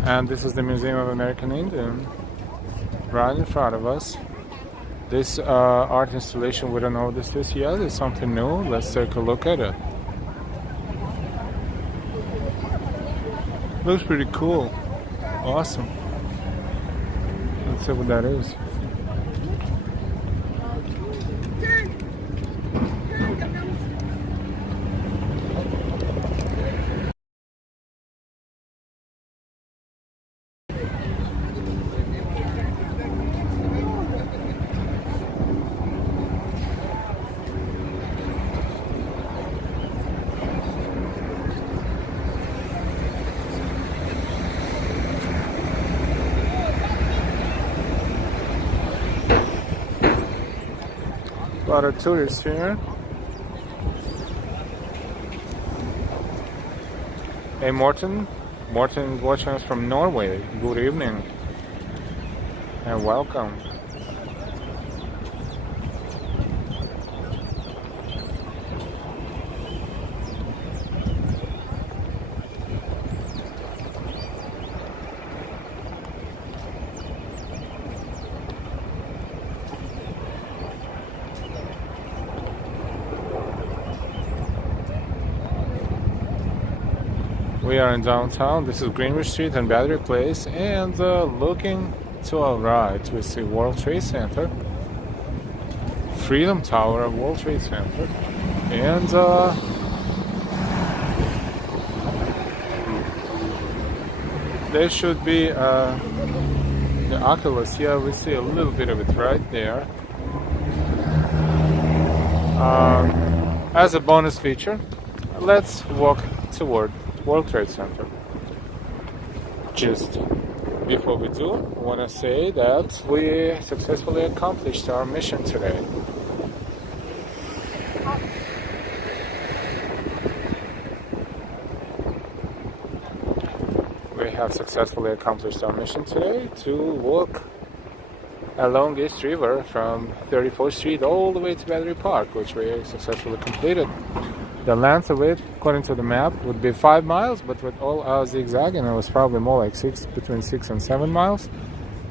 And this is the Museum of American Indian right in front of us. This art installation, we don't know what this is yet. It's something new. Let's take a look at it. Looks pretty cool. Awesome. Let's see what that is. A lot of tourists here. Hey Morten. Morten is watching us from Norway. Good evening and welcome. We are in downtown. This is Greenway Street and Battery Place, and looking to our right, we see World Trade Center, Freedom Tower of World Trade Center, and there should be the Oculus. Yeah, we see a little bit of it right there. As a bonus feature, let's walk toward World Trade Center. Just before we do, I want to say that we successfully accomplished our mission today. We have successfully accomplished our mission today to walk along East River from 34th Street all the way to Battery Park, which we successfully completed. The length of it, according to the map, would be 5 miles, but with all our zigzagging, it was probably more like between 6 and 7 miles.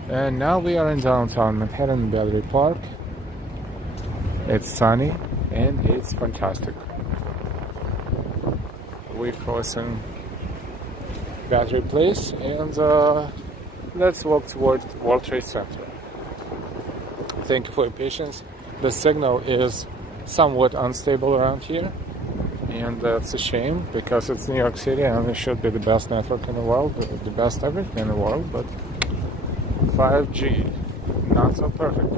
And now we are in downtown Manhattan, Battery Park. It's sunny and it's fantastic. We're crossing Battery Place, and let's walk toward World Trade Center. Thank you for your patience. The signal is somewhat unstable around here. And that's a shame because it's New York City and it should be the best network in the world, the best everything in the world, but 5G, not so perfect.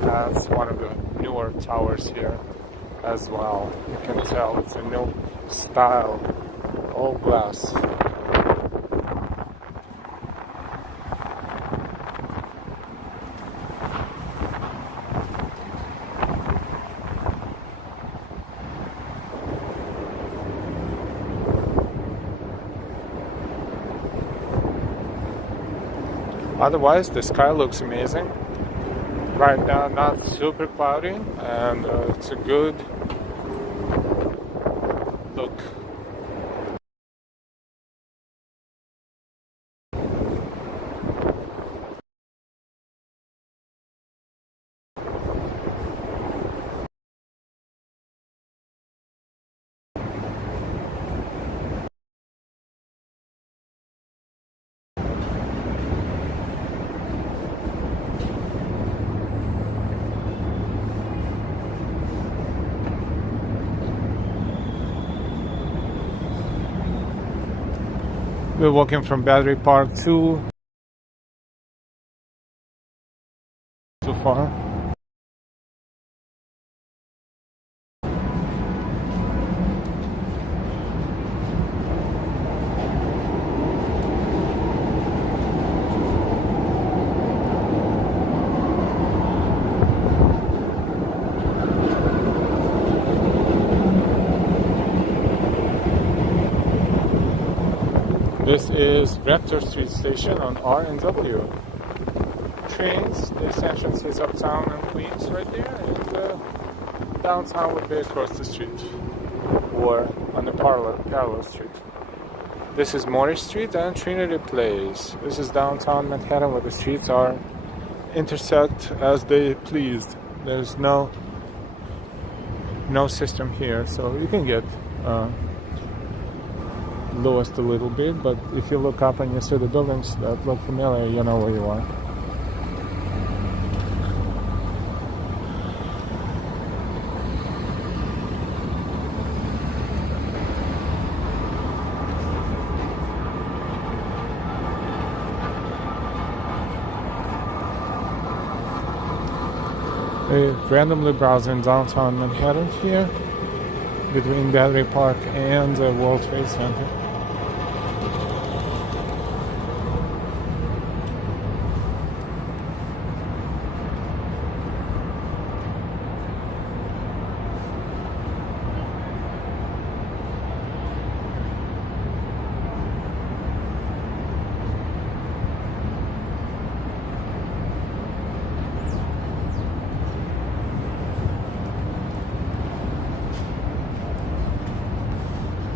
That's one of the newer towers here as well. You can tell it's a new style, all glass. Otherwise, the sky looks amazing. Right now, not super cloudy, and it's a good look. We're walking from Battery Park too far. This is Rector Street Station on R&W. Trains, the entrance is uptown and Queens right there, and downtown would be across the street, or on the parallel street. This is Morris Street and Trinity Place. This is downtown Manhattan, where the streets are intersect as they pleased. There's no system here, so you can get lost a little bit, but if you look up and you see the buildings that look familiar, you know where you are. Randomly browsing downtown Manhattan here between Battery Park and the World Trade Center.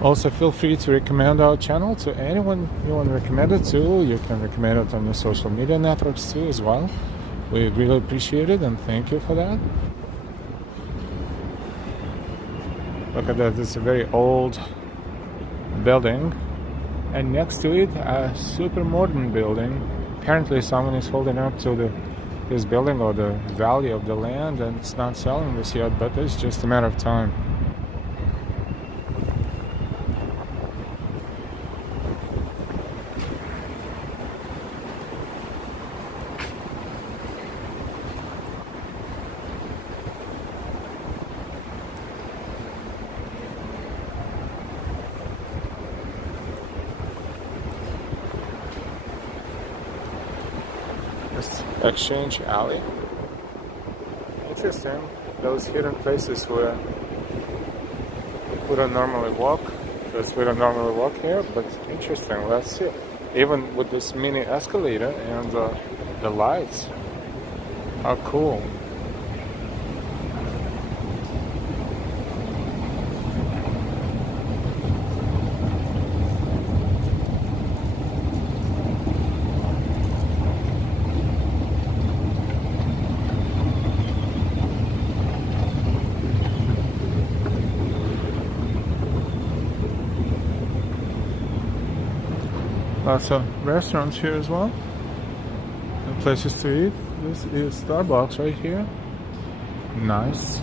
Also, feel free to recommend our channel to anyone you want to recommend it to. You can recommend it on your social media networks too as well. We really appreciate it and thank you for that. Look at that, it's a very old building. And next to it, a super modern building. Apparently someone is holding up to this building or the value of the land, and it's not selling this yet, but it's just a matter of time. Exchange Alley. Interesting. Those hidden places where we don't normally walk, because we don't normally walk here, but interesting. Let's see. Even with this mini escalator and the lights are cool. Lots of restaurants here as well, and places to eat. This is Starbucks right here. Nice.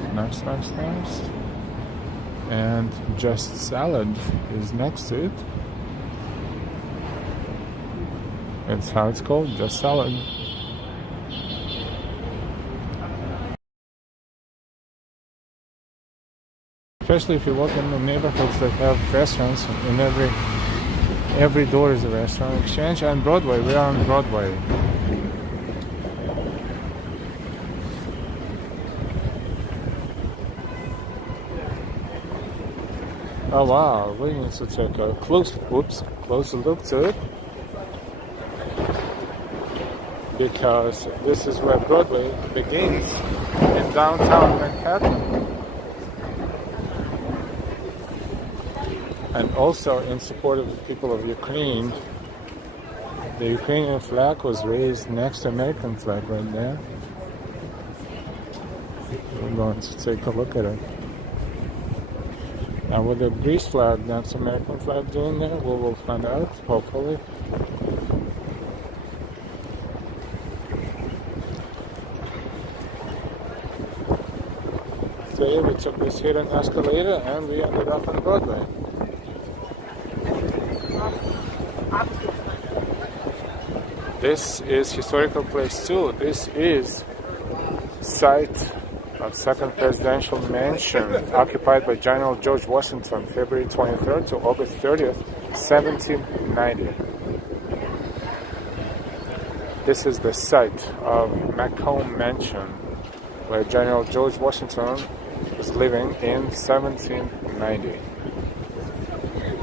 And Just Salad is next to it. That's how it's called, Just Salad. Especially if you walk in the neighborhoods that have restaurants, in every door is a restaurant. Exchange and Broadway. We are on Broadway. Oh wow, we need to take a closer look to it, because this is where Broadway begins in downtown Manhattan. And also in support of the people of Ukraine, the Ukrainian flag was raised next to American flag right there. We're going to take a look at it. Now with the Greece flag next to American flag doing there, we will find out, hopefully. Today we took this hidden escalator and we ended up on Broadway. This is historical place too. This is site of second presidential mansion occupied by General George Washington, February 23rd to August 30th, 1790. This is the site of Macomb Mansion, where General George Washington was living in 1790.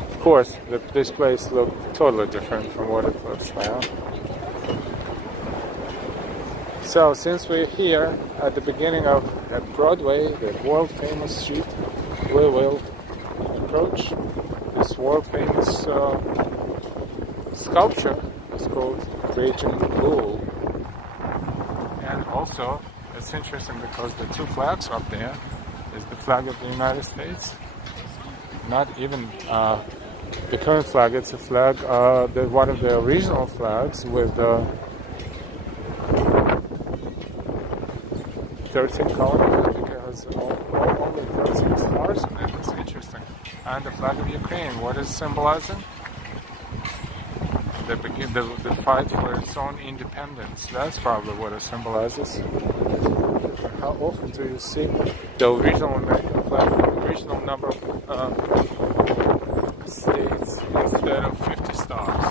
Of course, this place looked totally different from what it looks now. So, since we're here at the beginning of Broadway, the world famous street, we will approach this world famous sculpture. It's called Raging Bull. And also, it's interesting because the two flags up there is the flag of the United States. Not even the current flag, it's a flag, one of the original flags with 13 colors. I think it has only 13 stars in it. It's interesting. And the flag of Ukraine, what is symbolizing? The fight for its own independence. That's probably what it symbolizes. How often do you see the original American flag, the original number of states instead of 50 stars?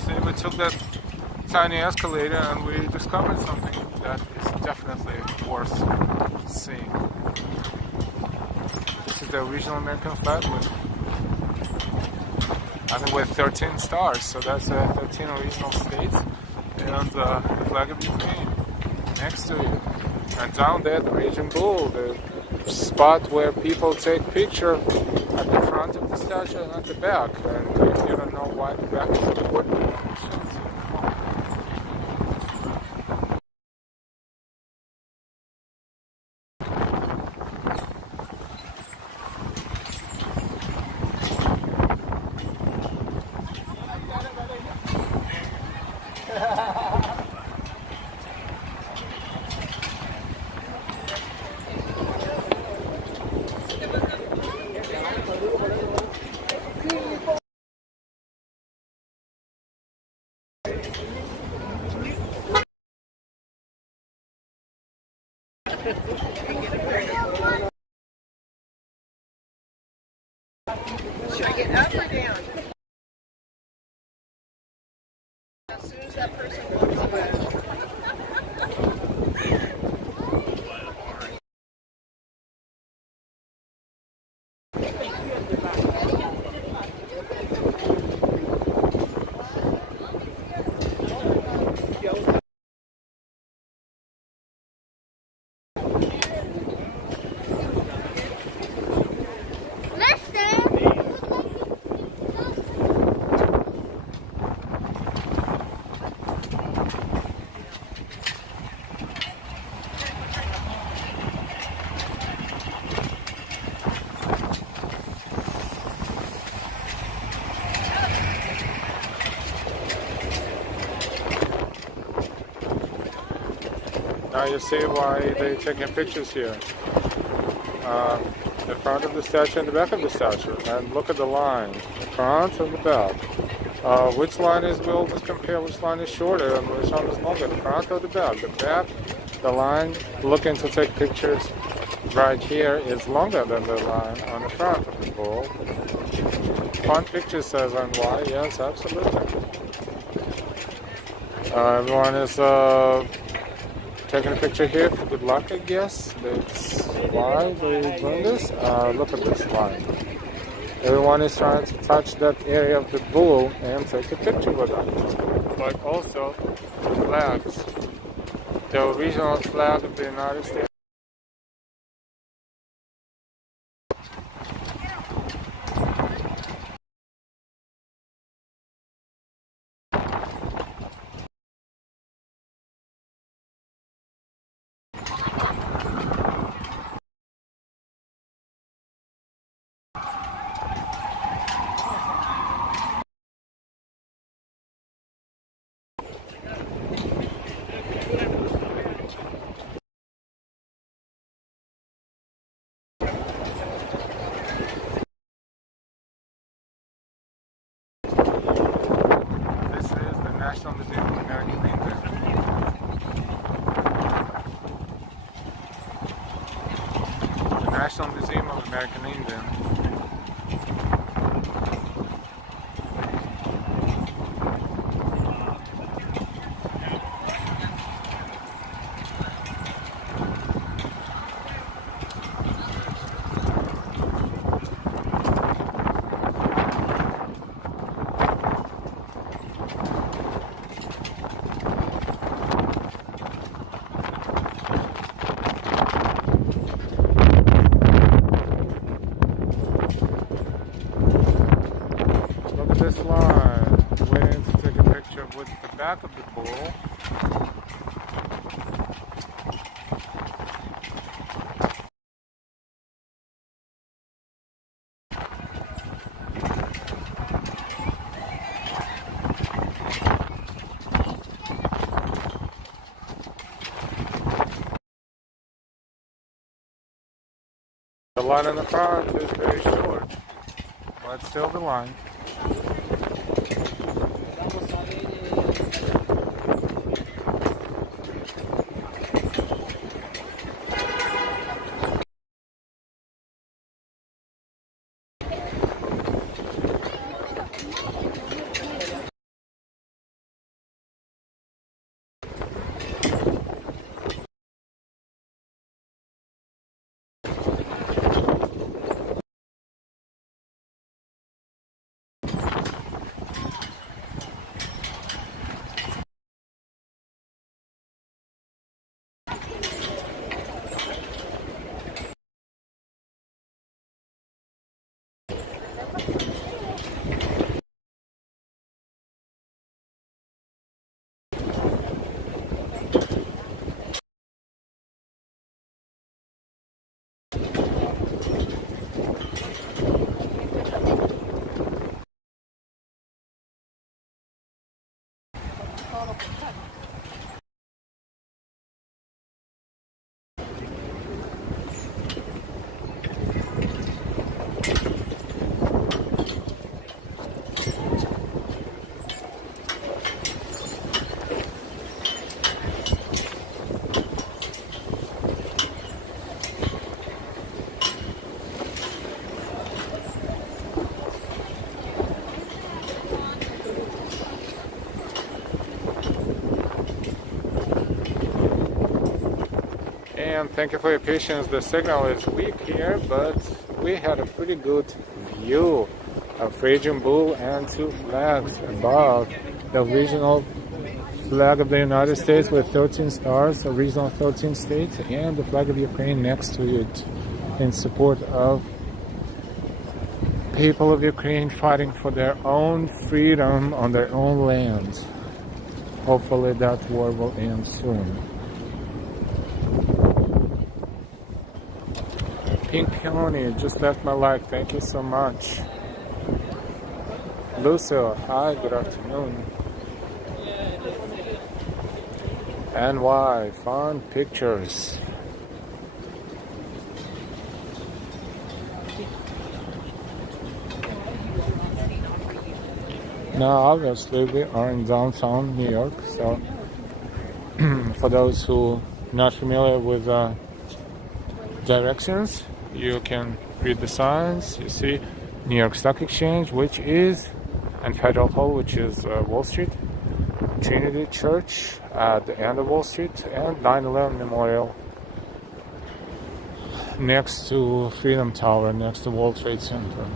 See, we took that tiny escalator and we discovered something that is definitely worth seeing. This is the original American flag with 13 stars, so that's 13 original states, and the flag of Ukraine next to it. And down there, the Raging Bull, the spot where people take picture at the front of the statue and at the back. And if you don't know why the back is important, should I get up or down? As soon as that person walks away. now you see why they're taking pictures here. The front of the statue and the back of the statue. And look at the line, the front and the back. Which line is, we'll just compare which line is shorter and which one is longer, the front or the back. The back, the line looking to take pictures right here is longer than the line on the front of the bull. Fun picture, says NY, yes, absolutely. Everyone is taking a picture here for good luck, I guess. That's why they're doing this. Look at this line. Everyone is trying to touch that area of the bull and take a picture with them. But also the flags. The original flag of the United States. National Museum of American Indian. The National Museum of American Indian. flag of the bull. The line in the front is very short, but still the line. And thank you for your patience. The signal is weak here, but we had a pretty good view of Raging Bull and two flags above. The regional flag of the United States with 13 stars, a regional 13 states, and the flag of Ukraine next to it in support of people of Ukraine fighting for their own freedom on their own land. Hopefully that war will end soon. Pink Peony just left my like. Thank you so much. Lucille, hi, good afternoon. NY, fun pictures. Now, obviously, we are in downtown New York, so for those who are not familiar with directions, you can read the signs. You see New York Stock Exchange, which is, and Federal Hall, which is Wall Street, Trinity Church at the end of Wall Street, and 9/11 Memorial next to Freedom Tower, next to World Trade Center.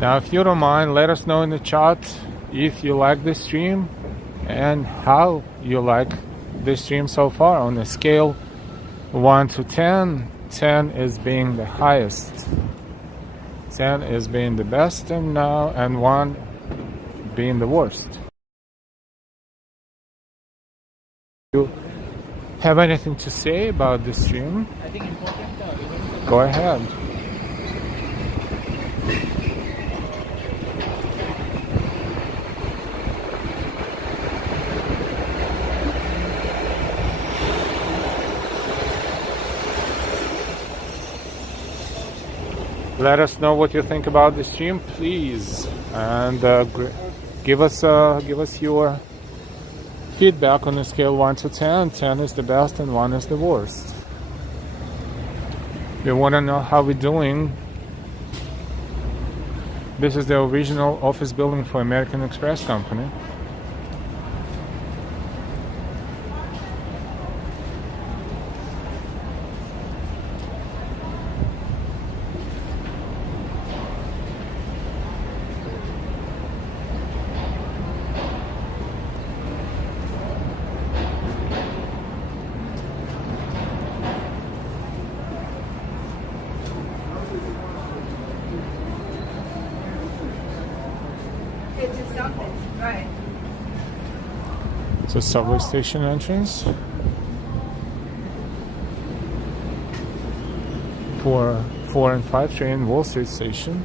Now, if you don't mind, let us know in the chat if you like this stream and how you like this stream so far on a scale 1 to 10. 10 is being the highest, 10 is being the best, and 1 being the worst. You have anything to say about this stream? I think important. Go ahead. Let us know what you think about the stream, please, and give us your feedback on a scale 1 to 10. 10 is the best and 1 is the worst. We want to know how we're doing. This is the original office building for American Express Company. Something, right. It's a subway station entrance for 4 and 5 train, Wall Street Station,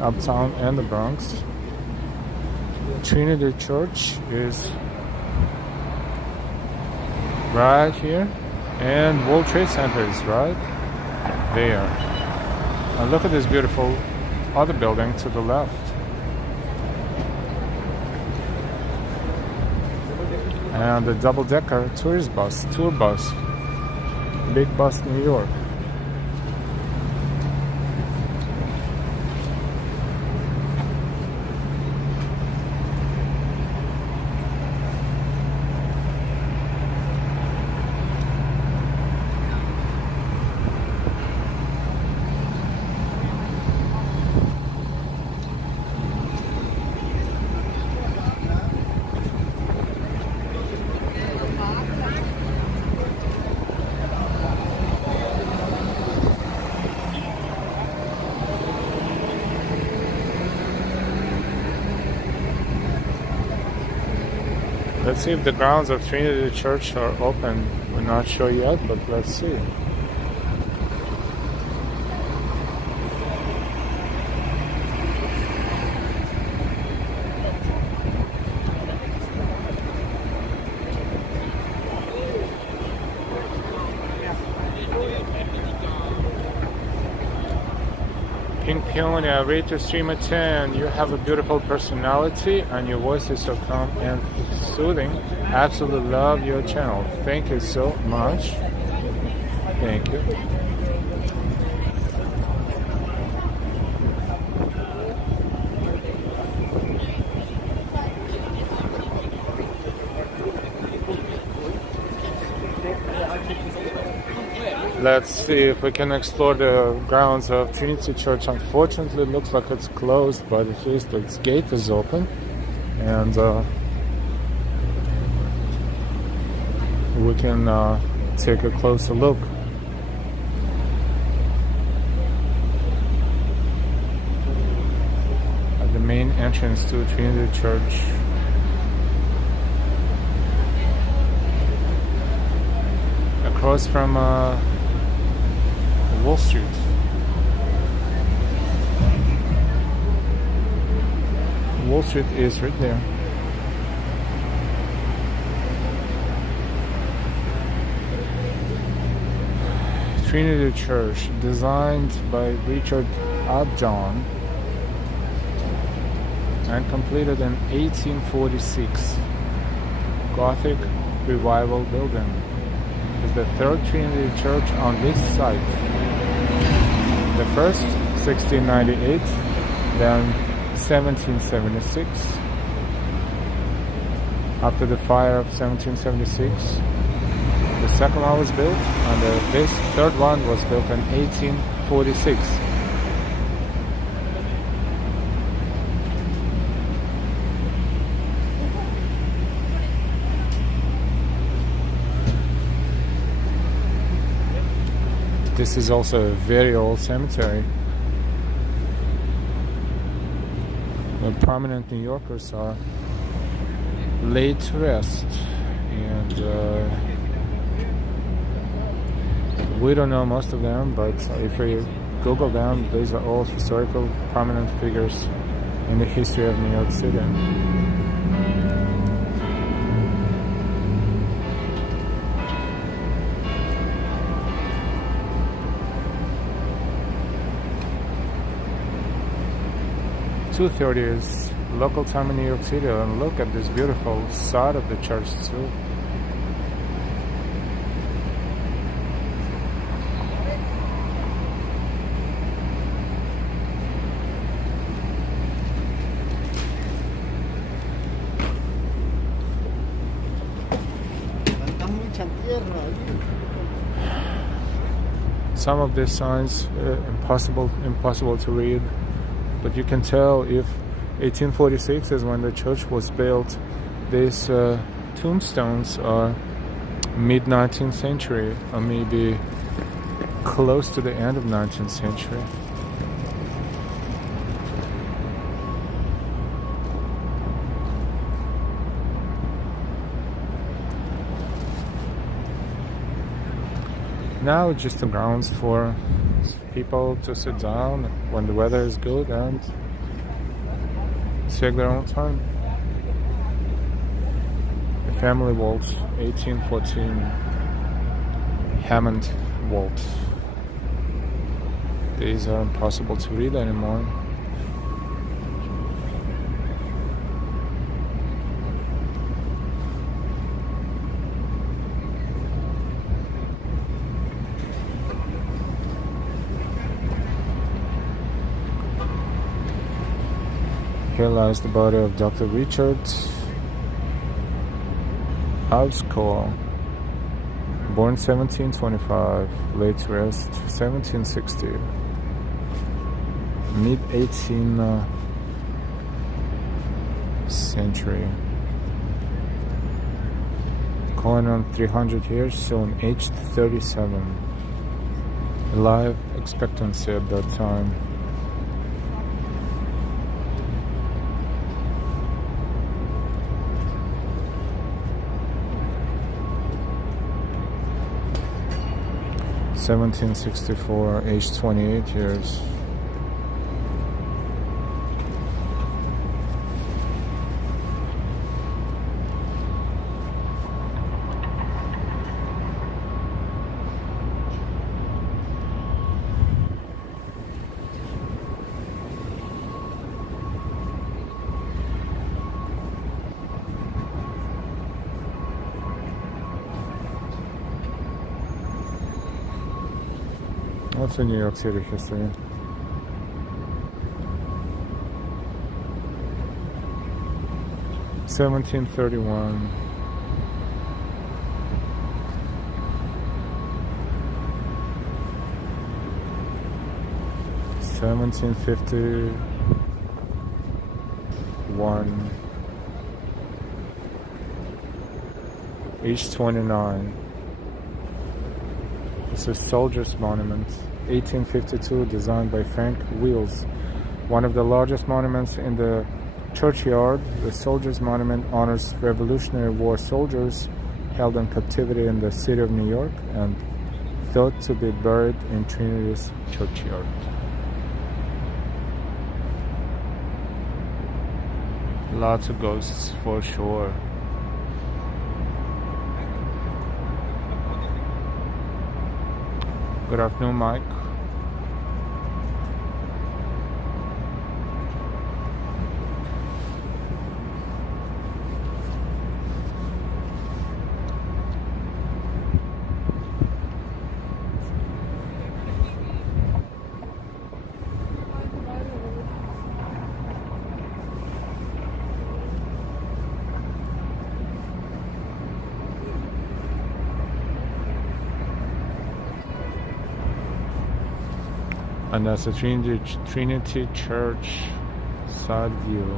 Uptown and the Bronx. Trinity Church is right here, and World Trade Center is right there. And look at this beautiful other building to the left. And the double-decker tour bus, Big Bus New York. Let's see if the grounds of Trinity Church are open. We're not sure yet, but let's see. Pink Peonia, Rater Streamer 10, you have a beautiful personality and your voice is so calm and soothing. Absolutely love your channel. Thank you so much. Thank you. Let's see if we can explore the grounds of Trinity Church. Unfortunately, it looks like it's closed, but at least its gate is open. And we can take a closer look. At the main entrance to Trinity Church. Across from Wall Street. Wall Street is right there. Trinity Church, designed by Richard Upjohn and completed in 1846. Gothic Revival building. Is the third Trinity Church on this site. The first, 1698, then 1776. After the fire of 1776, the second one was built, and this third one was built in 1846. This is also a very old cemetery. The prominent New Yorkers are laid to rest, and we don't know most of them, but if we Google them, these are all historical prominent figures in the history of New York City. 2:30 is local time in New York City, and look at this beautiful side of the church too. Some of these signs impossible to read, but you can tell if 1846 is when the church was built. These tombstones are mid-19th century, or maybe close to the end of 19th century. Now it's just the grounds for people to sit down when the weather is good and take their own time. The family waltz, 1814 Hammond waltz. These are impossible to read anymore. Here lies the body of Dr. Richard Ouskow, born 1725, laid to rest 1760. Mid-18th century. Going on 300 years, so aged 37. Life expectancy at that time. (1764), aged 28 years. What's in New York City history? (1731). (1751). Age 29. It's a soldier's monument. 1852, designed by Frank Wheels. One of the largest monuments in the churchyard, the Soldiers Monument honors Revolutionary War soldiers held in captivity in the city of New York and thought to be buried in Trinity's churchyard. Lots of ghosts for sure. Good afternoon, Mike. And that's the Trinity Church side view.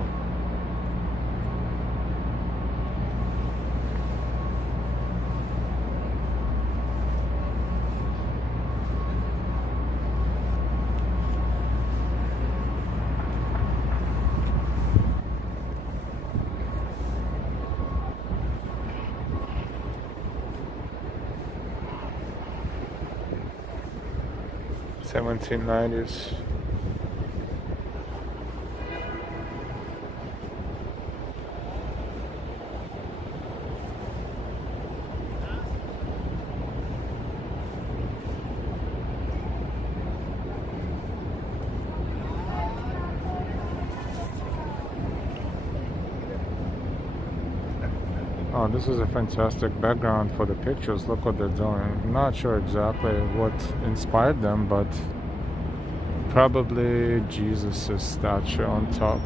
(1790s). Oh, this is a fantastic background for the pictures. Look what they're doing. I'm not sure exactly what inspired them, but probably Jesus' statue on top.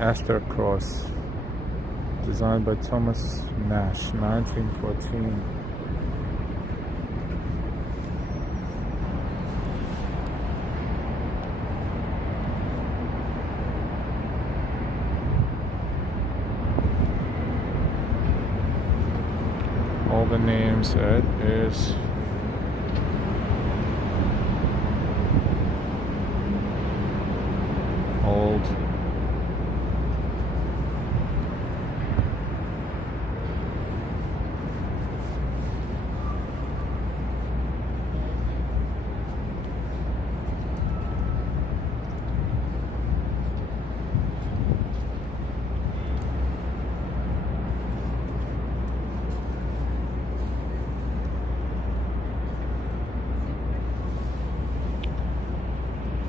Astor Cross, designed by Thomas Nash, 1914. all the names. It is old.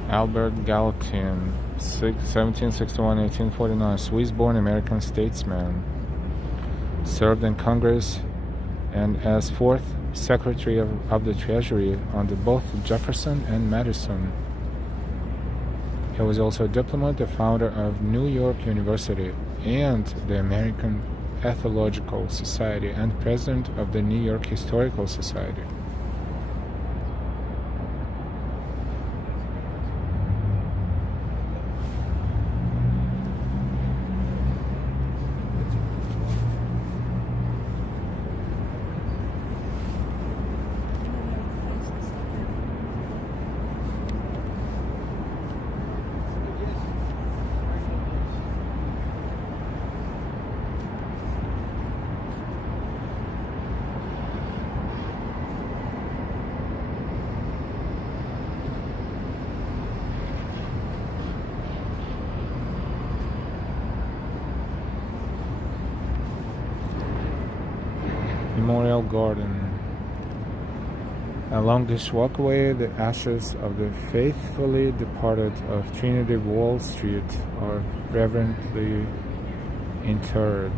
Albert Gallatin, 1761-1849, Swiss-born American statesman. Served in Congress and as 4th Secretary of the Treasury under both Jefferson and Madison. He was also a diplomat, the founder of New York University and the American Ethnological Society, and president of the New York Historical Society. Memorial Garden. Along this walkway, the ashes of the faithfully departed of Trinity Wall Street are reverently interred.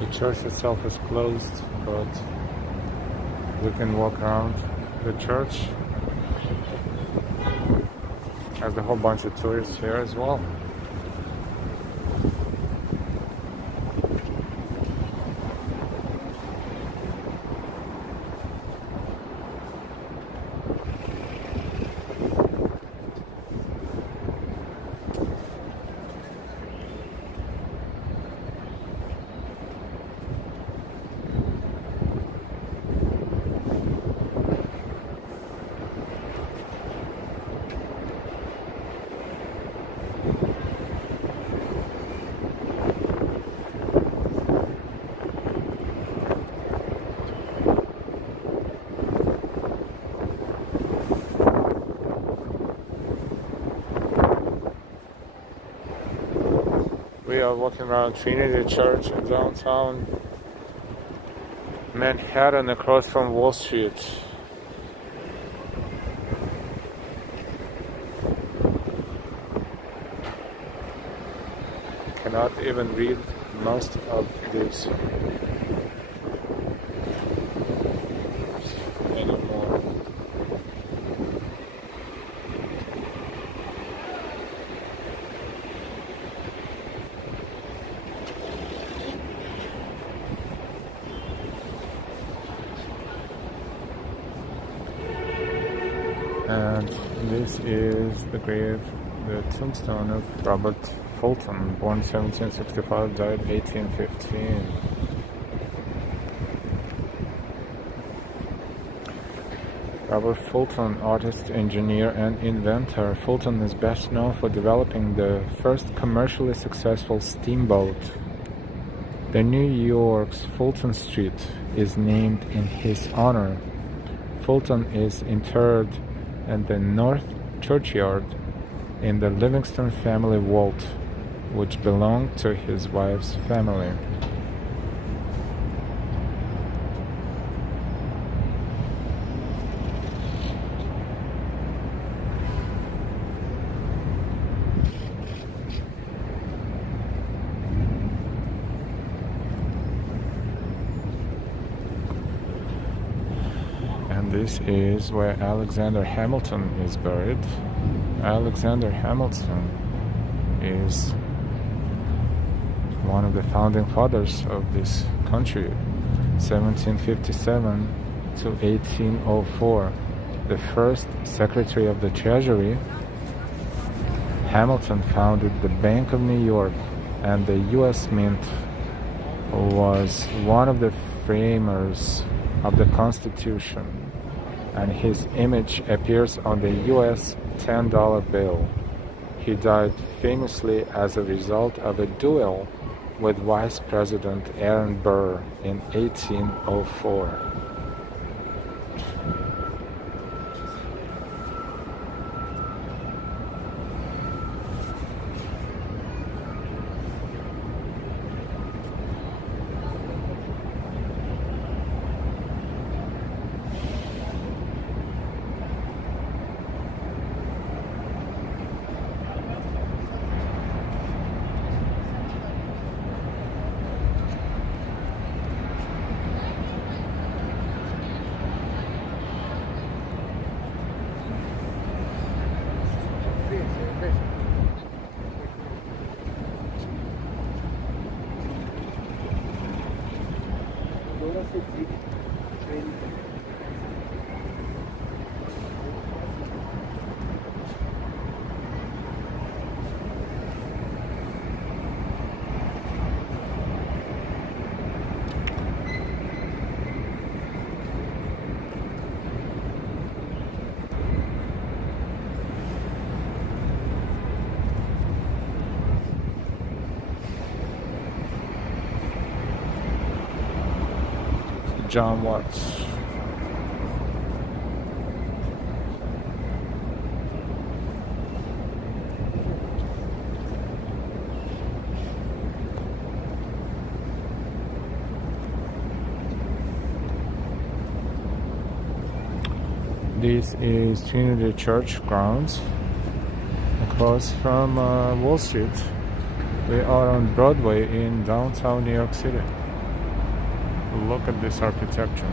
The church itself is closed, but we can walk around the church. Has a whole bunch of tourists here as well. We are walking around Trinity Church in downtown Manhattan across from Wall Street. Cannot even read most of this anymore. And this is the grave, the tombstone of Robert Fulton, born 1765, died 1815. Robert Fulton, artist, engineer, and inventor. Fulton is best known for developing the first commercially successful steamboat. The New York's Fulton Street is named in his honor. Fulton is interred in the North Churchyard in the Livingston family vault, which belonged to his wife's family. And this is where Alexander Hamilton is buried. Alexander Hamilton is one of the founding fathers of this country, 1757 to 1804. The first Secretary of the Treasury. Hamilton founded the Bank of New York and the U.S. Mint, was one of the framers of the Constitution, and his image appears on the U.S. $10 bill. He died famously as a result of a duel with Vice President Aaron Burr in 1804. John Watts. This is Trinity Church grounds across from Wall Street. We are on Broadway in downtown New York City. Look at this architecture.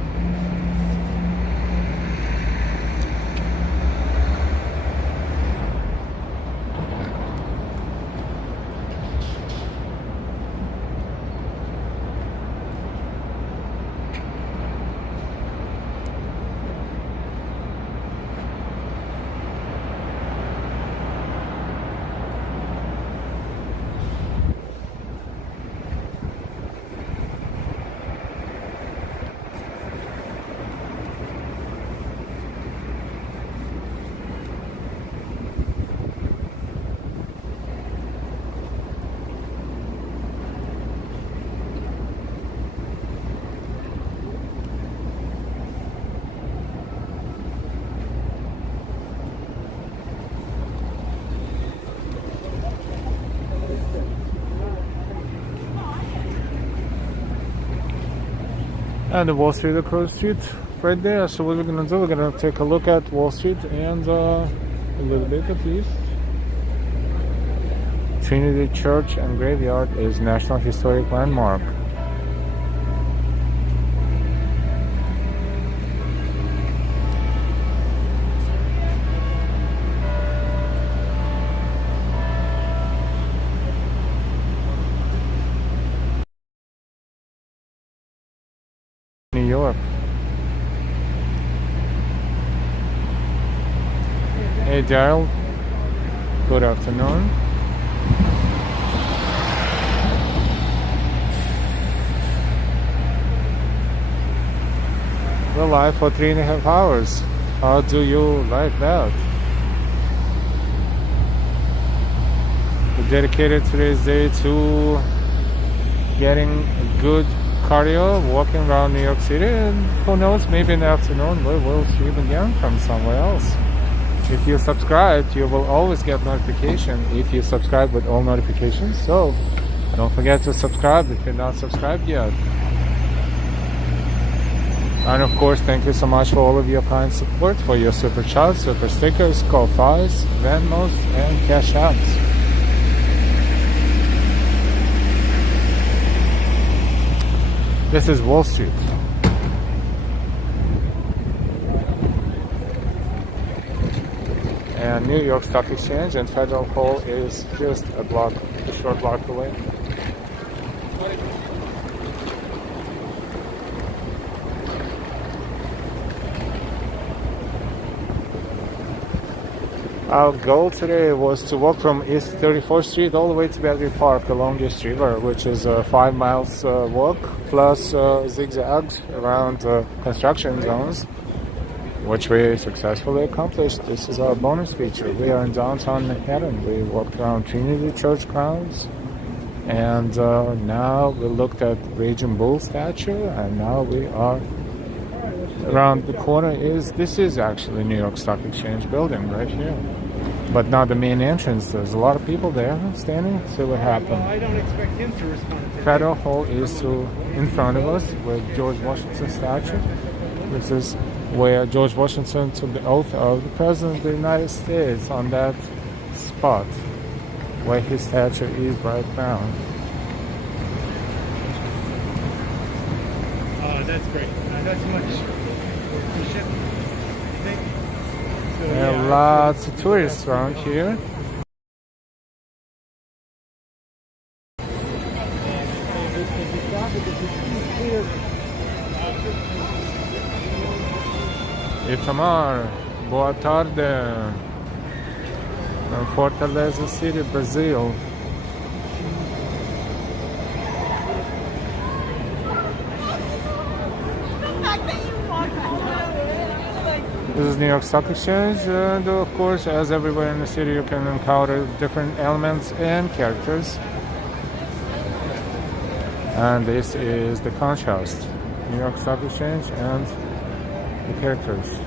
And the Wall Street across the street right there. So what we're gonna do, we're gonna take a look at Wall Street and a little bit at least. Trinity Church and Graveyard is National Historic Landmark. New York. Hey Daryl, good afternoon. We're live for 3.5 hours. How do you like that? We dedicated today's day to getting a good cardio, walking around New York City, and who knows, maybe in the afternoon we will stream again from somewhere else. If you subscribe, you will always get notification if you subscribe with all notifications, so don't forget to subscribe if you're not subscribed yet. And of course, thank you so much for all of your kind support, for your super chats, super stickers, Ko-Fis, Venmos, and Cash Apps. This is Wall Street. New York Stock Exchange, and Federal Hall is just a short block away. Our goal today was to walk from East 34th Street all the way to Battery Park along East River, which is a 5 miles walk plus zigzags around construction zones, which we successfully accomplished. This is our bonus feature. We are in downtown Manhattan. We walked around Trinity Church grounds, and now we looked at Raging Bull statue, and now we are around the corner. This is actually New York Stock Exchange building right here, but not the main entrance. There's a lot of people there standing. See what happened. Well, I don't expect him to respond to Federal Hall is in front of us with George Washington statue. This is where George Washington took the oath of the President of the United States, on that spot where his statue is right now. Oh, that's great. That's much. There are lots of tourists around here. Itamar, boa tarde. Fortaleza City, Brazil. This is New York Stock Exchange, and of course, as everywhere in the city, you can encounter different elements and characters. And this is the contrast, New York Stock Exchange and the characters.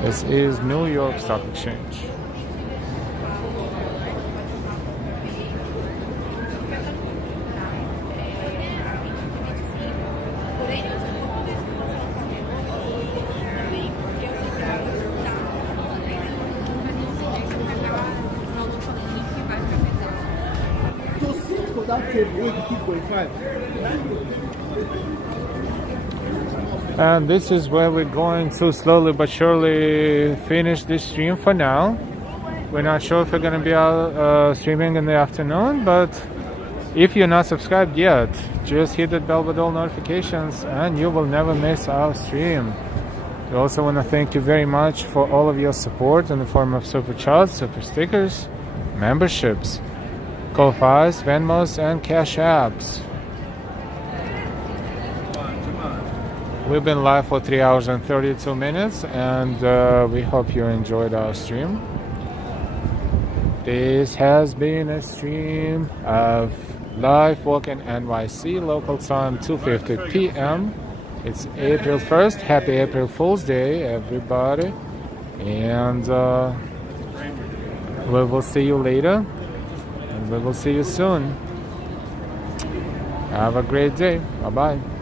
This is New York Stock Exchange. And this is where we're going to slowly but surely finish this stream for now. We're not sure if we're going to be out streaming in the afternoon, but if you're not subscribed yet, just hit that bell with all notifications and you will never miss our stream. We also want to thank you very much for all of your support in the form of super chats, super stickers, memberships, Ko-Fis, Venmos, and Cash Apps. We've been live for 3 hours and 32 minutes, and we hope you enjoyed our stream. This has been a stream of Live Walk in NYC, local time 2:50 p.m. It's April 1st. Happy April Fool's Day, everybody. And we will see you later, and we will see you soon. Have a great day. Bye-bye.